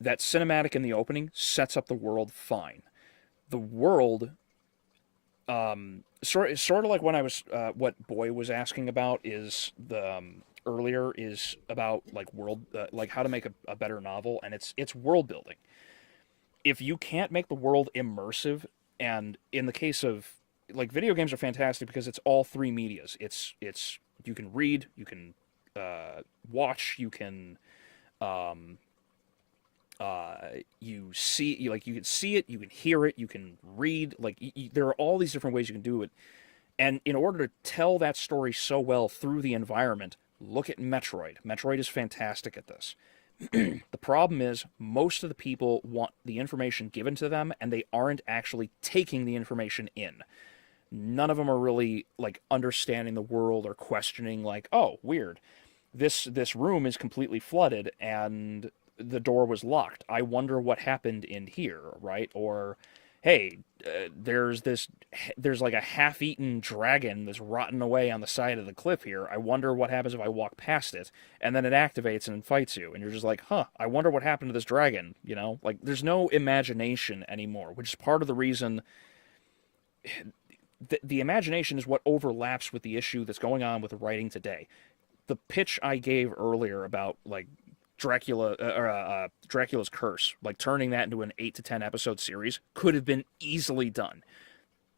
That cinematic in the opening sets up the world fine. The world sort of like when I was what Boy was asking about is the earlier is about like world like how to make a better novel, and it's world building. If you can't make the world immersive, and in the case of like video games are fantastic because it's all three medias. It's you can read, you can watch, you can um, you see you can see it, you can hear it, you can read, like there are all these different ways you can do it. And in order to tell that story so well through the environment, look at Metroid is fantastic at this. The problem is most of the people want the information given to them and they aren't actually taking the information in. None of them are really like understanding the world or questioning like, oh, weird, this room is completely flooded and the door was locked. I wonder what happened in here, right? Or hey, there's like a half-eaten dragon that's rotting away on the side of the cliff here. I wonder what happens if I walk past it, and then it activates and fights you, and you're just like, huh? I wonder what happened to this dragon. You know, like there's no imagination anymore, which is part of the reason. The imagination is what overlaps with the issue that's going on with the writing today. The pitch I gave earlier about like Dracula's Curse, like turning that into an 8 to 10 episode series, could have been easily done.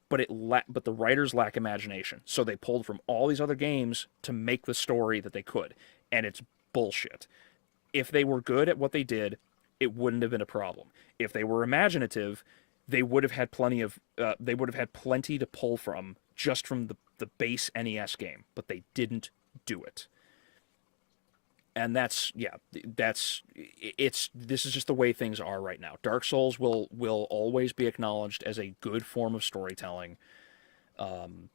But but the writers lack imagination, so they pulled from all these other games to make the story that they could, and it's bullshit. If they were good at what they did, it wouldn't have been a problem. If they were imaginative, they would have had plenty to pull from just from the base NES game, but they didn't do it. And this is just the way things are right now. Dark Souls will always be acknowledged as a good form of storytelling,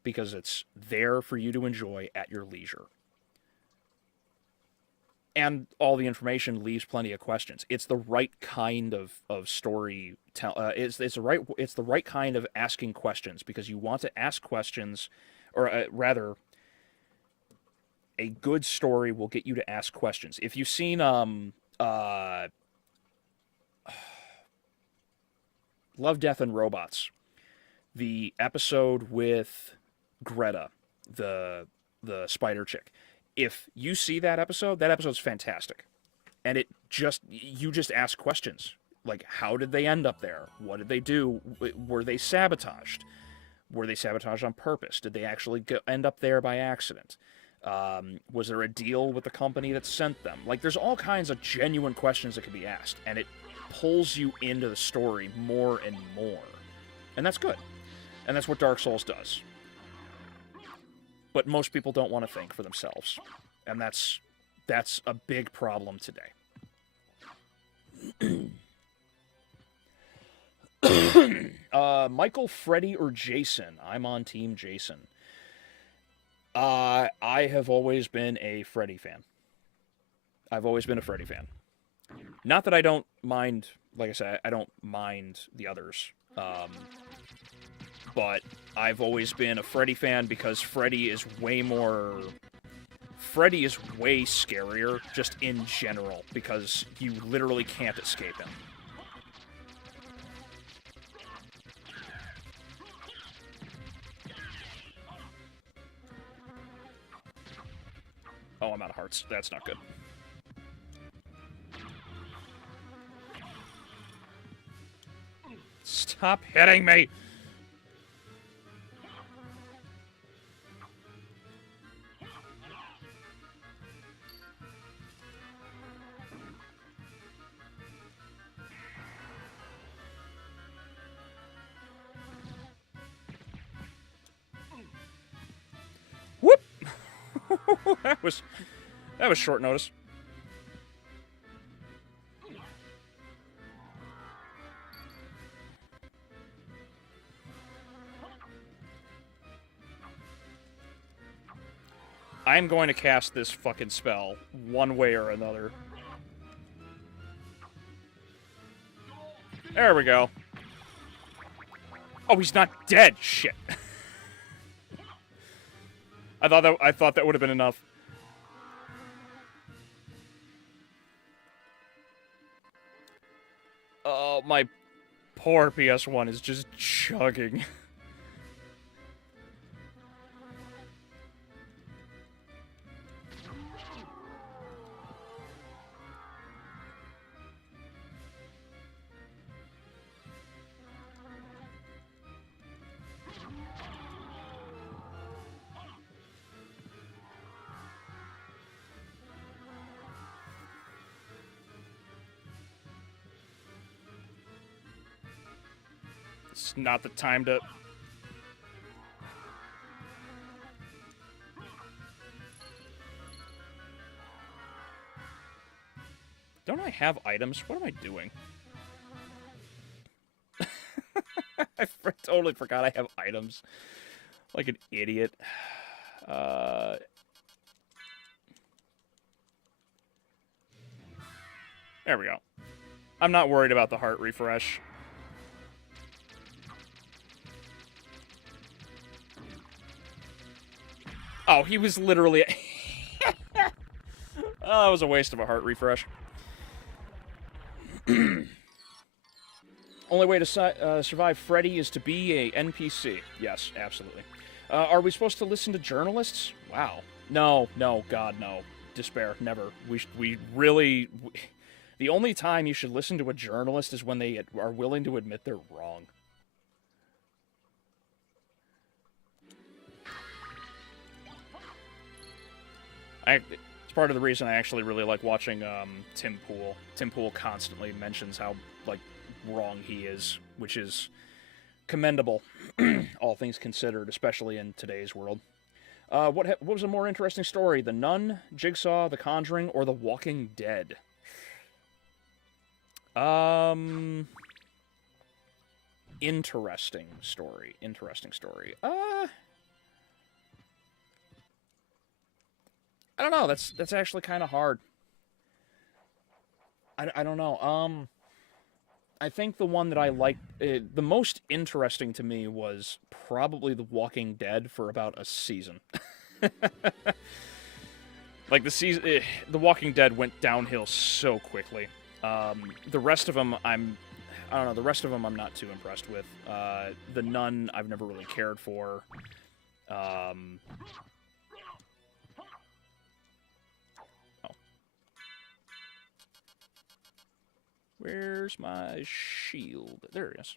because it's there for you to enjoy at your leisure. and all the information leaves plenty of questions. It's the right kind of story. It's the right kind of asking questions, because you want to ask questions, or rather, a good story will get you to ask questions. If you've seen Love, Death, and Robots, the episode with Greta, the spider chick. If you see that episode's fantastic. And you just ask questions. Like, how did they end up there? What did they do? Were they sabotaged? Were they sabotaged on purpose? Did they actually end up there by accident? Was there a deal with the company that sent them? Like, there's all kinds of genuine questions that can be asked, and it pulls you into the story more and more. And that's good. And that's what Dark Souls does. But most people don't want to think for themselves. And that's a big problem today. Michael, Freddy, or Jason? I'm on Team Jason. I have always been a Freddy fan. I've always been a Freddy fan. Not that I don't mind, like I said, I don't mind the others. But I've always been a Freddy fan because Freddy is way scarier, just in general, because you literally can't escape him. Oh, I'm out of hearts. That's not good. Stop hitting me! Whoop! that was short notice. I'm going to cast this fucking spell one way or another. There we go. Oh, he's not dead. Shit. I thought that would have been enough. Oh, my poor PS1 is just chugging. It's not the time to... Don't I have items? What am I doing? I totally forgot I have items. Like an idiot. There we go. I'm not worried about the heart refresh. Oh, he was literally... Oh, that was a waste of a heart refresh. Only way to survive Freddy is to be a NPC. Yes, absolutely. Are we supposed to listen to journalists? Wow. No, God, no. Despair, never. We really... The only time you should listen to a journalist is when they are willing to admit they're wrong. It's part of the reason I actually really like watching Tim Pool. Tim Pool constantly mentions how, like, wrong he is, which is commendable, all things considered, especially in today's world. What was a more interesting story? The Nun, Jigsaw, The Conjuring, or The Walking Dead? Interesting story. I don't know. That's actually kind of hard. I don't know. I think the one that I liked the most interesting to me was probably The Walking Dead for about a season. Like The Walking Dead went downhill so quickly. The rest of them, I don't know. The rest of them, I'm not too impressed with. The Nun, I've never really cared for. Oh. Where's my shield? There it is.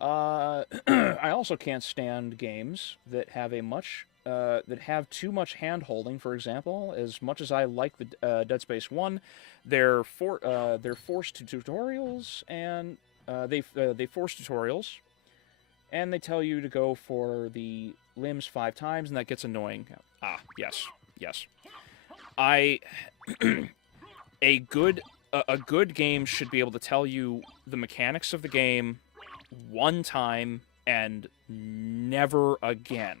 I also can't stand games that have that have too much hand holding. For example, as much as I like the Dead Space 1, they're forced tutorials, and they force tutorials, and they tell you to go for the limbs 5 times, and that gets annoying. Ah, yes, yes. I a good game should be able to tell you the mechanics of the game one time and never again.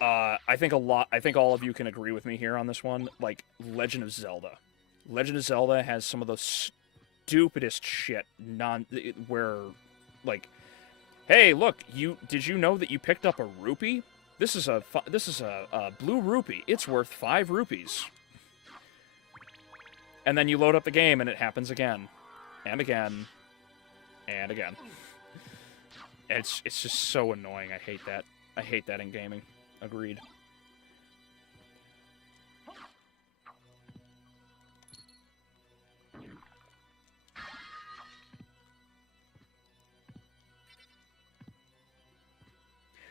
I think all of you can agree with me here on this one. Like Legend of Zelda. Legend of Zelda has some of the stupidest shit where like, hey, look, did you know that you picked up a rupee? This is a blue rupee. It's worth 5 rupees. And then you load up the game and it happens again and again and again. It's just so annoying. I hate that. I hate that in gaming. Agreed.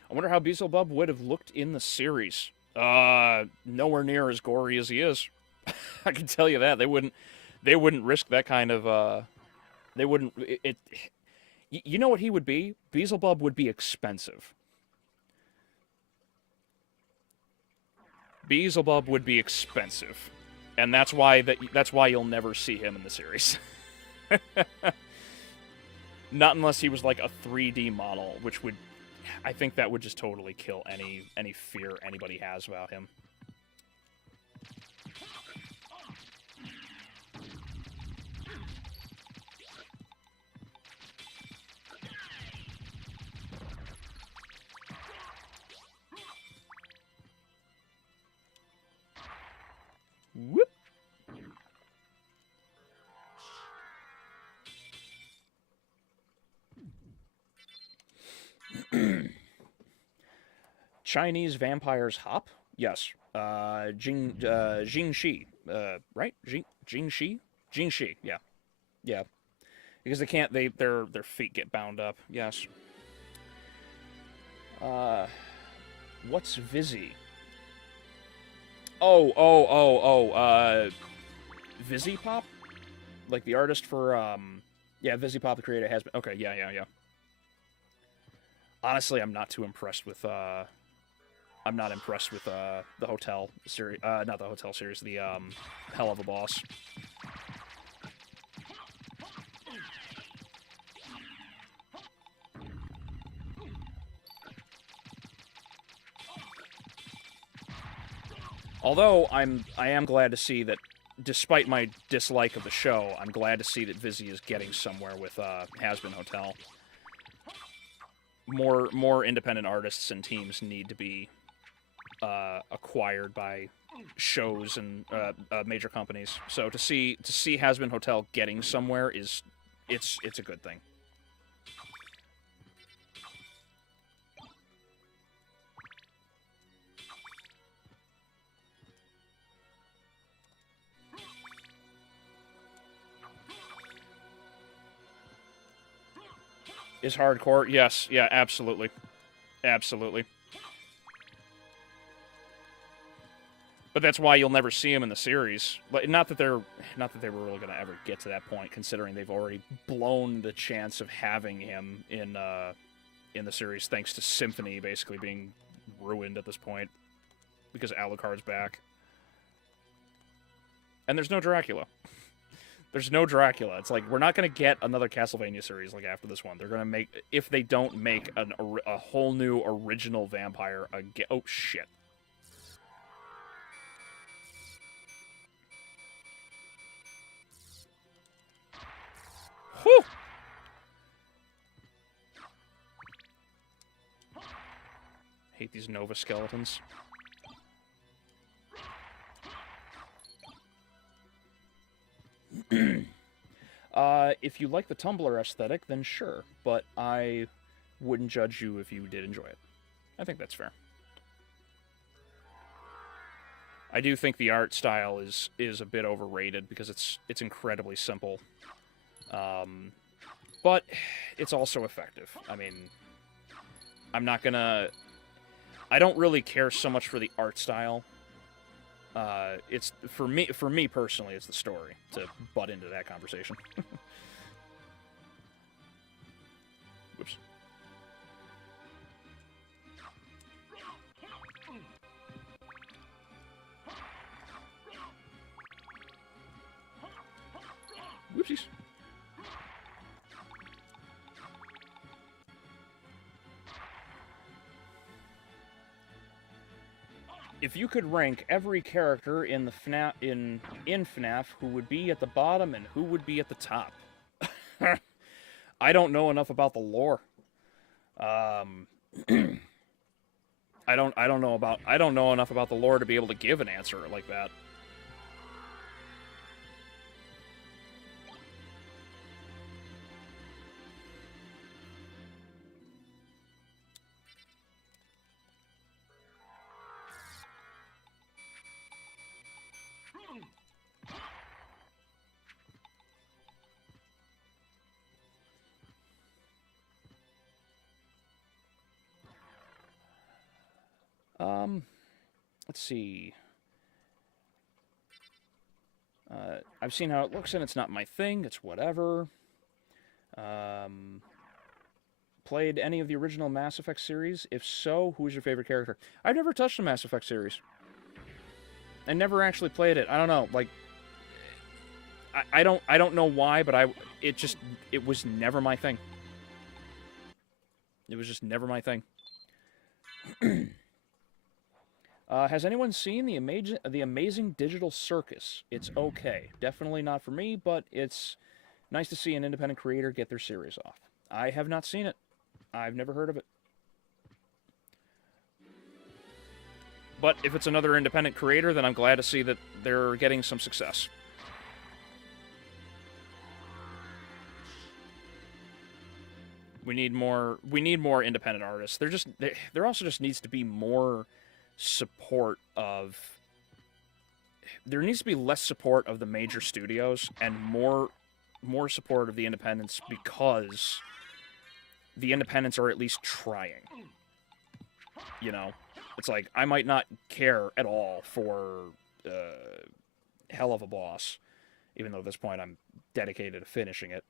I wonder how Beelzebub would have looked in the series. Nowhere near as gory as he is. I can tell you that. They wouldn't risk that kind of, they wouldn't, you know what he would be? Beelzebub would be expensive. Beelzebub would be expensive. And that's why you'll never see him in the series. Not unless he was like a 3D model, which would, I think that would just totally kill any fear anybody has about him. Whoop. Chinese vampires hop? Yes. Jing Shi. Right? Jing Shi? Jing Shi, yeah. Yeah. Because they can't, their feet get bound up. Yes. What's Vizzy? Vizzy Pop? Like the artist for, yeah, Vizzy Pop, the creator, has been, okay, yeah. Honestly, I'm not too impressed with, I'm not impressed with, the Hotel series, not the Hotel series, the, Hell of a Boss. Although I am glad to see that, despite my dislike of the show, I'm glad to see that Vizzy is getting somewhere with Has-Been Hotel. More independent artists and teams need to be acquired by shows and major companies. So to see Has-Been Hotel getting somewhere it's a good thing. Is hardcore? Yes, yeah, absolutely. Absolutely. But that's why you'll never see him in the series. Not that they were really going to ever get to that point, considering they've already blown the chance of having him in the series, thanks to Symphony basically being ruined at this point because Alucard's back, and there's no Dracula. There's no Dracula. It's like, we're not going to get another Castlevania series like after this one. They're going to make, if they don't make a whole new original vampire again. Oh, shit. Whew! Hate these Nova skeletons. If you like the Tumblr aesthetic, then sure, but I wouldn't judge you if you did enjoy it. I think that's fair. I do think the art style is a bit overrated because it's incredibly simple. But it's also effective. I mean, I'm not gonna... I don't really care so much for the art style. It's for me personally, it's the story, to butt into that conversation. Whoops. Whoopsies. If you could rank every character in the FNAF in FNAF, who would be at the bottom and who would be at the top? I don't know enough about the lore. I don't know enough about the lore to be able to give an answer like that. Let's see. I've seen how it looks, and it's not my thing. It's whatever. Played any of the original Mass Effect series? If so, who's your favorite character? I've never touched the Mass Effect series. I never actually played it. I don't know. Like, I don't know why, but it was never my thing. It was just never my thing. Has anyone seen the Amazing Digital Circus? It's okay. Definitely not for me, but it's nice to see an independent creator get their series off. I have not seen it. I've never heard of it. But if it's another independent creator, then I'm glad to see that they're getting some success. We need more independent artists. There also just needs to be more support of... There needs to be less support of the major studios and more support of the independents, because the independents are at least trying. You know? It's like, I might not care at all for Hell of a Boss, even though at this point I'm dedicated to finishing it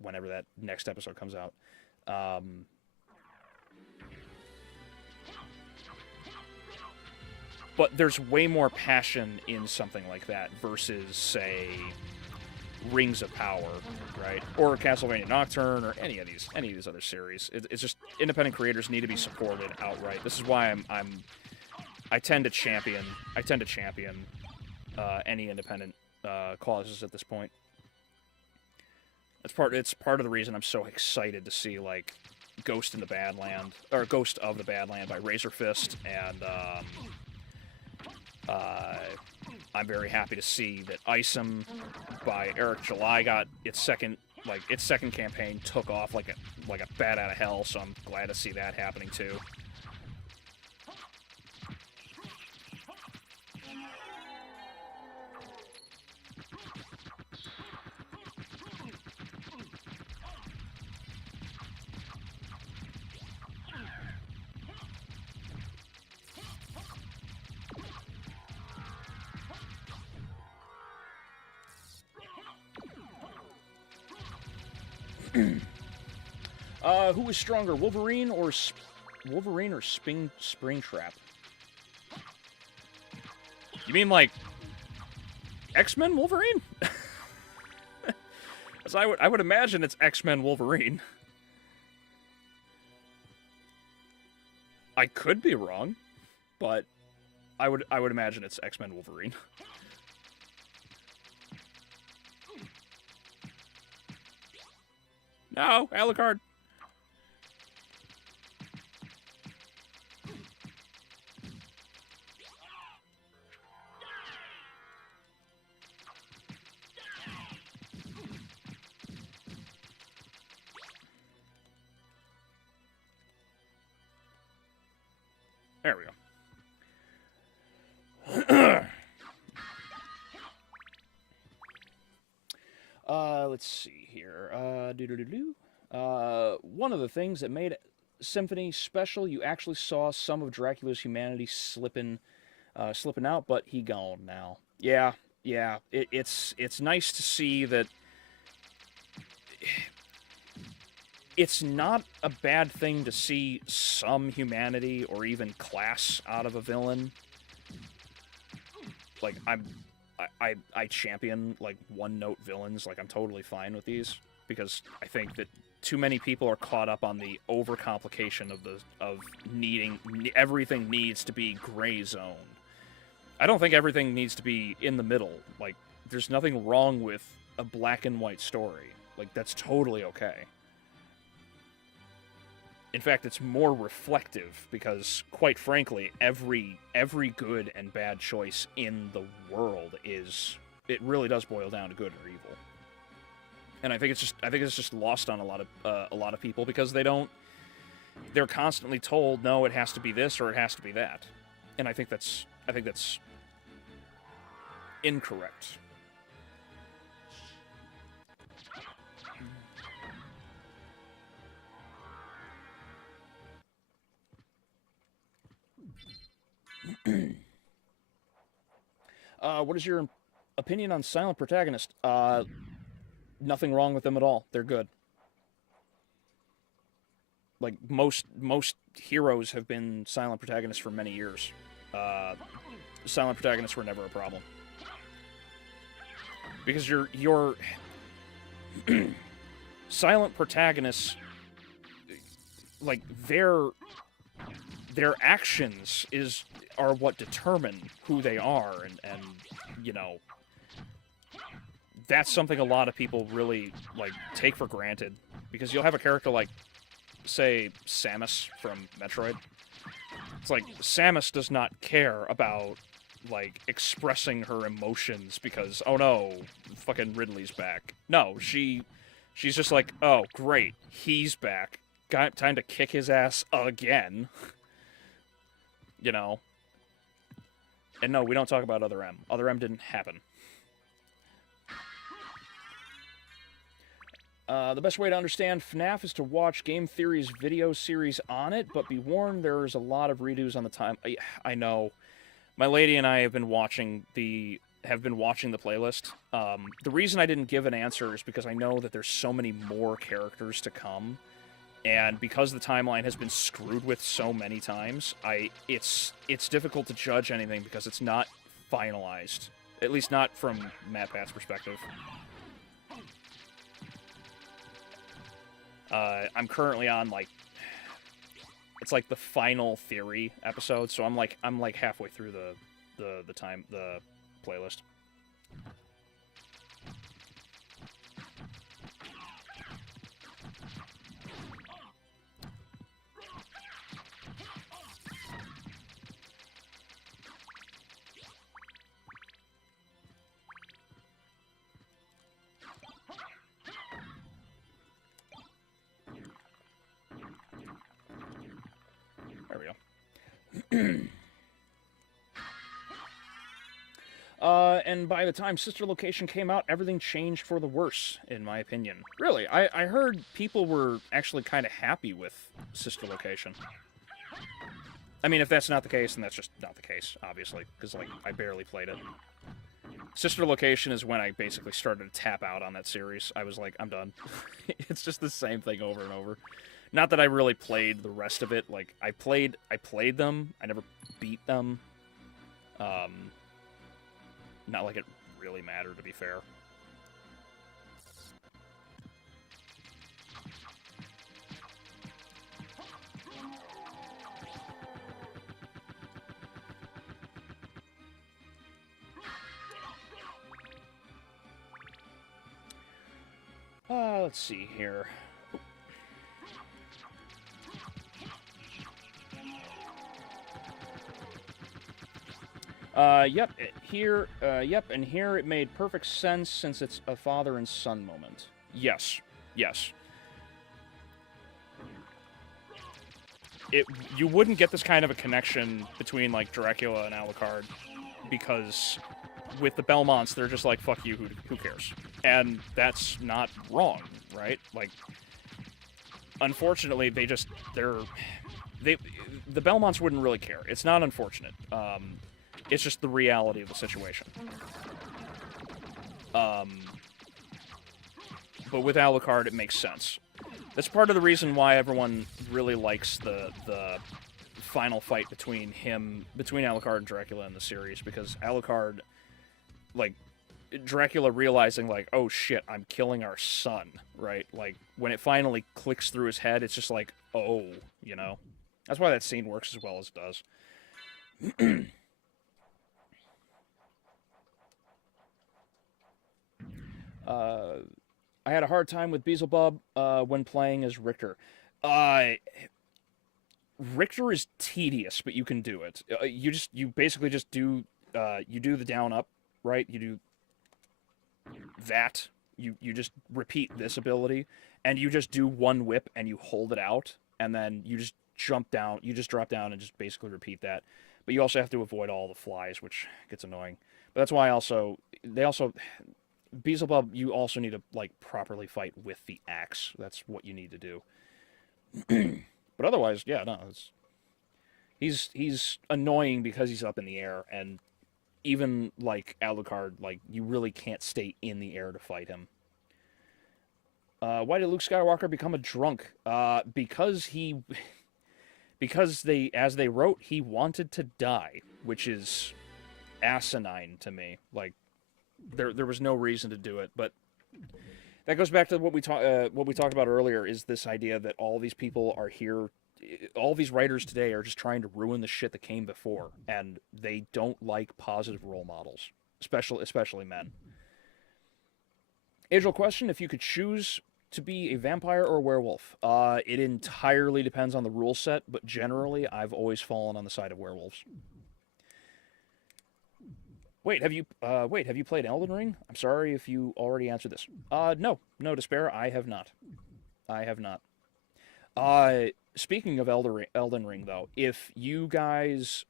whenever that next episode comes out. But there's way more passion in something like that versus, say, Rings of Power, right? Or Castlevania Nocturne, or any of these other series. It's just independent creators need to be supported outright. This is why I tend to champion any independent causes at this point. It's part of the reason I'm so excited to see, like, Ghost of the Badland by Razor Fist, and I'm very happy to see that Isom by Eric July got its second campaign took off like a bat out of hell, so I'm glad to see that happening too. Who is stronger, Wolverine or Springtrap? You mean like X-Men Wolverine? So I would imagine it's X-Men Wolverine. I could be wrong, but I would imagine it's X-Men Wolverine. No, Alucard. There we go. Let's see here. One of the things that made Symphony special, you actually saw some of Dracula's humanity slipping out, but he gone now. Yeah. It's nice to see that. It's not a bad thing to see some humanity or even class out of a villain. Like, I champion, like, one-note villains. Like, I'm totally fine with these. Because I think that too many people are caught up on the overcomplication of needing... Everything needs to be gray zone. I don't think everything needs to be in the middle. Like, there's nothing wrong with a black and white story. Like, that's totally okay. In fact, it's more reflective because, quite frankly, every good and bad choice in the world it really does boil down to good or evil. And I think it's just lost on a lot of people because they're constantly told, no, it has to be this or it has to be that. And I think that's incorrect. What is your opinion on silent protagonist? Nothing wrong with them at all. They're good. Like, most heroes have been silent protagonists for many years. Silent protagonists were never a problem. Because your silent protagonists, like, their actions are what determine who they are, and you know, that's something a lot of people really, like, take for granted. Because you'll have a character like, say, Samus from Metroid. It's like, Samus does not care about, like, expressing her emotions because, oh no, fucking Ridley's back. No, she's just like, oh, great, he's back. Got time to kick his ass again. You know? And no, we don't talk about Other M. Other M didn't happen. The best way to understand FNAF is to watch Game Theory's video series on it, but be warned, there's a lot of redos on the time. I know. My lady and I have been watching the playlist. The reason I didn't give an answer is because I know that there's so many more characters to come, and because the timeline has been screwed with so many times, it's difficult to judge anything because it's not finalized. At least not from MatPat's perspective. I'm currently on, like, it's like the final theory episode, so I'm like halfway through the playlist. There we go. And by the time Sister Location came out, everything changed for the worse, in my opinion. Really, I heard people were actually kind of happy with Sister Location. I mean, if that's not the case, then that's just not the case, obviously, because, like, I barely played it. Sister Location is when I basically started to tap out on that series. I was like, I'm done. It's just the same thing over and over. Not that I really played the rest of it. Like, I played them. I never beat them. Not like it really mattered, to be fair. Let's see here. Yep, and here it made perfect sense since it's a father and son moment. Yes, yes. You wouldn't get this kind of a connection between, like, Dracula and Alucard, because with the Belmonts, they're just like, fuck you, who cares? And that's not wrong, right? Like, unfortunately, the Belmonts wouldn't really care. It's not unfortunate. It's just the reality of the situation. But with Alucard, it makes sense. That's part of the reason why everyone really likes the final fight between Alucard and Dracula in the series, because Alucard, like, Dracula realizing, like, oh shit, I'm killing our son, right? Like, when it finally clicks through his head, it's just like, oh, you know? That's why that scene works as well as it does. I had a hard time with Beelzebub when playing as Richter. Richter is tedious, but you can do it. You basically just do you do the down up, right? You do that. You just repeat this ability, and you just do one whip and you hold it out, and then you just jump down. You just drop down and just basically repeat that. But you also have to avoid all the flies, which gets annoying. But that's why Beelzebub, you also need to, like, properly fight with the axe. That's what you need to do. But otherwise, yeah, no, he's annoying because he's up in the air, and even, like, Alucard, like, you really can't stay in the air to fight him. Why did Luke Skywalker become a drunk? Because as they wrote, he wanted to die, which is asinine to me. Like, there was no reason to do it, but that goes back to what we talked about earlier, is this idea that all these people are here, all these writers today are just trying to ruin the shit that came before, and they don't like positive role models, especially men. Age-old question: if you could choose to be a vampire or a werewolf, it entirely depends on the rule set, but generally, I've always fallen on the side of werewolves. Wait, have you played Elden Ring? I'm sorry if you already answered this. No, Despair, I have not. Speaking of Elden Ring, though, if you guys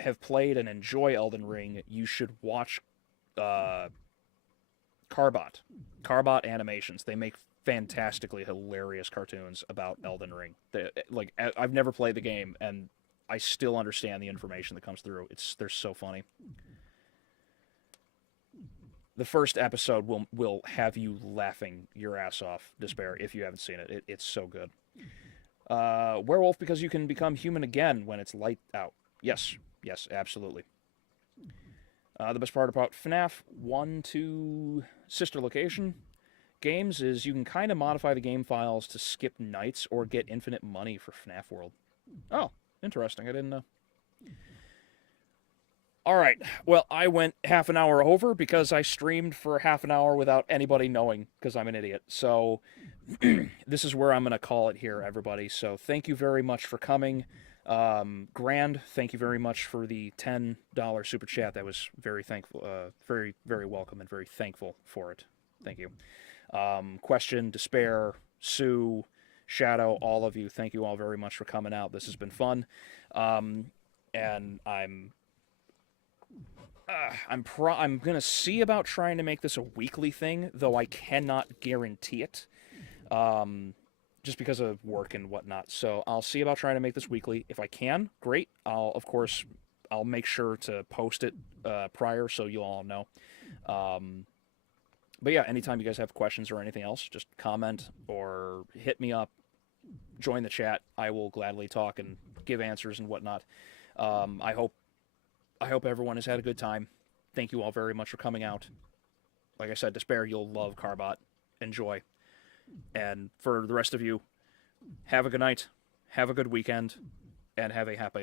have played and enjoy Elden Ring, you should watch Carbot Animations. They make fantastically hilarious cartoons about Elden Ring. I've never played the game, and I still understand the information that comes through. They're so funny. The first episode will have you laughing your ass off, Despair, if you haven't seen it. It's so good. Werewolf, because you can become human again when it's light out. Yes, absolutely. The best part about FNAF 1 to Sister Location games is you can kind of modify the game files to skip nights or get infinite money for FNAF World. Oh, interesting. I didn't know. All right. Well, I went half an hour over because I streamed for half an hour without anybody knowing, because I'm an idiot. So this is where I'm going to call it here, everybody. So thank you very much for coming. Grand, thank you very much for the $10 super chat. That was very thankful, very, very welcome, and very thankful for it. Thank you. Question, Despair, Sue, Shadow, all of you, thank you all very much for coming out. This has been fun. And I'm gonna see about trying to make this a weekly thing, though I cannot guarantee it, just because of work and whatnot. So I'll see about trying to make this weekly. If I can, great. Of course, I'll make sure to post it prior so you all know. But yeah, anytime you guys have questions or anything else, just comment or hit me up. Join the chat. I will gladly talk and give answers and whatnot. I hope everyone has had a good time. Thank you all very much for coming out. Like I said, Despair, you'll love Carbot. Enjoy. And for the rest of you, have a good night, have a good weekend, and have a happy